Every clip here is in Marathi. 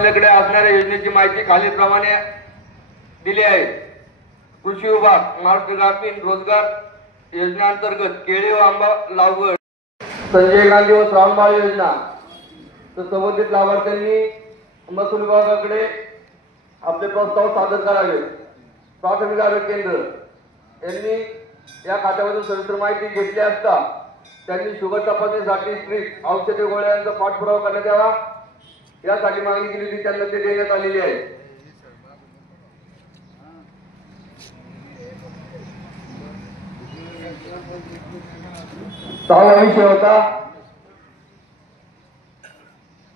आपल्याकडे असणाऱ्या योजनेची माहिती खालीलप्रमाणे दिली आहे। कृषी विभाग महाराष्ट्र ग्रामीण रोजगार योजनेअंतर्गत केळी व आंबा लागवड, संजय गांधी व श्रावणबाळ योजना, तर संबंधित लाभार्थ्यांनी महसूल विभागाकडे आपले प्रस्ताव सादर करावे। प्राथमिक आरोग्य केंद्र यांनी या खात्यामधून सविस्तर माहिती घेतली असता त्यांनी शुगर तपासणीसाठी स्ट्रिप औषधे गोळ्यांचा पाठपुरावा करण्यात यावा यासाठी मागणी केली होती, त्यांना ते देण्यात आलेली आहे। सहावा विषय होता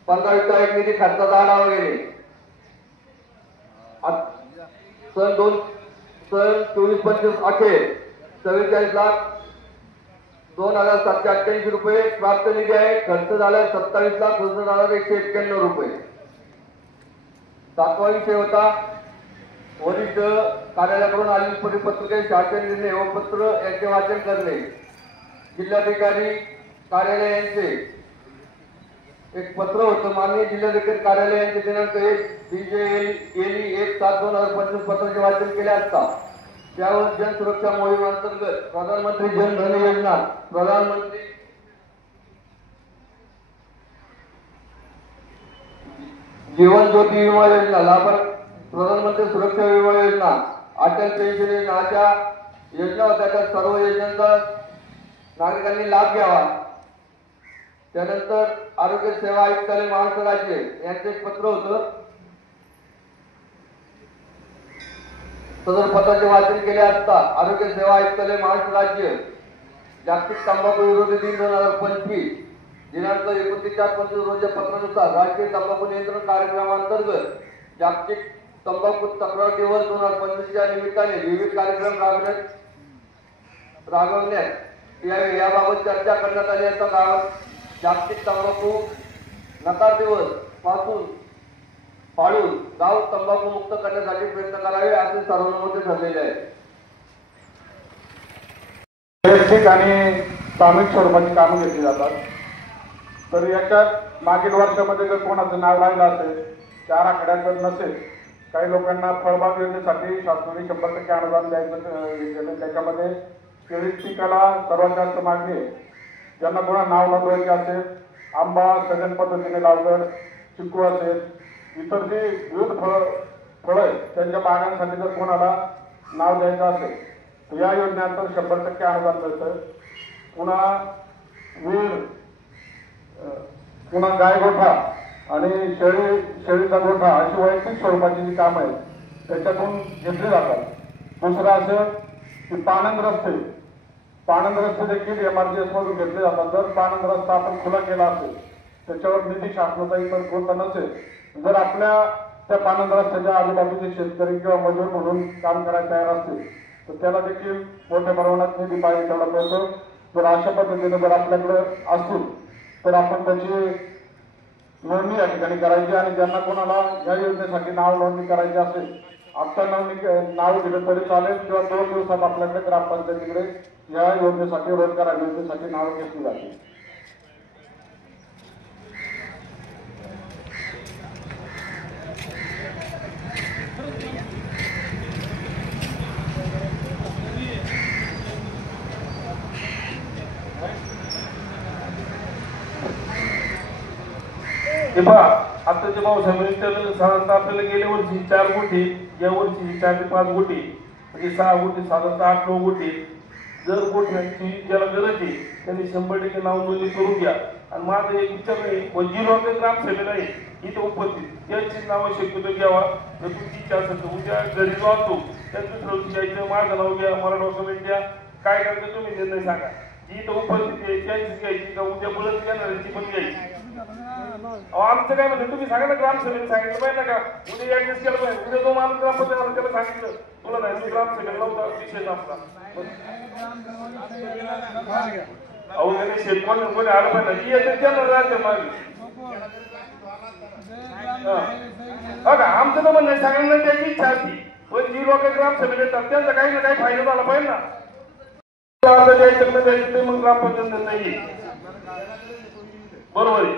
15 निधी खर्चाचा आढावा घेणे। सन 24-25 अखेर 44,02,788 रुपये प्राप्त निधी आहे। खर्च झाला 27,67,191 रुपये। सातवा विषय होता वरिष्ठ कार्यालयाकडून आलेली परिपत्रके, शासन निर्णय व पत्र यांचे वाचन करणे। जिल्हाधिकारी कार्यालय यांचे एक पत्र होतं, माननीय जिल्हाधिकारी कार्यालय यांचे दिनांक 1/7/2025 पत्राचे वाचन केले असता त्यावर जन सुरक्षा मोहिमेअंतर्गत प्रधानमंत्री जन धन योजना, प्रधानमंत्री जीवन ज्योती विमा योजना, प्रधानमंत्री सुरक्षा विमा योजना, अटल पेन्शन योजना अशा योजना होत्या। त्या सर्व योजनांचा नागरिकांनी लाभ घ्यावा। त्यानंतर आरोग्य सेवा आयुक्तालय महाराष्ट्र राज्य यांचे एक पत्र होतं, सदर पत्राचे वाचन केले असता आरोग्य सेवा आयुक्तालय महाराष्ट्र राज्य जागतिक तंबाखू विरोधी दिन 2025 दिनांक 29/4/25 रोजी पत्रानुसार राष्ट्रीय तंबाखू नियंत्रण कार्यक्रमांतर्गत जागतिक तंबाखू तक्रार दिवस 2025 निमित्ताने विविध कार्यक्रम राबवण्यात याबाबत चर्चा करण्यात आली असता गावात जागतिक तंबाखू नकार दिवस पासून पाळून गाव तंबाखू मुक्त करण्यासाठी प्रयत्न करावे असे सर्वानुमते ठरलेले आहे। वैयक्तिक आणि सामूहिक स्वरूपाची कामं घेतली जातात। तर याच्यात मागील वर्षामध्ये जर कोणाचं नाव राहिलं असेल, त्या आराखड्यात जर नसेल, काही लोकांना फळबाग योजनेसाठी शासनाने 100% अनुदान द्यायचं, त्याच्यामध्ये केळी पिकाला सर्वात जास्त मागणी आहे। ज्यांना कोणा नाव नोंदवायचे असेल, आंबा सजन पद्धतीने लागवड, चिकू असेल, इतर जे विविध फळं आहेत त्यांच्या बागांसाठी जर कोणाला नाव द्यायचं असेल तर या योजनेअंतर्गत 100% अनुदान मिळतं। पुन्हा गाय गोठा आणि शेळीचा गोठा अशी वैयक्तिक स्वरूपाची जी कामं आहेत त्याच्यातून घेतली जातात। दुसरं असं की पाणंद रस्ते देखील MRGS मधून घेतले जातात। जर पाणंद रस्ता आपण खुला केला असेल, त्याच्यावर निधी शासनाचा इतर कोणता नसेल, जर आपल्या त्या पाणंद रस्त्याच्या आजूबाजूचे शेतकरी किंवा मजूर म्हणून काम करायला तयार असतील तर त्याला देखील मोठ्या प्रमाणात निधी पाहिजे तेवढा मिळतो। जर अशा पद्धतीने जर आपल्याकडे असतील तर आपण त्याची नोंदणी या ठिकाणी करायची आणि ज्यांना कोणाला या योजनेसाठी नाव नोंदणी करायची असेल, आता नाव दिलं तरी चालेल किंवा 2 दिवसात आपल्याकडे ग्रामपंचायतीकडे या योजनेसाठी रोजगार योजनेसाठी नाव घेतली जाते। आताच्या पावसामध्ये साधारणतः आपल्याला गेल्या वर्षी 4 गोटी, या वर्षी 4 ते 5 गोटी म्हणजे 6 गोटी, साधारणतः 8-9 गोटी। जर गोठ्यांची ज्याला गरज आहे त्यांनी 100% नाव नोंदणी करून घ्या। आणि माझं एक विचार आहे, जी लोक ग्रामसभेला आहे इथं उपस्थित त्यांची नावं शक्यतो घ्यावा। जर तुमची इच्छा असेल तर उद्या घरी जो असतो त्यांचं ठरवून घ्यायचं, माझं नाव घ्या, मला डॉक्युमेंट द्या, काय करायचं तुम्ही निर्णय सांगा। जी इथं उपस्थित आहे त्यांचीच घ्यायची का उद्या बळच घेणार ती पण घ्यायची। आमचं काय म्हणलं तुम्ही सांगा ना, ग्रामसभेने सांगितलं पाहिजे का उद्या ऍडजस्ट केलं पाहिजे। उद्या तो माणूस ग्रामपंचायत त्याला सांगितलं तुला नाही, मी ग्रामसभेला नव्हता विषय आपला, अहो त्याने शेतकरी कोणी आलं पाहिजे की येते त्यांना राहते मागे। बघा आमचं तर म्हणणं सगळ्यांना त्याची इच्छा असती, पण जी लोक ग्रामसभेला येतात त्यांचा काही ना काही फायदा झाला पाहिजे ना। द्यायचं मग ग्रामपंचायत नाही, बरोबर आहे।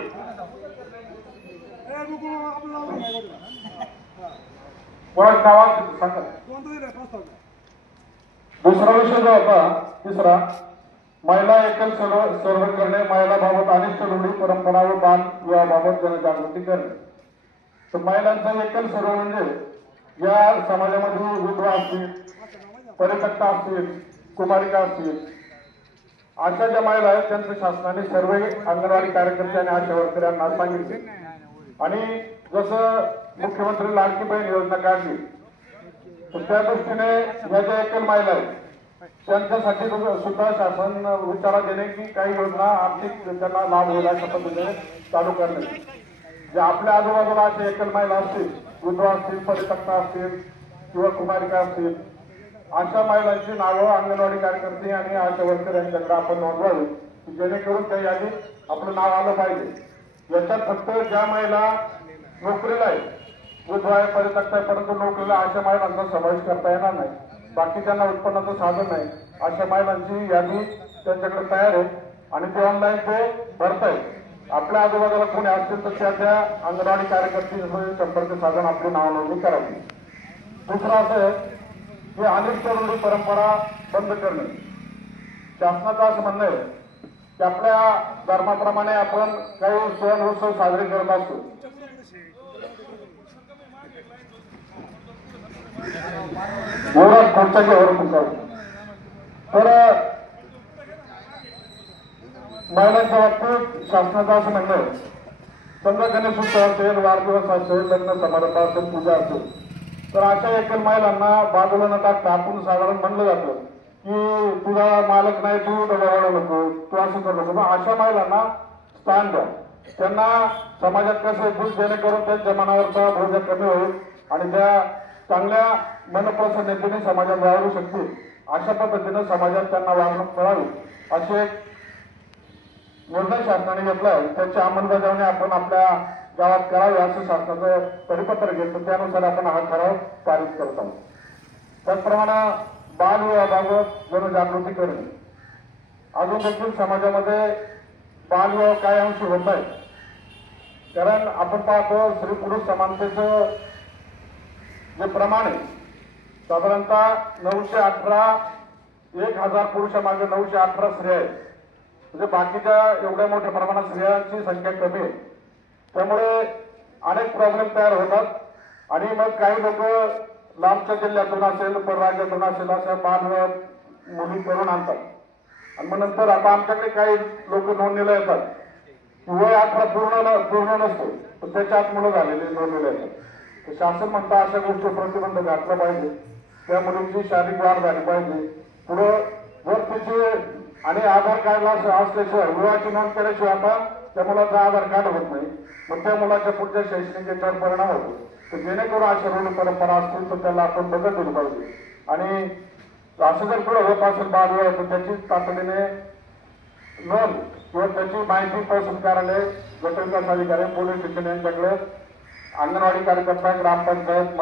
कोणाचं नाव असेल सांगा. दुसरा विषय जो होता तिसरा, महिला एकल सर्वे करणे, महिलाबाबत अनिष्ट रूढी परंपरा व बाल विवाहाबाबत जनजागृती करणे. तर महिलांचा एकल सर्वे म्हणजे या समाजामध्ये विधवा असतील, परित्यक्ता असतील, कुमारिका असतील, अशा ज्या महिला आहेत त्यांचं शासनाने सर्वे अंगणवाडी कार्यकर्ते आणि आशा वर्कर यांना सांगितले. आणि जसं मुख्यमंत्री लाडकी बहीण योजना काढली तर त्या दृष्टीने या ज्या एकल महिला आहेत त्यांच्यासाठी सुद्धा शासन विचारात घेणे की काही योजना आर्थिक त्यांना लाभ होईल अशा पद्धतीने चालू करणे. जे आपल्या आजूबाजूला असे एकल महिला असतील, विधवा असतील, परित्यक्ता असतील किंवा कुमारिका असतील, अशा महिलांची नावं अंगणवाडी कार्यकर्ते आणि आशा वर्कर यांच्याकडे आपण नोंदवावी जेणेकरून त्या यादीत आपलं नाव आलं पाहिजे. याच्यात फक्त ज्या महिला नोकरीला आहे, विधवा आहे, परित्यक्ता आहे, परंतु नोकरीला अशा महिलांचा समावेश करता येणार नाही. बाकी त्यांना उत्पन्नाचं साधन नाही अशा महिलांची यादी त्यांच्याकडे तयार आहे आणि ते ऑनलाईन ते भरतायत. आपल्या आजूबाजूला कोणी असतील तर त्या अंगणवाडी कार्यकर्त्यांशी संपर्क साधून आपली नाव नोंदणी करावी. दुसरं असं आहे की अनिष्ट रूढी परंपरा बंद करणे. शासनाचं असं म्हणणं आहे की आपल्या धर्माप्रमाणे आपण काही सण उत्सव साजरे करत असतो. तर महिलांच्या बाबतीत शासनाचं असं म्हणणं आहे, समजा गणेश उत्सव असेल, वाढदिवस असेल, लग्न समारंभ असेल, पूजा असेल, तर अशा एकल महिलांना बाजूला न टाकता आपण साधारण म्हणलं जातं की तुझा मालक नाही, तू दबावू नको, तू असं करू नको. अशा महिलांना स्थान द्या. त्यांना समाजात कसं दूध जेणेकरून त्यांच्या मनावरचा बोजा कमी होईल आणि त्या चांगल्या मनप्रसन्नतेने समाजात वावरू शकतील. अशा पद्धतीनं समाजात त्यांना वागणूक मिळावी असे एक निर्णय शासनाने घेतला आहे. त्याची अंमलबजावणी आपण आपल्या गावात करावी असं शासनाचं परिपत्र घेतलं. त्यानुसार आपण हा ठराव पारित करत आहोत. त्याचप्रमाणे बालविवाहाबाबत जनजागृती करणे. अजून देखील समाजामध्ये बालविवाह काय अंश होत आहे. कारण आपण पाहतो स्त्री पुरुष समानतेचं जे प्रमाण आहे साधारणतः 918, 1000 पुरुषामागे 918 स्त्रिया आहेत. म्हणजे बाकीच्या एवढ्या मोठ्या प्रमाणात स्त्रियांची संख्या कमी आहे. त्यामुळे अनेक प्रॉब्लेम तयार होतात आणि मग काही लोक लांबच्या जिल्ह्यातून असेल, परराज्यातून असेल अशा बालविवाह मुली करून आणतात आणि मग नंतर आता आमच्याकडे काही लोक नोंदणीला येतात. वय 18 पूर्ण नसतो तर त्याच्या आत मुलं झालेले नोंदणीला येतात. तर शासन म्हणतं अशा गोष्टी प्रतिबंध घातला पाहिजे. त्या मुलींची शारीरिक वाढ झाली पाहिजे. पुढं जर तिचे आणि आधार कार्डला असल्याशिवाय विवाहाची नोंद केल्याशिवाय आता त्या मुलाचा आधार कार्ड होत नाही. मग त्या मुलाच्या पुढच्या शैक्षणिक याच्यावर परिणाम होतो. तर जेणेकरून अशा रूढी परंपरा असतील तर त्याला आपण बदल दिली पाहिजे. आणि असं जर पुढे होत असेल बालविवाह तर त्याची तातडीने नोंद किंवा त्याची माहिती तहसील कार्यालय, गट विकास अधिकारी, पोलीस स्टेशन यांच्याकडे अंगणवाडी कार्यकर्ता, ग्रामपंचायत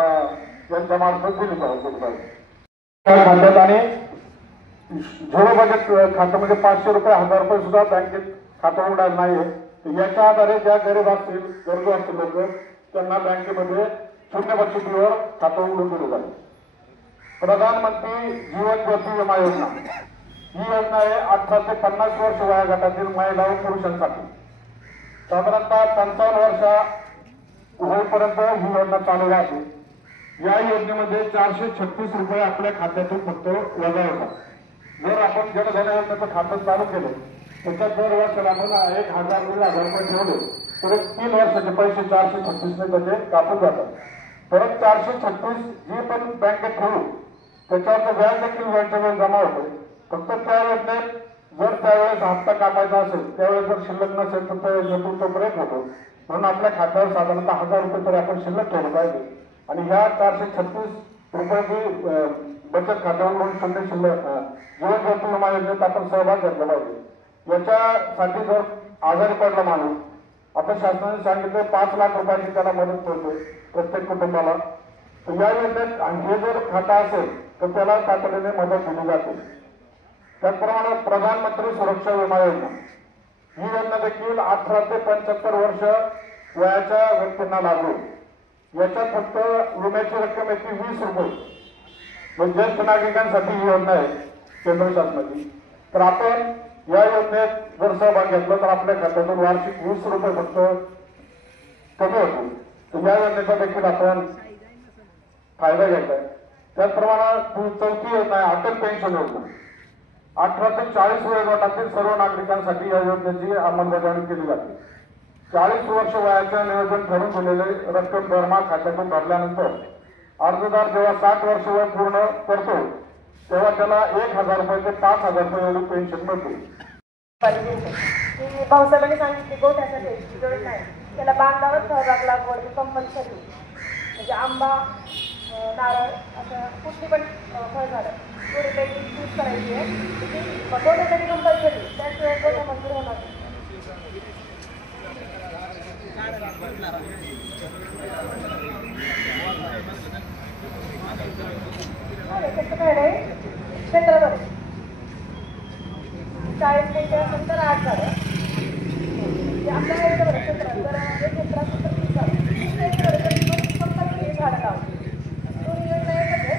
यांच्या मार्फत दिली पाहिजे. खात्यात आणि झिरो बजेट खात्यामध्ये 500 रुपये, 1000 रुपये सुद्धा बँकेत खातं उघडायला नाहीये. याच्या आधारे ज्या गरीब असतील, गरजू असतील लोक त्यांना बँकेमध्ये शून्य बचतीवर खातं उघडून दिलं जाईल. प्रधानमंत्री जीवन ज्योती विमा योजना ही योजना आहे 18 ते 50 वर्ष वयोगटातील महिला व पुरुषांसाठी. साधारणतः 55 वर्ष होईपर्यंत ही योजना चालू राहते. या योजनेमध्ये 436 रुपये आपल्या खात्यातून फक्त वजा होतात. जर आपण जनधन योजनेचं खातं चालू केलं त्याच्यात दर वर्षाला आपण 1000 रुपये ठेवले तर 3 वर्षाचे पैसे 436 त्याचे कापून जातात. परत 436 जी पण बँकेत ठेवू त्याच्यावर व्याज देखील वेळच्या वेळ जमा होतो. फक्त त्या योजनेत जर त्यावेळेस हप्ता कापायचा असेल त्यावेळेस जर शिल्लक नसेल तर त्या योजनेतून तो ब्रेक होतो. म्हणून आपल्या खात्यावर साधारणतः 1000 रुपये तरी आपण शिल्लक ठेवलं पाहिजे. आणि ह्या 436 रुपयाची बचत खात्यावर शून्य शिल्लक जीवन ज्योती विमा योजनेत आपण सहभाग घेतला पाहिजे. याच्यासाठी जर आजारी पडला माणूस, आता शासनाने सांगितलं 5 लाख रुपयाची त्याला मदत करतोय प्रत्येक कुटुंबाला. तर या योजनेत हे जर खातं असेल तर त्याला तातडीने मदत दिली जाते. त्याचप्रमाणे प्रधानमंत्री सुरक्षा विमा योजना ही योजना देखील 18 ते 75 वर्ष वयाच्या व्यक्तींना लागू. याच्यात फक्त विम्याची रक्कम येते 20 रुपये. म्हणजे ज्येष्ठ नागरिकांसाठी ही योजना आहे केंद्र शासनाची. तर आपण या योजनेत जर सहभाग घेतला तर आपल्या खात्यातून वार्षिक 20 रुपये फक्त कमी होतो. तर या योजनेचा देखील आपण फायदा घ्यायचा. त्याचप्रमाणे चौथी योजना आहे अटल पेन्शन योजना. 18 ते 40 वयोगटातील सर्व नागरिकांसाठी या योजनेची अंमलबजावणी केली जाते. 40 वर्ष वयाच्या नियोजन ठरून दिलेले रक्कम दरमहा खात्यातून भरल्यानंतर अर्जदार जेव्हा 60 वर्ष वय पूर्ण करतो तेव्हा त्याला 1,000 रुपये ते 5,000 रुपये एवढी पेन्शन मिळते. भाऊसाहेबांनी सांगितले गोठ्यासाठी योजना आहे, त्याला बांधावर फळबाग लागवड कंपल्सरी. म्हणजे आंबा, नारळ असं कुठली पण फळझाडं थोडी काही चूज करायची आहे. गोठ्यासाठी कंपल्सरी, त्याशिवाय गोठा मंजूर होणार नाही. त्याचं काय नाही क्षेत्रावर 40 गुंठे असेल तर 8 झाडं. आपल्या याच्यावर क्षेत्रात जर एक क्षेत्र असेल तर 30 झाडं. 30 एकरमध्ये कंपल्सरी झाडं लावली. दोन्ही योजना एकच आहे.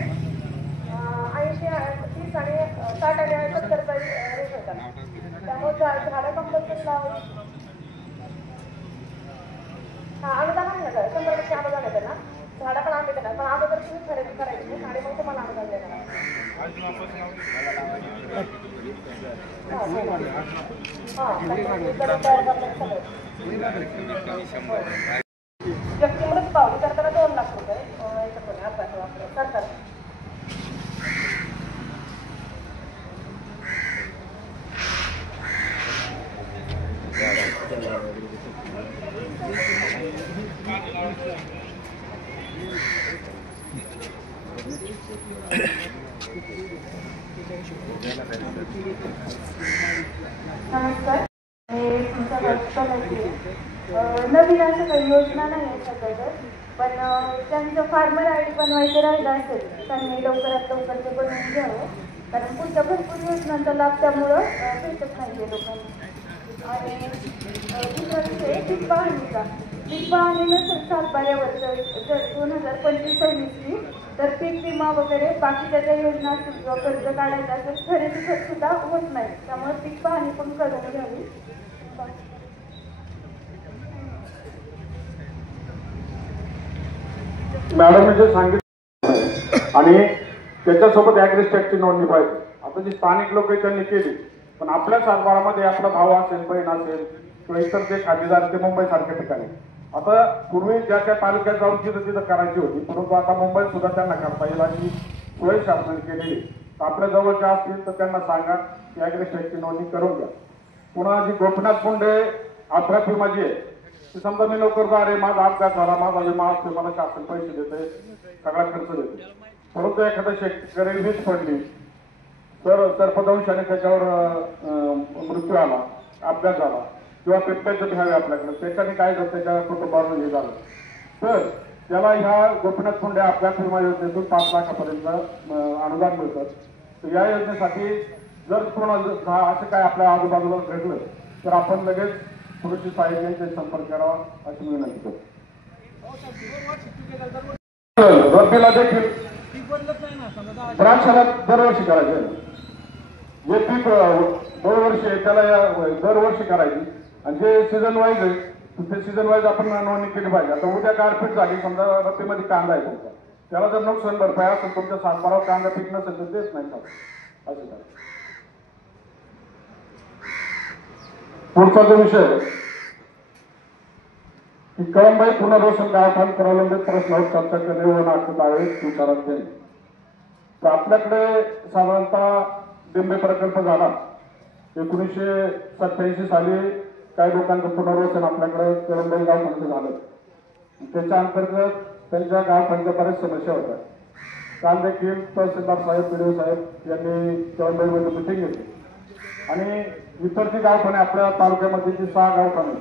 80, 30 आणि 60 आणि 70 रेट होतात. त्यामुळे झाडं कंपल्सरी लावावी. अनुदान आहे ना, 100% अनुदान येतं ना. झाडं पण आम्ही देणार, पण अगोदर तुम्ही खरेदी करायची नाही आणि मग तुम्हाला अनुदान देणार. व्यक्तिमत्व पावली करताना 2 लाख रुपये सरकार. नमस्कार, मी तुमचा नवीन असं काही योजना नाही आहे सध्या तर, पण त्यांचं फार्मर आय डी बनवायचं राहिलं असेल त्यांनी लवकरात लवकर ते बनवून घ्यावं. कारण पुढच्या भरपूर योजनांचा लाभ त्यामुळं भेटत नाही आहे लोकांना. आणि दुसरा विषय पीक पाहणीचा. पीक पाहणी नसेल सातबाऱ्यावर जर 2025-26 तर पीक विमा वगैरे बाकीच्या ज्या योजना असतील किंवा कर्ज काढायचं असेल खरेदी खर्च सुद्धा होत नाही. त्यामुळे पीक पाहणी पण करून घ्यावी. मॅडम जे सांगितलं आणि त्याच्यासोबत ॲग्रिस्टॅटची नोंदणी पाहिजे. आता जी स्थानिक लोक त्यांनी केली, पण आपल्या सातबारामध्ये आपला भाऊ असेल, बहीण असेल किंवा इतर जे खातेदार ते मुंबई सारख्या ठिकाणी. आता पूर्वी ज्या त्या तालुक्यात जाऊन तिथं करायची होती, परंतु आता मुंबईत सुद्धा त्यांना करता येईल अशी सोय शासनाने केलेली. आपल्या जवळच्या असतील तर त्यांना सांगा की ॲग्रिस्टॅटची नोंदणी करून घ्या. पुन्हा जी गोपीनाथ मुंडे अपघात विमा जी आहे ती समजा मी लवकर अरे माझा अपघात झाला, माझा विमा असतो, मला शासन पैसे देते, सगळा खर्च देते. परंतु एखादा शेतकरी वीज पडली तर सर्पदंशाने त्याच्यावर मृत्यू आला, अपघात झाला किंवा पेट्याचं भ्यावे आपल्याकडे, त्याच्याने काय जर त्याच्या कुटुंबावर हे झालं तर त्याला ह्या गोपीनाथ मुंडे अपघात विमा योजनेतून 5 लाखापर्यंत अनुदान मिळतं. तर या योजनेसाठी जर पूर्ण असं काय आपल्या आजूबाजूला घडलं तर आपण लगेच कृषी सहाय्यकांशी संपर्क करावा अशी विनंती करतो. रब्बीला देखील द्राक्षाला दरवर्षी करायचं. जे पीक दरवर्षी आहे त्याला दरवर्षी करायची आणि जे सीझन वाईज आहे ते सीझन वाईज आपण नोंदणी केली पाहिजे. आता उद्या गारपीट झाली, समजा रब्बीमध्ये कांदा आहे तुमचा, त्याला जर नुकसान भरपाई असेल तुमच्या सातबारावर कांदा पीक नसेल तर तेच नाही असं काय. पुढचा जो विषय आहे की कळंबाई पुनर्वसन गावठाण प्रलंबित प्रश्नावर चर्चा करणे व नागपूर आयोजित विचारात घेणे. तर आपल्याकडे साधारणतः डिंबे प्रकल्प झाला 1987 साली. काही लोकांचं पुनर्वसन आपल्याकडे कळंबाई गावठाणाचं झालं. त्याच्या अंतर्गत त्यांच्या गावठाणच्या बऱ्याच समस्या होत्या. काल देखील तहसीलदार साहेब, पीडीओ साहेब यांनी कळंबाईमध्ये मिटिंग घेतली आणि इतर जी गावठाणे आपल्या तालुक्यामध्ये जी 6 गावठाणे,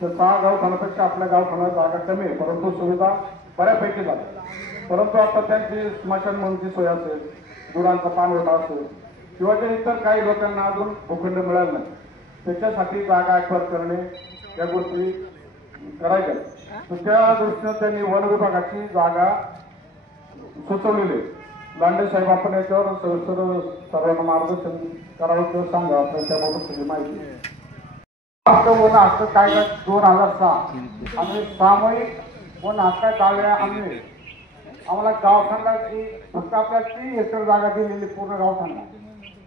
तर 6 गावठाणापेक्षा आपल्या गावठाणात जागा कमी आहे, परंतु सुविधा बऱ्यापैकी झाल्या. परंतु आता त्यांची स्मशानभूमीची सोय असेल, गुरांचा पाणवठा असेल किंवा जे इतर काही लोकांना अजून भूखंड मिळाला नाही, त्याच्यासाठी जागा ॲक्वायर करणे या गोष्टी करायचं तर त्या दृष्टीनं त्यांनी वन विभागाची जागा सुचवलेली आहे. लांडे साहेब आपण याच्यावर सर्वांना मार्गदर्शन करावं किंवा सांगा आपल्याला त्याबाबत सगळी माहिती. वन हक्क कायदा 2006 आम्ही सामूहिक वन हक्क दाव्या आम्ही आम्हाला गावखंडाची फक्त आपल्याला 3 हेक्टर जागा दिलेली पूर्ण गावखंडा.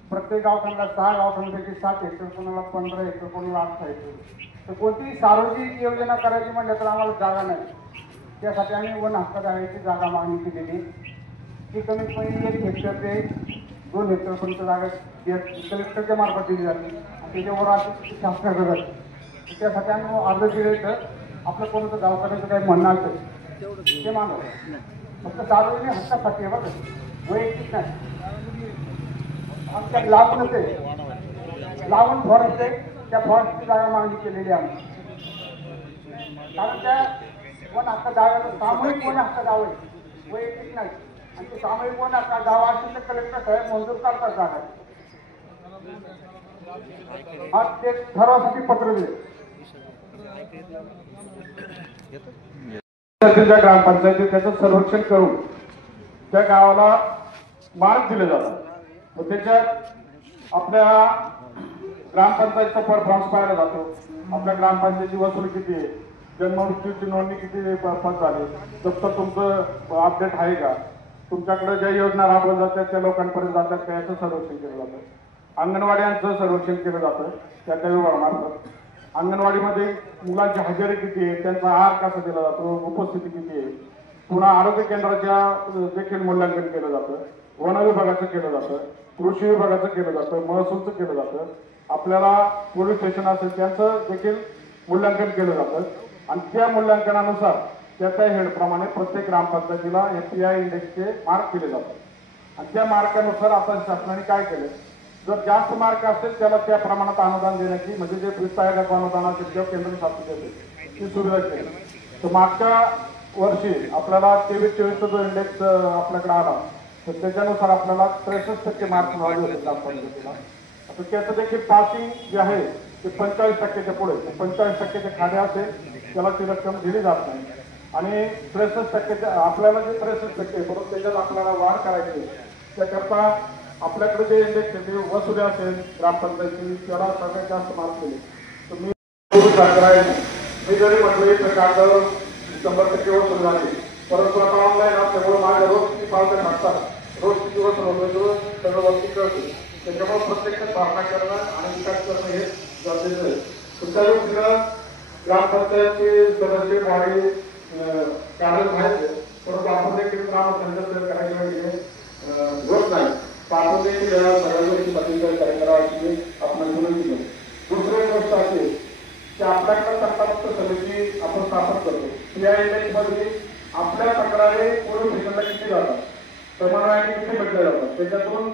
प्रत्येक गावखंडाला 6 गावखंडापैकी 7 हेक्टर, कोणाला 15 हेक्टर, कोणाला 8 हेक्टर. तर कोणतीही सार्वजनिक योजना करायची म्हटलं तर आम्हाला जागा नाही. त्यासाठी आम्ही वन हक्क दाव्याची जागा मागणी केलेली. ती कमीत कमी 1 हेक्टर ते 2 हेक्टरपर्यंत जागा कलेक्टरच्या मार्फत दिली जाते आणि त्याच्यावर अशी शासनाकडे जाते. त्यासाठी आम्ही अर्ज दिले तर आपलं कोणाचं गाव करायचं काही म्हणणं असेल ते मानव फक्त सार्वजनिक हक्कासाठी आहे बघा, वैयक्तिक नाही. आमच्या लागूनच आहे, लागून फॉरेस्ट आहे, त्या फॉरेस्टची जागा मागणी केलेली आहे आम्ही. कारण त्या वन हक्क दाव्याला सामूहिक वन हक्क दावा आहे, वैयक्तिक नाही. आणि ते सामूहिक वन हक्क दावा असेल तर कलेक्टर साहेब मंजूर करतात जागा. आज ते ठरवासाठी पत्र दिले. ग्रामपंचायती त्याचं सर्वेक्षण करून त्या गावाला मार्क दिले जातात. व त्याच्यात आपल्या ग्रामपंचायतचा परफॉर्मन्स पाहिला जातो. आपल्या ग्रामपंचायतीची वसूल किती आहे, जन्ममृत्यूची नोंदणी किती पद झाली, दप्तर तुमचं अपडेट आहे का, तुमच्याकडे ज्या योजना राबवल्या जातात त्या लोकांपर्यंत जातात का याचं सर्वेक्षण केलं जातं. अंगणवाड्यांचं सर्वेक्षण केलं जातं त्या विभागामार्फत. अंगणवाडीमध्ये मुलांची हजेरी किती आहे, त्यांचा आहार कसा दिला जातो, उपस्थिती किती आहे. पुन्हा आरोग्य केंद्राच्या देखील मूल्यांकन केलं जातं. वन विभागाचं केलं जातं, कृषी विभागाचं केलं जातं, महसूलचं केलं जातं. आपल्याला पोलीस स्टेशन असेल त्यांचं देखील मूल्यांकन केलं जातं. आणि त्या मूल्यांकनानुसार त्या हेडप्रमाणे प्रत्येक ग्रामपंचायतीला FPI इंडेक्सचे मार्क दिले जातात. आणि त्या मार्कानुसार आता शासनाने काय केलं, जर जास्त मार्क असेल त्याला त्या प्रमाणात अनुदान देण्याची, म्हणजे जे वित्तायोगाचं अनुदान असेल किंवा केंद्र शासन देते ती सुविधा केली. तर मागच्या वर्षी आपल्याला 23-24 जो इंडेक्स आपल्याकडे आला तर त्याच्यानुसार आपल्याला 63% मार्क मिळाले होते ग्रामपंचायतीला. आता त्याचं देखील पासिंग जे आहे ते 45%च्या पुढे, 45%च्या खाली असेल त्याला ती रक्कम दिली जात नाही. आणि 63% आपल्याला जे 63% परंतु त्याच्यात आपल्याला वाढ करायची त्याकरता आपल्याकडे जे इंडेक्स आहे ते वसुली असेल ग्रामपंचायती त्याला सगळ्यात जास्त मार्क दिले. तर मी जरी म्हटलं तर कागदावर 100% वसूल झाली, परंतु आता ऑनलाईन असल्यामुळे माझ्या रोज किती पावत्या टाकतात, रोज किती वसूल होतो सगळं वरती कळते. त्याच्यामुळे प्रत्यक्षात भरणा करणं आणि विकास करणं हे गरजेचं आहे. तुमच्या दृष्टीनं ग्रामपंचायतचे सदस्य वाढी कारण आहेत, परंतु आपण देखील ग्रामपंचायत करायच्या वेळी होत नाही. आपण देखील सगळ्या गोष्टी बदल करायची आपण विनंती केली. दुसरी गोष्ट अशी की आपल्याकडे तक्रारमुक्त समिती आपण स्थापन करतो. PI इंडेक्समध्ये आपल्या तक्रारी पोलीस स्टेशनला किती जातात, समन्वयाने किती भेटल्या जातात, त्याच्यातून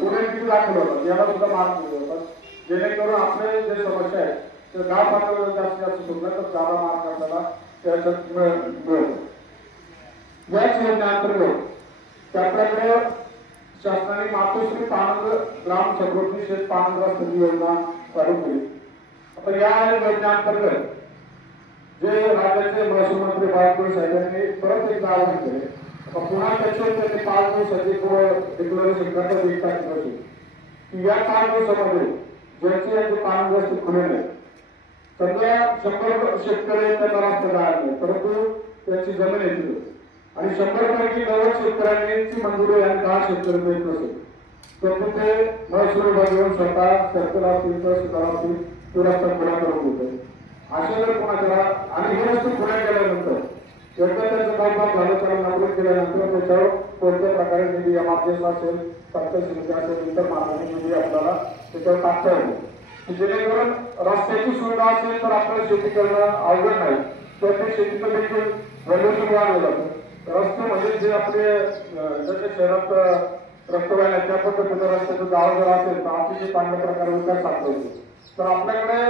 गुन्हे किती दाखल होतात याला सुद्धा मार्क दिले जातात. जेणेकरून आपले जे समस्या आहेत ते 10-15 जास्त सुद्धा तर जादा मार्क आपल्याला त्याच्यात मिळतो. याच योजनेअंतर्गत आपल्याकडे शासनाने मातोश्री पानंद ग्राम समृद्धी शेत पानंद रस्त्याची योजना चालू केली. आता या योजनेअंतर्गत जे राज्याचे महसूल मंत्री बाळासाहेब साहेबांनी परत एकदा आवाहन केले. पुन्हा त्याचे 5 दिवसाची डिक्लेरेशन करण्यात येत आहे की या 5 दिवसामध्ये ज्यांची यांचे पानंद रस्ते खुले नाही. सध्या 100 शेतकरी त्यांना रस्ते जाणार नाही, परंतु त्याची जमीन येते आणि 100पैकी 90 शेतकऱ्यांची मंजुरी आणि 10 शेतकरी मिळत नसेल तर ते महसूल विभाग येऊन स्वतः सरकार असतील तहसीलदार असतील तो रस्ता खुला करून देतो. अशा जर कोणाच्या आणि हे रस्ते खुले केल्यानंतर एकदा त्याचं कामकाज झालं त्याला नोंदणी केल्यानंतर त्याच्यावर कोणत्या प्रकारे निधी एमआरजीएस असेल, पंचायत समिती असेल, इतर मार्गाने निधी आपल्याला त्याच्यावर टाकता येतो. जेणेकरून रस्त्याची सुविधा असेल तर आपल्याला शेती करणं अवघड नाही, तर ते शेतीचं देखील व्हॅल्युएशन वाढलं जातं. रस्ते म्हणजे जे आपले जसे शहरात रस्ते व्हायला त्या पद्धतीचं रस्त्याचं गाव जर असेल तर अतिशय चांगल्या प्रकारे विकास साधला येतो. तर आपल्याकडे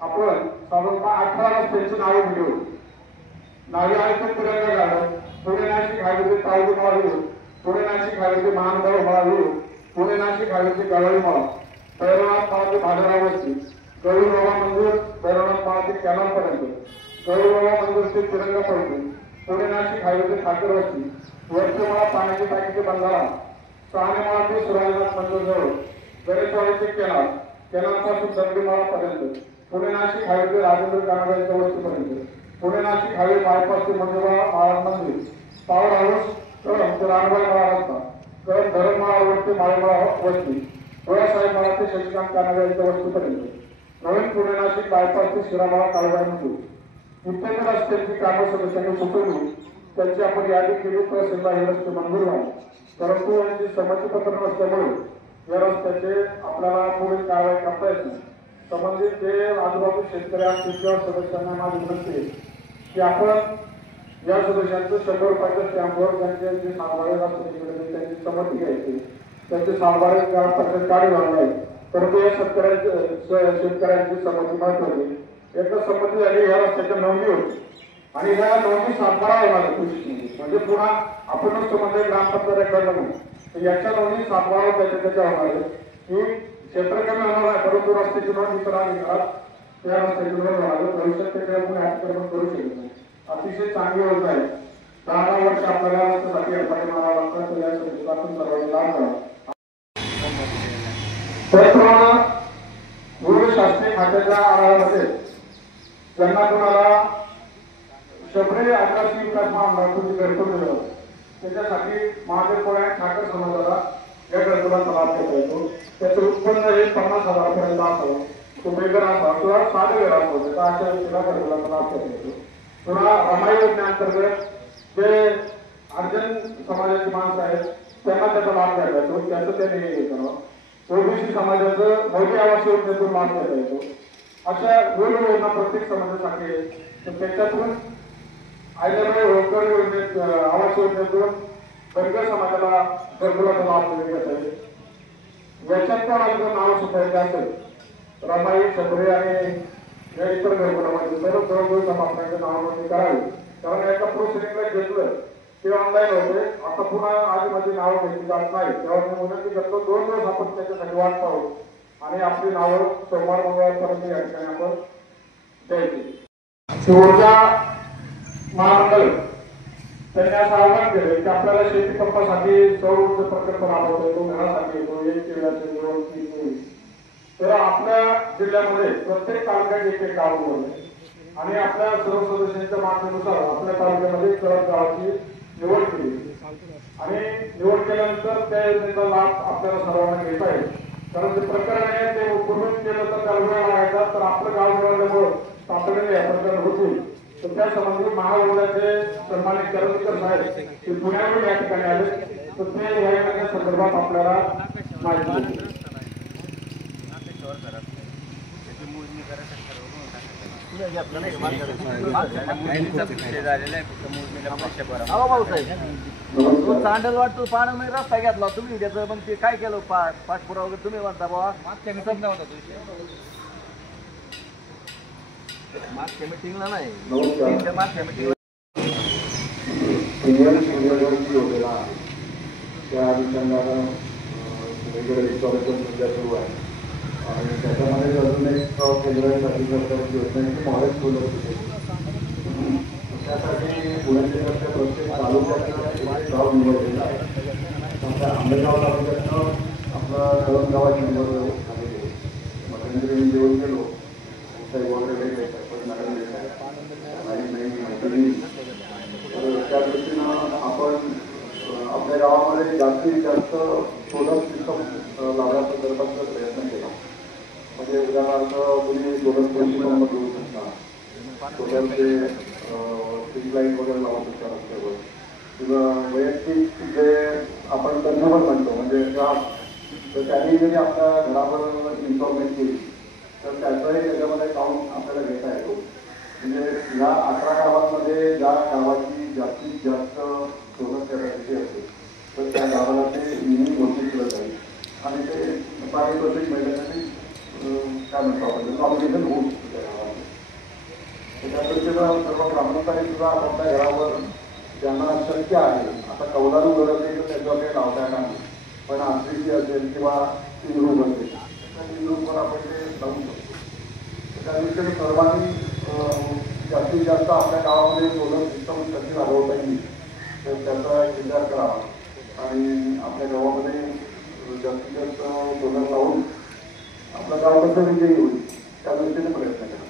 आपण साधारणतः 18 रस्त्यांची नावे घेऊ. नावे आहेत ते तिरंगा गार्डन, पुणे नाशिक हायवे तावडी माळ येऊ, पुणे नाशिक हायवे महानगाव माळ येऊ, पुणे नाशिक हायवे गवळी माळ, भैरवनाथ माळ ते भाडराव वस्ती, गौरी बाबा मंदिर, भैरवनाथ माळ ते कॅनॉल पर्यंत. कळूबाबा मंदिर ते तिरंगा पडते, पुणे नाशिक हायवे ते ठाकर वस्ती, वरचेमाळा पाण्याची टाकीचे बंधारा, सहानेमाळा ते सुराजनाथ मंदिर जवळ, गणेशवाडी ते केनाल, केनालपासून दंडीमाळापर्यंत, पुणे नाशिक हायवे ते राजेंद्र कानाड्यांच्या वस्तीपर्यंत, पुणे नाशिक हायवे बायपास ते मंजुळा महाराज मंदिर, पॉवर हाऊस कळम ते रानबाई माळा रस्ता, कळम धरणमाळावर ते माळेमाळा वस्ती, डोळासाहेब माळा ते शशिकांत कानाड्यांच्या वस्तीपर्यंत, नवीन पुणे नाशिक बायपास ते शिरामाळा काळबाई मंदिर इत्यादी रस्त्यांची कामं सदस्यांनी सुचवली. त्यांची आपण यादी केली तहसीलला हे रस्ते मंजूर झाले, परंतु यांची संमतीपत्र नसल्यामुळे या रस्त्याचे आपल्याला पुढील कारवाई करता येत नाही. संबंधित जे आजूबाजू शेतकरी असतील किंवा सदस्यांना माझी विनंती आहे की आपण या सदस्यांचं 100 रुपयाच्या स्टॅम्पवर त्यांचे जे सातबारे असतील त्यांची संमती घ्यायची, त्यांचे सातबारे पत्र काढी भरले, परंतु या शेतकऱ्यांची संमती महत्वाची. एकदा संमती झाली या रस्त्याच्या नोंदणी होती आणि या नोंदणी सातबारा होणार म्हणजे पुन्हा आपण म्हणजे ग्रामपंचायत रेकॉर्ड म्हणून याच्या नोंदणी सातबारा त्याच्या होणार की क्षेत्र कमी होणार नाही, परंतु रस्त्याची नोंद इतर आली त्या रस्त्याची नोंद होणार. भविष्यात त्याच्यावर कोणी अतिक्रमण करू शकत नाही. अतिशय चांगली योजना आहे. 10 वर्ष आपल्याला रस्त्यासाठी एफआयआर मारावा लागतात, तर या संदर्भातून सर्वांनी लाभ घ्यावा. त्याचप्रमाणे विविध शासकीय खात्याच्या आढाव्यामध्ये ज्यांना कोणाला शबरी आदिवासी विकास महामंडळातून घरकुल दिलं त्याच्यासाठी महादेव कोळ्या ठाकर समाजाला या घरकुलाचा लाभ घेता येतो. त्याचं उत्पन्न हे 50,000 पर्यंत असावं, तो बेघर असावा किंवा साधे घर असावं, त्याचा अशा व्यक्तीला घरकुलाचा लाभ घेता येतो. पुन्हा रमाई योजनेअंतर्गत जे अर्जन समाजाची माणसं आहेत त्यांना त्याचा लाभ घ्यायला येतो, त्याचं त्यांनी हे करावं. ओबीसी समाजाचं मोदी आवास योजनेतून लाभ घेता येतो. अशा वेगवेगळ्या योजना प्रत्येक समाजासाठी आहे, तर त्याच्यातून आयल्यामुळे होळकर योजनेत आवास योजनेतून धनगर समाजाला घरकुलाचा लाभ घेता येईल. याच्यात पण आपलं नाव सुधारायचं असेल रमाई शबरी आणि या इतर घरकुलामध्ये सर्व जवळजवळ समाजांचं नाव नोंदणी करावी, कारण एका प्रोसिडिंगला घेतलं ते ऑनलाईन होते. आता पुन्हा आधीमध्ये नावं घेतली जात नाही, तेव्हा मी विनंती करतो 2 दिवस आपण त्याच्यासाठी वाट पाहू आणि आपली नावं सोमवार मंगळवारपर्यंत या ठिकाणी आपण द्यायची. ऊर्जा महामंडळ त्यांनी असं आवाहन केलं की आपल्याला शेती पंपासाठी सौर ऊर्जा प्रकल्प राबवता येतो, घरासाठी येतो, 1 किलोमीटर जवळ 3 तर आपल्या जिल्ह्यामध्ये प्रत्येक तालुक्यात एक गाव उभारले आणि आपल्या सर्व सदस्यांच्या मागणीनुसार आपल्या तालुक्यामध्ये कळप गावाची निवड केली आणि निवड केल्यानंतर त्या योजनेचा लाभ आपल्याला सर्वांना घेता येईल. कारण ते प्रकरण आहे ते पूर्ण केलं तर त्याला वेळ लागायचा, तर आपलं गाव निवडल्यामुळं तातडीने या प्रकरण होतील. तर त्या संबंधी महाविद्यालयाचे सन्मानित करंदीकर साहेब ते पुण्यावरून या ठिकाणी आले, तर ते या संदर्भात आपल्याला माहिती दिली. चांडल वाटतो पाण्यामध्ये रस्ता घेतला तुम्ही त्याचं, मग ते काय केलं पाठपुरा वगैरे तुम्ही म्हणता बाबा मागच्या मीटिंगला नाही, मागच्या मीटिंगला त्या अनुषंगानं वेगवेगळे हिस्टॉरिकल मुद्दे सुरू आहे आणि त्याच्यामध्ये अजून एक केंद्र सरकारची योजनेची मॉडेल सुरू होते. त्यासाठी पुणे जिल्ह्यातल्या प्रत्येक तालुक्यातलं एक गाव निवडलेलं आहे. समजा आंबेगाव तालुक्यातनं आपलं कळम गावाची निवड झालेली आहे. मध्यंतरी निवड गेलो वगैरे आणि माहिती दिली, तर त्या दृष्टीनं आपण आपल्या गावामध्ये जास्तीत जास्त सोलर सिस्टम लावण्यासंदर्भात प्रयत्न केला. म्हणजे उदाहरणार्थ तुम्ही सोलर सिस्टम देऊ शकता, सोलरचे स्ट्रीट लाईट वगैरे लावू शकता रस्त्यावर, किंवा वैयक्तिक जे आपण कन्झ्युमर म्हणतो म्हणजे ग्राहक, तर त्यांनी जरी आपल्या घरावर इन्स्टॉलमेंट केली तर त्याचाही त्याच्यामध्ये काउंट आपल्याला घेता येतो. म्हणजे या 18 गावांमध्ये ज्या गावाची जास्तीत जास्त सोलर कॅपॅसिटी असते तर त्या गावाला ते युनिट घोषित केलं जाईल आणि ते पारितोषिक मिळण्यासाठी काय म्हणतो आपण नॉमिनेशन होऊ शकतो त्या गावामध्ये. त्या दृष्टीनं सर्व ग्रामस्थांनी सुद्धा आपल्या घरावर ज्यांना शक्य आहे, आता कौलारू घर असेल तर त्याच्यावर काही लावता येणार नाही, पण आश्रिती असेल किंवा तीन रूम असेल तर तीन रूमवर आपण ते लावू शकतो. त्या दृष्टीने सर्वांनी जास्तीत जास्त आपल्या गावामध्ये सोलर सिस्टम कशी राबवता येईल तर त्याचा विचार करावा आणि आपल्या गावामध्ये जास्तीत जास्त सोलर लावून आपलं गाव कसं विजयी होईल त्या दृष्टीने प्रयत्न करा.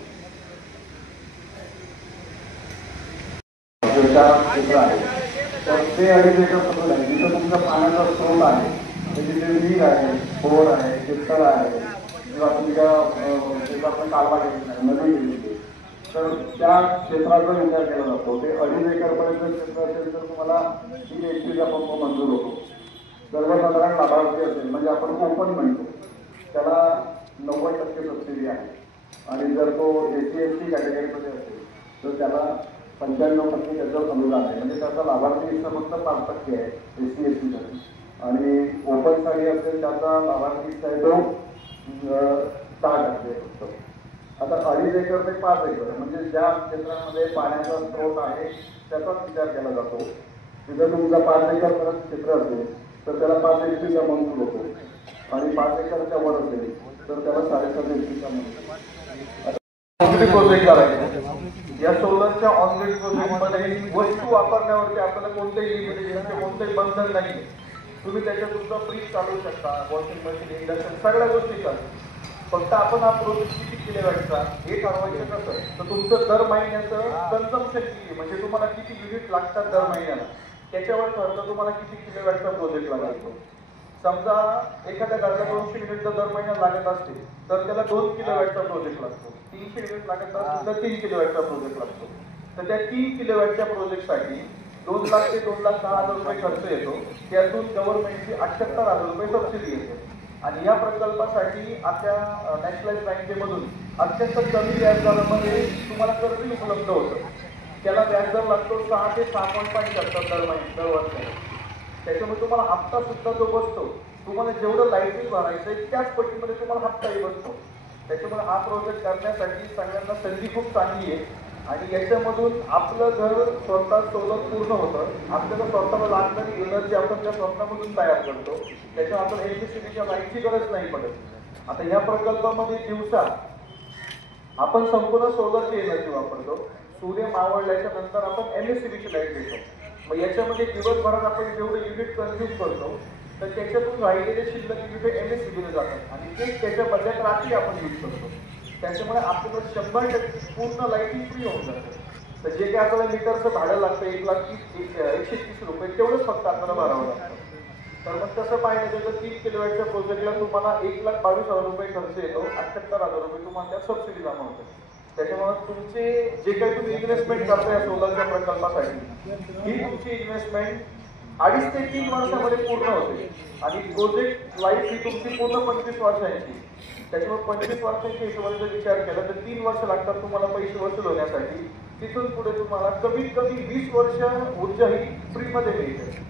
क्षेत्र आहे तर ते अडीच पद्धत आहे जिथं तुमचा पाण्याचा स्रोत आहे म्हणजे तिथे विहीर आहे, बोर आहे, शेततळ आहे किंवा तुमच्या शेतातून कालवा गेलेला आहे, नदी गेलेली, तर त्या क्षेत्राचा विचार केला जातो. ते 2.5 एकरपर्यंत क्षेत्र असेल तर तुम्हाला 3 HP पंप मंजूर होतो. सर्वसाधारण लाभार्थी असेल म्हणजे आपण ओपन म्हणतो त्याला 90% सबसिडी आहे आणि जर तो SC/ST कॅटेगरीमध्ये असेल तर त्याला 95% त्याचं अनुदान आहे. म्हणजे त्याचा लाभार्थी हिस्सा फक्त 5% आहे SC/ST साठी आणि ओपनसाठी असेल त्याचा लाभार्थी हिस्सा आहे तो 10% फक्त. आता 2.5 एकर ते 5 एकर म्हणजे ज्या क्षेत्रामध्ये पाण्याचा स्रोत आहे त्याचाच विचार केला जातो. तिथं तुमचा 5 एकर पर्यंत क्षेत्र असेल तर त्याला 5 HP मंजूर होतो आणि 5 एकरच्या वर असेल तर त्याला 7.5 HP मंजूर. प्रोजेक्ट करायचा या सोलरच्या ऑनग्रीड प्रोजेक्टमध्ये वस्तू वापरण्यावरती आपल्याला कोणतेही लिमिटेशन कोणतेही बंधन नाही. तुम्ही त्याच्यात तुमचा फ्रीज चालवू शकता, वॉशिंग मशीन, इंडक्शन सगळ्या गोष्टी चालू. फक्त आपण हा प्रोजेक्ट किती किलोवॅटचा हे ठरवायचं कसं तर तुमचं दर महिन्याचं कन्झम्पशन किती म्हणजे तुम्हाला किती युनिट लागतात दर महिन्याला त्याच्यावर ठरतं तुम्हाला किती किलोवॅटचा प्रोजेक्ट लागतो. समजा एखाद्या घराला 200 युनिट दर महिन्यात लागत असतील तर त्याला 2 किलोवॅटचा प्रोजेक्ट लागतो. 300 युनिट लागत असतील तर 3 किलोवॅटचा प्रोजेक्ट लागतो. तर त्या 3 किलोवॅटच्या प्रोजेक्टसाठी 2 लाख ते 2,10,000 रुपये खर्च येतो. त्यातून गव्हर्नमेंटची 78,000 रुपये सबसिडी येते आणि या प्रकल्पासाठी आपल्या नॅशनलाइज बँकेमधून अत्यंत कमी व्याजदरामध्ये तुम्हाला कर्ज उपलब्ध होतं. त्याला व्याजदर लागतो 6 ते 6.75 दर वर्षाला. त्याच्यामुळे तुम्हाला हप्ता सुद्धा जो बसतो तुम्हाला जेवढं लाईट बिल भरायचं आहे त्याच पट्टीमध्ये तुम्हाला हप्ताही बसतो. त्याच्यामुळे हा प्रोजेक्ट करण्यासाठी सगळ्यांना संधी खूप चांगली आहे आणि याच्यामधून आपलं घर स्वतः सोलर पूर्ण होतं. आपल्याला स्वतःला लागणारी एनर्जी आपण त्या स्वतःमधून तयार करतो. त्याच्यामुळे आपण इलेक्ट्रिसिटीच्या लाईटची गरज नाही पडत. आता या प्रकल्पामध्ये दिवसा आपण संपूर्ण सोलरची एनर्जी वापरतो. सूर्य मावळल्याच्या नंतर आपण MSCBची लाईट देतो. मग याच्यामध्ये दिवसभरात आपण जेवढे युनिट कन्झ्युम करतो तर त्याच्यातून राहिलेले शिल्लक युनिट MSCBला जातात आणि ते त्याच्या बदल्यात रात्री आपण यूज करतो. त्याच्यामुळे आपल्याला 100% पूर्ण लाईटिंग फ्री होऊन जातं. तर जे काही आपल्याला मीटरचं भाडं लागतं 1,130 रुपये तेवढंच फक्त आपल्याला भरावं लागतं. तर मग तसं पाहिलं तर 3 किलोवॅटच्या प्रोजेक्टला तुम्हाला 1,22,000 रुपये खर्च येतो. 78,000 रुपये तुम्हाला त्या सबसिडी जमा होतं. त्याच्यामुळे तुमचे जे काही तुम्ही इन्व्हेस्टमेंट करताय सोलरच्या प्रकल्पासाठी ही तुमची इन्व्हेस्टमेंट 2.5 ते 3 वर्षामध्ये पूर्ण होते आणि प्रोजेक्ट लाईफ ही तुमची पूर्ण 25 वर्षांची. त्याच्यामुळे 25 वर्षांच्या हिशोबाने जर विचार केला तर 3 वर्ष लागतात तुम्हाला पैसे वसूल होण्यासाठी. तिथून पुढे तुम्हाला कमीत कमी 20 वर्ष ऊर्जा ही फ्रीमध्ये मिळते.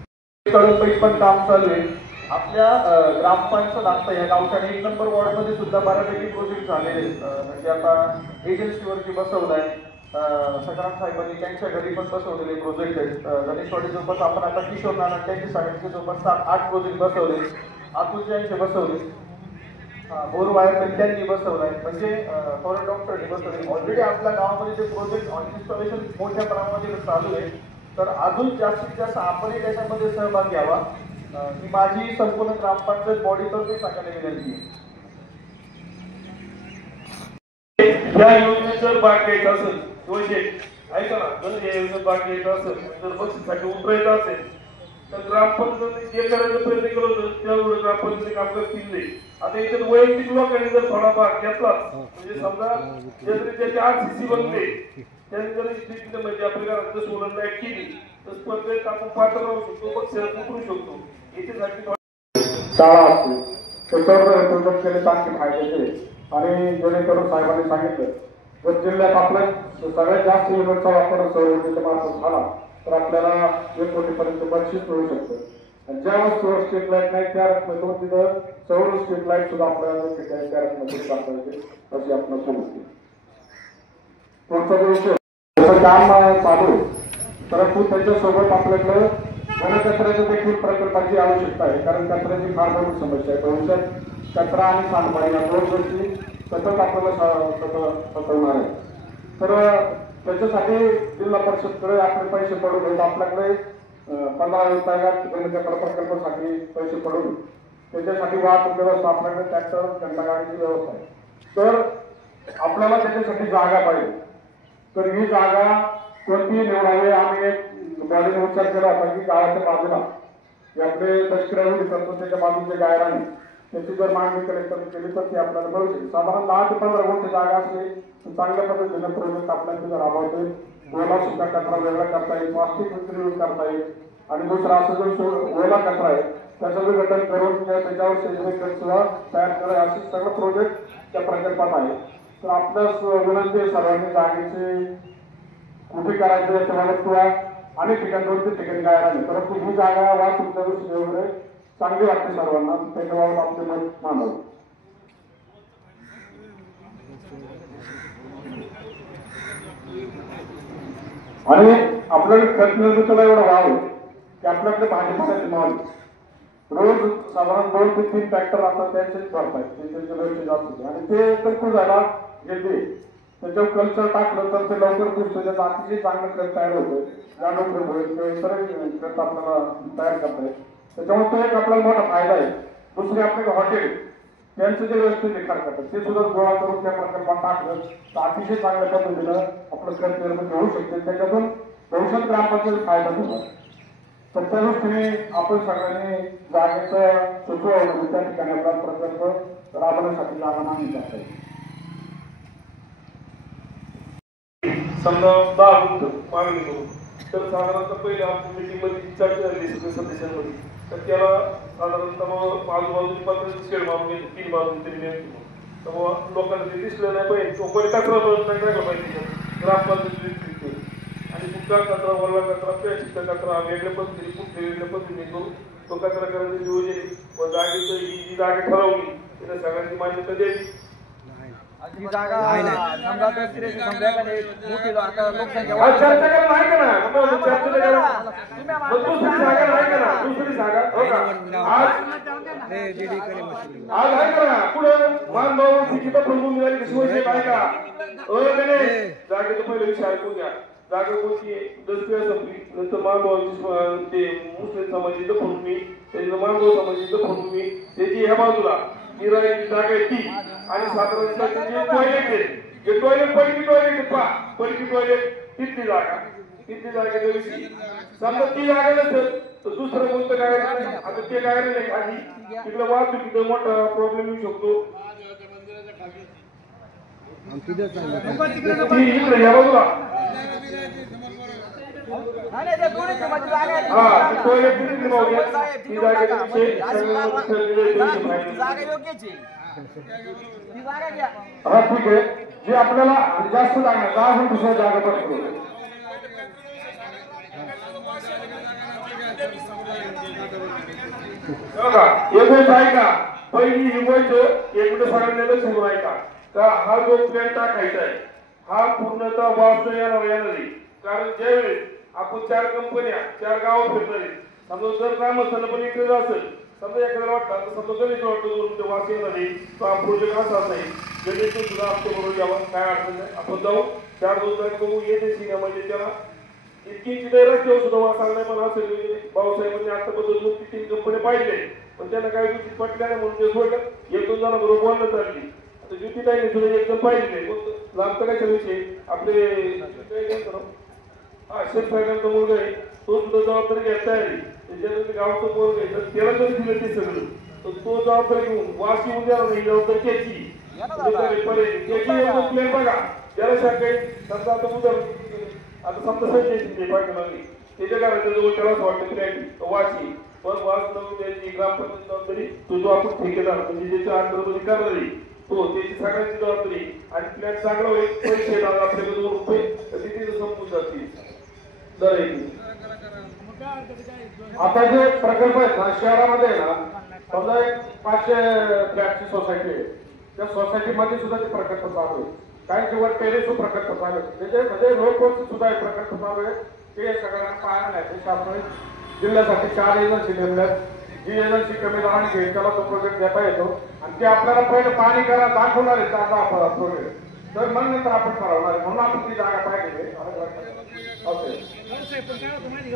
पण काम चालू आहे. आपल्या ग्रामपंचायत लागतं या गावच्या 1 नंबर वॉर्डमध्ये सुद्धा बऱ्यापैकी प्रोजेक्ट झालेले म्हणजे आता एजन्सीवरती बसवलाय. सकाराम साहेबांनी त्यांच्या घरी पण बसवलेले प्रोजेक्ट आहेत. गणेशवाडी जवळपास आपण आता किशोर नाना त्यांच्या शाळेचे जवळपास 7-8 प्रोजेक्ट बसवले. अतुलचे बसवले. बोर वायर त्यांनी बसवलाय म्हणजे फॉरेन डॉक्टरनी बसवले. ऑलरेडी आपल्या गावामध्ये जे प्रोजेक्ट इन्स्टॉलेशन मोठ्या प्रमाणामध्ये चालू आहे. तर अजून जास्तीत जास्त आपणही त्याच्यामध्ये सहभाग घ्यावा ही माझी संपूर्ण ग्रामपंचायत बॉडीतर्फे सांगायला विनंती आहे. या योजनेचा भाग घ्यायचा असेल ऐका ना जर या योजनेत भाग घ्यायचा असेल जर बक्षीसाठी उतरायचं असेल तर ग्रामपंचायत जे करायचा प्रयत्न केला होता त्यावेळेस ग्रामपंचायत काम करतील नाही. आता याच्यात वैयक्तिक लोकांनी जर थोडा भाग घेतला म्हणजे समजा जर त्याचे RCC बनले त्यांनी जर म्हणजे आपल्या घरात जर सोलर लाईट केली तर स्पर्धेत आपण पात्र राहू शकतो बक्षीस उतरू शकतो. याच्यासाठी शाळा असते त्याच्यावर प्रोजेक्ट केले चांगले फायद्याचे आणि जेणेकरून साहेबांनी सांगितलं जर जिल्ह्यात आपल्या सगळ्यात जास्त युनिटचा वापर सौर ऊर्जेच्या मार्फत झाला तर आपल्याला 1 कोटीपर्यंत बक्षीस मिळू शकतं. आणि ज्या वस्तूवर स्ट्रीट लाईट नाही त्या रकमेतून तिथं सौर स्ट्रीट लाईट सुद्धा आपल्याला त्या रकमेतून टाकता येते अशी आपण समजते. पुढचा जो विषय त्याचं काम चालू आहे परंतु त्याच्यासोबत आपल्याकडे घनकचऱ्याच्या देखील प्रकल्पाची आवश्यकता आहे कारण कचऱ्याची फार मोठी समस्या आहे. भविष्यात कचरा आणि सांडपाणी या 2 गोष्टी सतत आपल्याला सतवणार आहे. तर त्याच्यासाठी जिल्हा परिषदकडे आपले पैसे पडून आहेत. आपल्याकडे 15 प्रकल्पासाठी पैसे पडून त्याच्यासाठी वाहतूक व्यवस्था आपल्याकडे ट्रॅक्टर घंटागाडीची व्यवस्था आहे. तर आपल्याला त्याच्यासाठी जागा पाहिजे. तर ही जागा कोणती निवडावी. आम्ही एक बॉडीने विचार केला होता की गावाच्या बाजूला आपले दशकिरावी करतो त्याच्या बाजूचे गायराने त्याची जर मागणी कलेक्टरने केली तर ती आपल्याला मिळू शकते. साधारण 10 ते 15 गुंठे जागा असली तर चांगल्या पद्धतीने प्रोजेक्ट आपल्याला राबवते. ओला सुद्धा कचरा वेगळा करता येईल, प्लास्टिक विक्री करता येईल आणि दुसरा असं जो ओला कचरा आहे त्याचं विघटन करून त्याच्यावर सेंद्रिय खत सुद्धा तयार करा असे सगळं प्रोजेक्ट त्या प्रकल्पात आहे. तर आपल्यास विनंती सर्वांनी जागेचे कुठे करायचं याच्याबाबत किंवा अनेक ठिकाणी 2-3 ठिकाणी काय राहिले परंतु ही जागा वाहतुकीच्या दृष्टीने वगैरे चांगली वाटते सर्वांना. त्याच्याबाबत आपले मत मांडावे. आणि आपल्याकडे खत निर्मितीला एवढा वाव आहे की आपल्याकडे भाजीपाल्याचे माल रोज साधारण 2 ते 3 ट्रॅक्टर आता त्यांचेच भरतायत. त्यांचे पैसे जास्त आणि ते तर खूप झाला घेते त्याच्यावर कल्चर टाकलं तर ते लवकर पुढचं त्याचं अतिशय चांगलं खत तयार होतं. जाणवल्यामुळे इतर खत आपल्याला तयार करता येईल. त्याच्यामुळे तो एक आपल्याला मोठा फायदा आहे. दुसरे आपल्याकडे हॉटेल त्यांचं जे व्यवस्थित लेखन करतात ते सुद्धा गोळा करून त्या प्रकल्पात टाकलं तर अतिशय चांगल्या पद्धतीनं आपलं खत निर्मिती होऊ शकते. त्याच्यातून भविष्यात ग्रामपंचायत फायदा होतो. तर त्या दृष्टीने आपण सगळ्यांनी जागेचं सुचवावं त्या ठिकाणी आपला प्रकल्प राबवण्यासाठी जागा मागणी करता येईल. समजा 10 गुंठ मागणी करू तर साधारणतः पहिल्या मीटिंग मध्ये चर्चा झाली सगळ्या सदस्यांमध्ये तर त्याला साधारणतः मग आजूबाजूची पत्राची शेड मारून घेतली 3 बाजून तरी मिळते. तर मग लोकांना ते दिसलं नाही पाहिजे तो कोणी कचरा बनत नाही टाकला पाहिजे ग्रामपंचायत आणि कुठला कचरा वरला कचरा प्लॅस्टिकचा कचरा वेगळ्या पद्धतीने कुठल्या वेगळ्या पद्धतीने करून तो कचरा करण्याची नियोजन व जागेचं ही जी जागा ठरवली त्याला सगळ्यांची मान्यता द्यावी. ही जागा समजा दसऱ्याची समजा मोठी आता लोकसंख्या चर्चा करायला नाही का ना चर्चा करायला दुसरी जागा नाही का ना दुसरी जागा हो का आज आहे का ना पुढं मानभाव तिकीट फुलवून मिळाली कशी वैसे काय का जागेचं पहिलं विषय ऐकून घ्या. जागा कोणती दसऱ्या संपली नंतर मानभावाची ते मुस्लिम समाजाची दफनभूमी त्याच्या मानभाव समाजाची दफनभूमी त्याची ह्या बाजूला निराळी जागा आहे ती आणि साधारणतः जे टॉयलेट आहे जे टॉयलेट पडकी टॉयलेट पडकी टॉयलेट तिथली जागेच्या विषयी समजा ती जागा नसेल तर दुसरं कोणतं करायचं आता ते करायला नाही खाली तिकडे वाहतुकीचा मोठा प्रॉब्लेम येऊ शकतो. इकडे या बाजूला टॉयलेट तिथली बाजूला ती जागेचा विषय जागा योग्यची हा ठीक आहे. जे आपल्याला जास्त जागा 10 गुंठ दुसऱ्या जागा पडतो बघा एक गोष्ट आहे का पहिली ही गोष्ट एक मिनिट सगळ्यांना समोर आहे का हा जो प्लॅन टाकायचा आहे हा पूर्णतः वापस येणार नाही. कारण ज्यावेळेस आपण 4 कंपन्या 4 गावं फिरणार समजा जर ग्रामस्थांना पण इकडे असेल समजा एखाद्याला वाटतं तर समजा गणेश वाटतो वास येणार नाही तो हा प्रोजेक्ट असाच नाही गणेश सुद्धा आपल्या बरोबर यावा काय अडचण नाही. आपण जाऊ 4 दिवसांनी बघू येते सिंगा म्हणजे त्याला इतकी रस्त्यावर सुद्धा वास आला पण असेल भाऊसाहेबांनी आतापर्यंत 2-3 कंपन्या पाहिजे पण त्यांना काही गोष्टी पटल्या नाही म्हणून ते सोडलं. 1-2 जणांबरोबर बोलणं चालली आता ज्योतिताईने सुद्धा एकदम पाहिजे लांब करायचा विषय आपले शेतकऱ्यांचा मुलगा आहे तो सुद्धा जबाबदारी घ्यायला तयारी त्याच्यानंतर गावचं पोरग आहे तर त्याला जर दिलं ते सगळं तर तो जबाबदारी घेऊन वास येऊन द्यायला नाही जबाबदारी त्याची प्लॅन बघा ज्याला शाखा समजा आता उदाहरण आता समजा संजय शिंदे पाठीमागे त्याच्या घराच्या जवळ त्यालाच वाटतं की वाशी पण वास नव्हती त्याची ग्रामपंचायत जबाबदारी तो जो आपण ठेकेदार म्हणजे ज्याच्या अंडरमध्ये करणारी तो त्याची सगळ्यांची जबाबदारी आणि प्लॅन चांगला होईल पैसे दादा आपल्याकडे 2 रुपये तर तिथे संपून जातील. आता जे प्रकल्प आहेत ना शहरामध्ये ना समजा एक 500 फ्लॅटची सोसायटी आहे त्या सोसायटीमध्ये सुद्धा ते प्रकल्प चालू आहे. काही किंवा टेरेस प्रकल्प चालू आहे त्याच्यामध्ये रोडवरती सुद्धा एक प्रकल्प चालू आहे ते सगळ्यांना पाहायला नाही. शासनाने जिल्ह्यासाठी 4 एजन्सी नेमल्यात. जी एजन्सी कमी दराने घेईल त्याला तो प्रोजेक्ट देता येतो आणि ते आपल्याला पहिले पाणी करा दाखवणार आहे 4-10 प्रोजेक्ट तर मग नंतर आपण ठरवणार आहे. म्हणून आपण ती जागा पाहिजे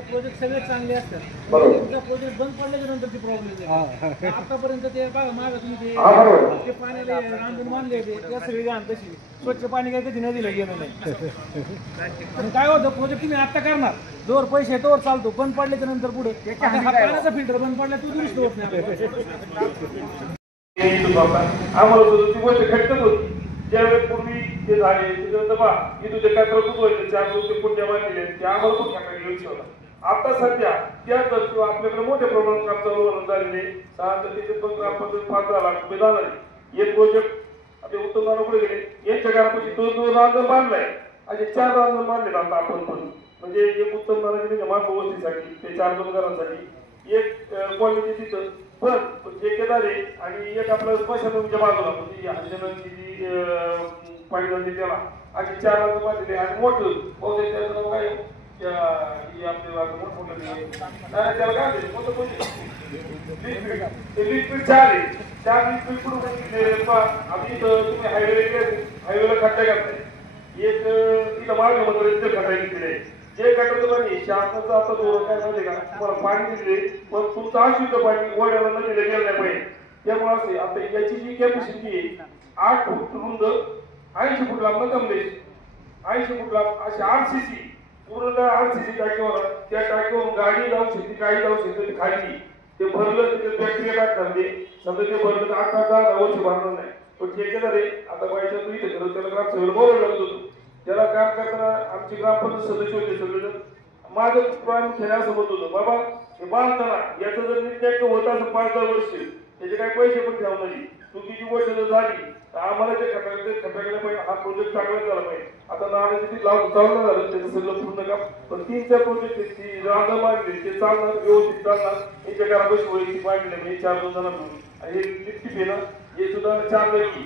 प्रोजेक्ट सगळे चांगले असतात. बरोबर. तुमचा प्रोजेक्ट बंद पडल्याच्या नंतर ती प्रॉब्लेम आहे. आतापर्यंत ते बघा मागं तुम्ही ते पाण्याला रांजण बांधले होते त्या सगळी घाण तशी स्वच्छ पाणी काय कधी नदीला गेलं नाही. आणि काय होतं प्रोजेक्ट तुम्ही आता करणार जोर पैसे तोवर चालतो, बंद पडल्याच्या नंतर पुढे हा पाण्याचा फिल्टर बंद पडला तू दुरुस्त होत नाही. आम्हाला ती गोष्ट खटकत होती. ज्यावेळेस पूर्वी ते झाले त्याच्यानंतर बा की तुझे काय प्रभुत्व व्हायचं 4 दिवस पुण्य बांधलेले ते आम्हाला पण खायला घेऊन ठेवला. आता सध्या त्या दर्शक आपल्याकडे मोठ्या प्रमाणात काम चालू झालेले त्याचे पण ग्रामपंचायत 5 लाख रुपये झाले. एक प्रोजेक्ट आता उत्तम पुढे गेले यांच्या घरापाशी 2 रांजण बांधलाय असे 4 रांजण बांधले आता आपण पण म्हणजे एक उत्तम नारायणच्या मागवस्तीसाठी ते 4 कामगारांसाठी एक कॉलेज तिथं पण ठेकेदार आहे आणि एक आपलं स्मशानच्या बाजूला म्हणजे हरिजनांची जी पाणी जाते त्याला अशी 4 रांजण बांधलेले आणि मोठं बहुतेक त्याचं नाव काय आपल्या मोठमोठं त्याला काय मोठं लिक्विड 4 आहे. 4 लिक्विड कुठून आम्ही तुम्ही हायवेला खड्डा घातलाय एक तिथं मार्ग मध्ये खड्डा घेतलेला आहे. जे गटाचं पाणी शासनाचं आता धोरण काय माहिती का तुम्हाला पाणी दिले पण तुमचं अशुद्ध पाणी वड्याला नदीला गेलं नाही पाहिजे. त्यामुळे असे आता याची जी कॅपॅसिटी आहे 8 फूट रुंद 80 फूट लांब कमलेश 80 फूट लांब असे 8 सीसी पूर्ण 8 सीसी टाकीवर त्या टाकीवर गाडी जाऊ शकते काही जाऊ शकते खाली ते भरलं तिथे बॅक्टेरिया टाकतात ते समजा ते भरलं तर 8-10 वर्ष भरणार नाही. पण ठेकेदार आहे आता बायच्या तू इथे करत त्याला ग्रामसभेला बोलावं लागत होतं. त्याला काम करताना आमची ग्रामपंचायत सदस्य होते सगळेजण माझं प्रामुख्याने असं म्हणत होतं बाबा हे बांधताना याचं जर निर्णय होत असं 5-10 वर्ष त्याचे काही पैसे पण ठेवणार नाही. चुकीची गोष्ट जर झाली तर आम्हाला ते खटाकले पाहिजे. हा प्रोजेक्ट चांगला झाला पाहिजे. आता नाण्याचे ते चालू झालं त्याचं सगळं पूर्ण काम पण 3-4 प्रोजेक्ट ती रांगा मांडली ते चालणार व्यवस्थित चालणार याच्या घरापाशी वैयक्तिक मांडले म्हणजे 4 जणांना आणि हे लिफ्ट आहे ना हे सुद्धा 4 पैकी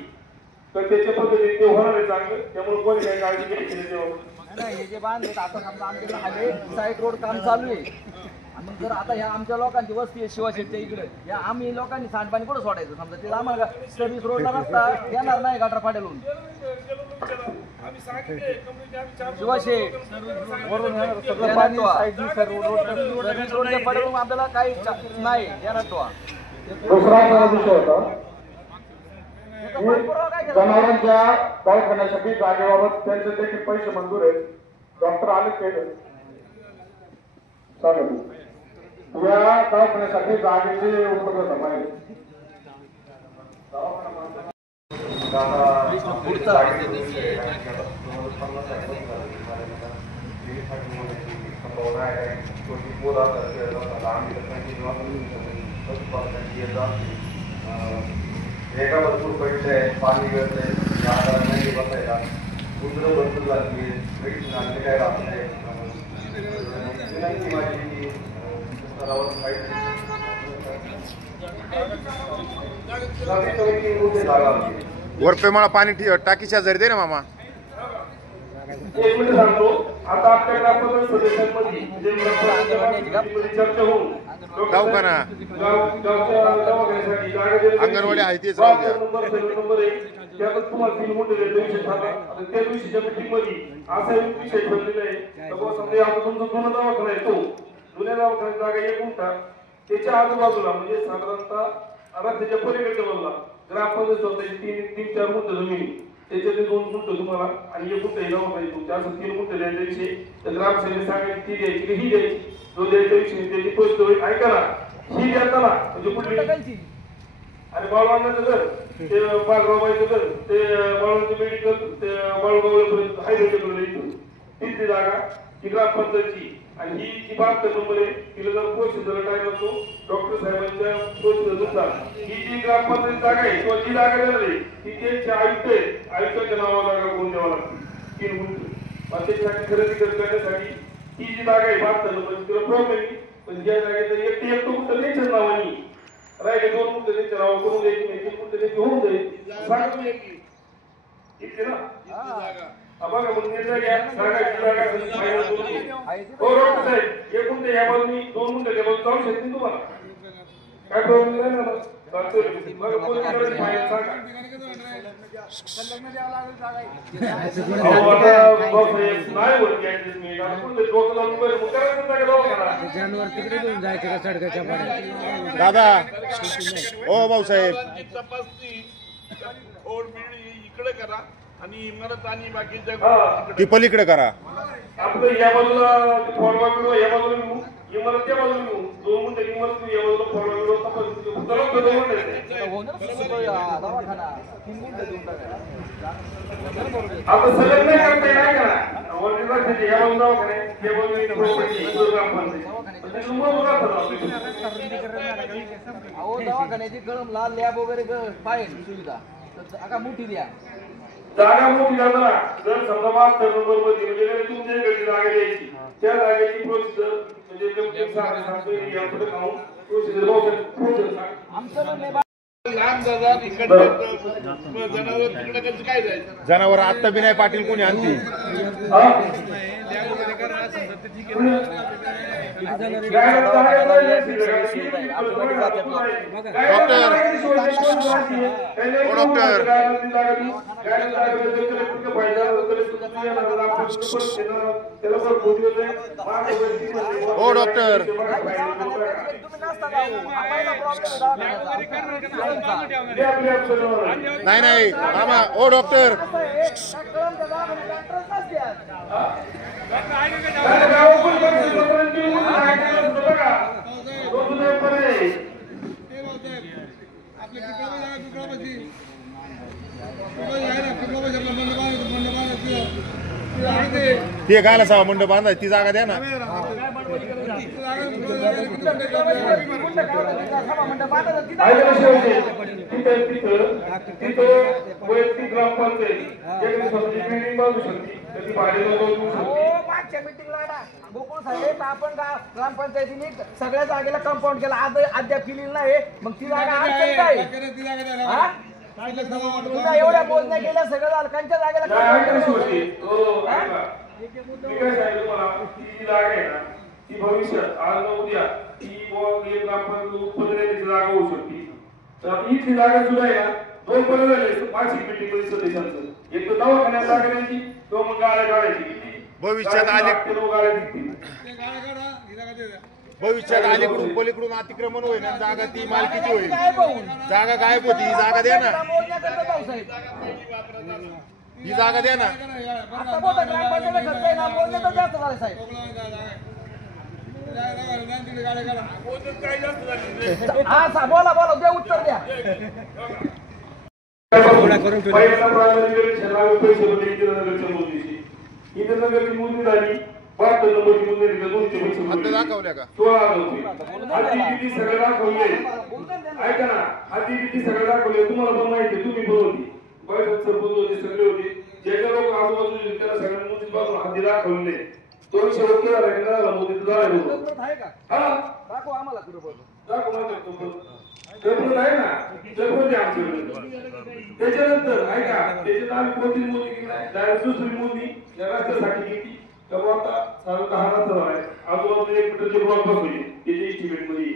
तर त्याच्या पद्धतीने ते होणार आहे चांगलं. त्यामुळे कोणी काही काळजी घ्यायची नाही तेव्हा नाही हे जे बांधले आता समजा आमच्याकडे हायवे साईड रोड काम चालू आहे आणि जर आता ह्या आमच्या लोकांची वस्ती आहे शिवाशेठच्या इकडे या आम्ही लोकांनी सांडपाणी कुठं सोडायचं समजा ते आम्हाला सर्व्हिस रोडला रस्ता येणार नाही गटार फाट्यालून शिवाशेठ वरून सगळं पाणी रोडच्या फाट्यालून आपल्याला काही नाही येणार तो. दुसरा विषय होता जनावरांच्या दवाखान्यासाठी जागेबाबत त्यांचे देखील पैसे मंजूर आहेत. डॉक्टर आले केलं चालेल या दवाखान्यासाठी जागेची उपलब्धता पाहिजे. एका भरपूर पैसे पाणी मिळते नाही बसायला दुसरं भरपूर लागली मेडिसिन आणले काय राहत नाही विनंती माझी की स्तरावर जागा वरपेमाळा पाणी टाकीच्या जरी दे ना मामा. एक मिनिट सांगतो आता आपल्या ग्रामपंचायत सदस्यांमध्ये चर्चा होऊन दवाखाना अंगणवाडी आहे तेच राहू द्या. त्यातच तुम्हाला 3 गुंठे दिवशी सांगा त्या दिवशीच्या मीटिंग मध्ये असा एक विषय ठरलेला आहे समजा आता तुमचा जुना दवाखाना आहे तो जुन्या दवाखान्यात जागा 1 गुंठा त्याच्या आजूबाजूला म्हणजे साधारणतः रस्त्याच्या पलीकडच्या बाजूला ग्रामपंचायत स्वतःची 3-4 गुंठे जमीन त्याच्यातले 2 गुंठे तुम्हाला आणि 1 गुंठा हिरावा पाहिजे तुमच्या असं 3 गुंठे द्यायच्या विषयी तर ग्रामसभेने सांगायची ती द्यायची की ही द्यायची जो द्यायच्या विषयी त्याची पोस्ट होईल ऐका ना ही देताना म्हणजे कुठली आणि बाळवांचं घर ते बाळगावबाईचं घर ते बाळवांचं मेडिकल ते बाळगावपर्यंत हायवेकडे इथून तिथली जागा ही ग्रामपंचायतची आणि ही जी 72 नंबर आहे तिला जर पोस्ट जर टाइम असतो डॉक्टर साहेबांच्या पोस्टनुसार ही जी ग्रामपंचायत जागा आहे किंवा जी जागा देणार आहे ती त्यांचे आयुक्त आहेत आयुक्ताच्या नावावर जागा करून द्यावा लागते 3 गुंठे मग त्याच्यासाठी खरेदी करण्यासाठी ही जी जागा आहे 72 नंबर तिला प्रॉब्लेम नाही पण ज्या जागेचं एक गुंठा त्यांच्याच नावानी राहिले 2 गुंठे त्यांच्या नावावर करून द्यायची नाही 3 गुंठे त्यांची होऊन जाईल सांगा तुम्ही इथे ना बघा मग निर्णय घ्या सांगायची जागा हो डॉक्टर साहेब 1 गुंठे या बाजूनी 2 गुंठे त्या बाजून जाऊ शकते तुम्हाला काय प्रॉब्लेम नाही ना दादा ओ भाऊसाहेब इकडे करा आणि इमारत आणि बाकीच्या ती पलीकडे करा. आपलं या बाजूला फॉरवर्ड या बाजूला इमारत त्या बाजूला दोन मिनिटं इमारत या बाजूला फॉरवर्ड आता सलग नाही करता नाही करा या बाजूला दवाखान्याची कळम लाल लॅब वगैरे पाहिजे सुविधा आता मोठी द्या. जागा मोठी जाणार जर समजा मास्टर नंबर मध्ये म्हणजे तुमच्या घरी जागा द्यायची त्या जागेची प्रोसिजर म्हणजे जनावर आत्ता बी नाही पाटील कोणी आणती. ओ डॉक्टर नाही नाही मामा ओ डॉक्टर ते गायला सहा मंडप बांधा ती जागा द्या ना. वैयक्तिक ग्रामपंचायत गोकुळ साहेब आपण ग्रामपंचायतीने सगळ्या जागेला कंपाऊंड केला अद्याप केलेलं नाही. मग ती जागा एवढ्या मोजण्या केल्या सगळं झालं कंच्या जागेला ती भविष्यात आज उद्या ती ग्रामपंचायतीची जागा होऊ शकते. तर इथली जागा सुद्धा आहे ना 2 पद झाले मासिक मीटिंग मध्ये सदस्यांचं एक तर दवाखान्यात जागा द्यायची किंवा मग गाड्या काढायची भविष्यात अलीकडून पलीकडून अतिक्रमण होईल जागा ती मालकीची होईल. जागा गायब होती ही जागा द्या ना. ही जागा द्या ना. बोला बोला द्या उत्तर द्या. इंद्रनगरची मोजणी झाली 72 नंबरची मोजणी झाली 200 पैसे दाखवल्या का 16 रुपये हाती सगळं दाखवले. ऐका ना हाती सगळं दाखवले तुम्हाला पण माहिती तुम्ही पण होती बैठक सरपंच होते सगळे होते ज्याच्या लोक आजूबाजूला त्याला सगळ्यांना मोजणी बाजूला हाती दाखवले 200 रुपये झाला मोदीचं झालं हा दाखव आम्हाला दाखव सरपंच आहे ना सरपंच आमच्याकडे. त्याच्यानंतर ऐका त्याच्यात आम्ही कोणती मोजणी केली नाही डायरेक्ट दुसरी मोजणी या रस्त्यासाठी केली तेव्हा आता साधारण 10 रस्ता झालाय आजूबाजूला 1 मीटरचे ब्लॉक बसवले त्याच्या इस्टिमेट मध्ये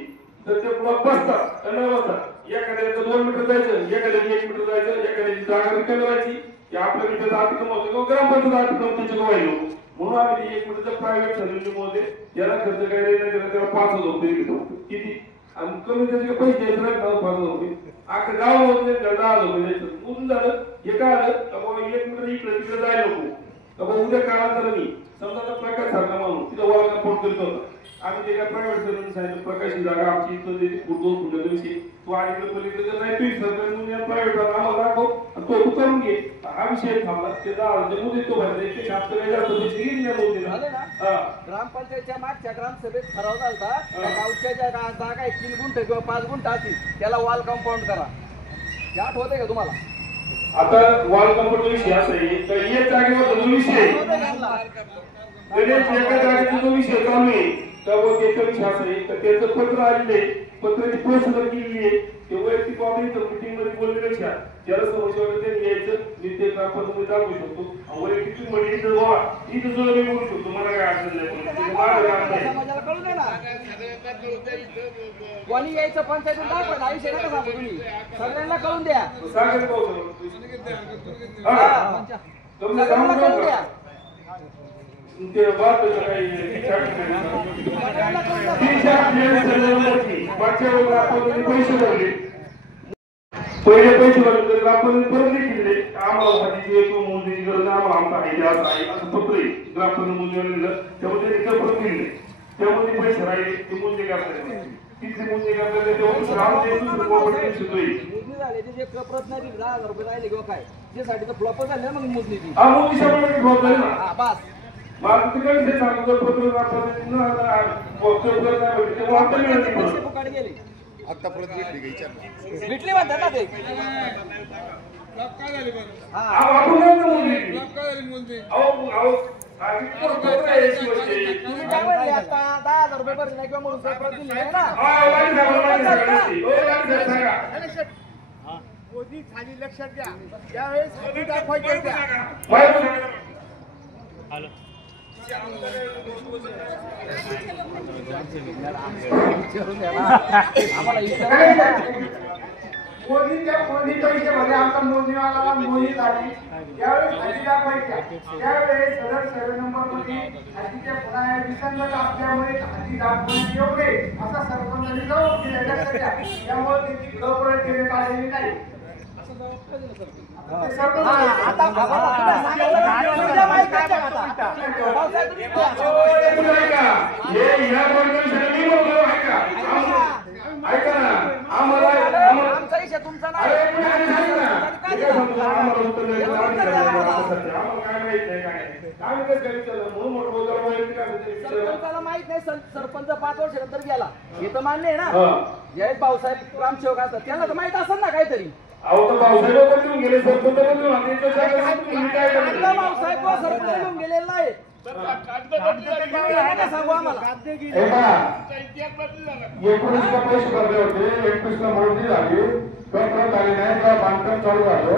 तर ते ब्लॉक बसतात न बसतात एखाद्याचं 2 मीटर जायचं एखाद्याची 1 मीटर जायचं एखाद्याची जागा रिकामी व्हायची की आपल्या मीटरचा अतिक्रम होतं किंवा ग्रामपंचायत अतिक्रम त्याच्या व्हायलो म्हणून आम्ही 1 मीटरचं प्रायव्हेट सर्व्हिसमध्ये याला खर्च काय नाही त्याला 5,000 रुपये घेतो. किती आणि कमी त्याचे पैसे द्यायचे नाही 5,000 रुपये अख्खं गावामध्ये 10,000 रुपये द्यायचं उठून झालं हे काय आलं तर 1 मीटर इकडे तिकडे जायला नको तर उद्या काळांतराने समजा प्रकाश सारखा म्हणून तिथं वॉल कंपाऊंड करत होता आम्ही ते काय प्रायव्हेट सर्व्हिस सांगितलं प्रकाशची जागा आमची इथं 2 फुटाच्या विषयी तू आणि पलीकडे जर नाही तुम्ही सरकारी प्रायव्हेट आम्हाला दाखव आणि तो करून घे हा विषय थांबला ते मुद्दे तो भरले ते जास्त काही जास्त ग्रामपंचायतच्या मागच्या ग्रामसभेत ठराव झाला गावच्या जागा 3 गुंठ किंवा 5 गुंठ असतील त्याला वॉल कंपाऊंड करा. आठवतंय का तुम्हाला? आता वॉल कंपाऊंड विषय असा आहे तर एक जागेवर जो विषय एका जागेचा जो विषय चालू आहे त्यावर त्याचा विषय असा आहे तर त्याचं पत्र आलेलं आहे पत्राची प्रोसिजर केलेली आहे ते वैयक्तिक बाबी मिटिंग मध्ये बोललेलं ज्याला समस्या वाटत त्यांनी यायचं, मी ते ग्रामपंचायत दाखवू शकतो. वैयक्तिक तुम्ही म्हणजे इथं बाबा इथं सुद्धा मी बोलू शकतो, मला काय अडचण नाही. समाजाला कळू दे ना. कोणी यायचं पंचायतीत दाखवायचं, आयुष्य नका सांगू तुम्ही, सगळ्यांना कळून द्या. सांगेल पाहू सगळ्यांना कळून द्या. ते बात काही पैसे भरले, पहिले पैसे भरले तर आपण परत दिले आम्हाला एक मोदीची गरज आम्हाला आमचा आहे असं आहे असं पत्र आहे ग्रामपंचायत मोदीला. त्यामुळे त्यांनी परत दिले, त्यामध्ये पैसे राहिले ते मोदी करता तिथे मोदी करता मोजणी झाले ते जे कपरत नाही 10,000 रुपये राहिले किंवा काय त्यासाठी तर फ्लॉप झाले मग मोजणी ती. मोदी शंभर फ्लॉप झाली ना. हा बस फुकाट गेले. आता परत भेटली भेटली म्हणतात ना ते. तुम्ही काय म्हणले आता 10,000 रुपये भरले नाही किंवा म्हणून परत दिले नाही ना. मोदी खाली लक्षात द्या, त्यावेळेस दाखवायचं मोदी पैसे मध्ये आमचा मोदीवाला मोदी झाली त्यावेळेस हजी दाखवायच्या, त्यावेळेस सदर सर्वे नंबर मध्ये हजीच्या पुन्हा विसंगत असल्यामुळे हजी दाखवण्यात योग्य असा सरपंचांनी जबाब दिला. लक्षात घ्या, त्यामुळे त्याची गडबड देण्यात आलेली नाही. आमचा विषय तुमचा नाही. सरपंचाला माहित नाही, सरपंच 5 वर्षानंतर गेला हे तर मान्य आहे ना. जयेश भाऊसाहेब ग्रामसेवक असतात त्यांना तर माहित असेल ना काहीतरी. भाऊसाहेब सरपंच घेऊन गेलेला नाही सांगू आम्हाला. 19ला पैसे भरले होते, 21ला मोजणी झाली, पत्र झाली नाही, तेव्हा बांधकाम चालू झालं,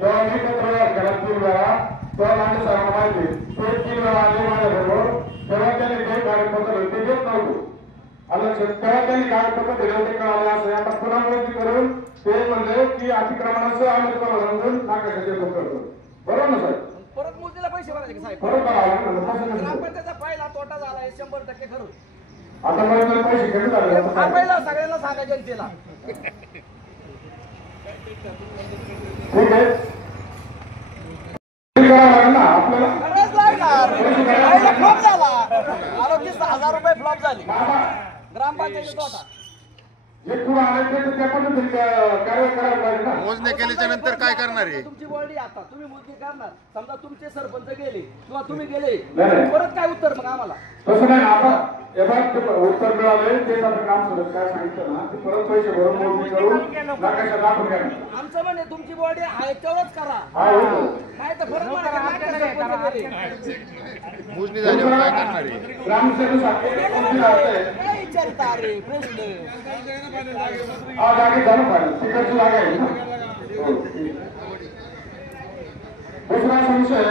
तेव्हा मी पत्र केला 3 वेळा, तेव्हा माझ्या सर्व माहिती ते 3 वेळा आले माझ्याबरोबर. तेव्हा त्यांनी जे कागदपत्र होते देत नव्हते आलं, तेव्हा त्यांनी कागदपत्र दिले होते कळाले असं. आता पुन्हा मोजणी करून ते म्हणले की अतिक्रमणाचं आम्ही तुम्हाला समजून नाकाशाचे लोक करतो. बरोबर ना साहेब? परत मोदीला पैसे भरायचे साहेब. ग्रामपंचायतचा पहिला तोटा झाला 100% खरं. आता मला पैसे कमी झाले पहिला सगळ्यांना सांगा जनतेला. ठीक आहे ना आपल्याला फ्लॉप झाला. 30,000 रुपये फ्लॉप झाले ग्रामपंचायतीचा तोटा. मोजणी केल्याच्या नंतर काय करणार आहे? तुमची बॉडी आता तुम्ही मोजणी करणार, समजा तुमचे सरपंच गेले किंवा तुम्ही गेले परत काय उत्तर मग आम्हाला? तसं नाही, आता उत्तर मिळाले तेच आता काम सुरू काय सांगितलं ना ते परत पैसे भरून मोजणी करून नाकाशा दाखवून घ्या. आमचं म्हणे तुमची बॉडी आहे तेवढंच करा, नाही तर परत मोजणी झाल्यावर काय करणार आहे? काय विचारता रे प्रश्न? जागी झालं पाहिजे तिकडची जागा आहे ना. दुसरा संशय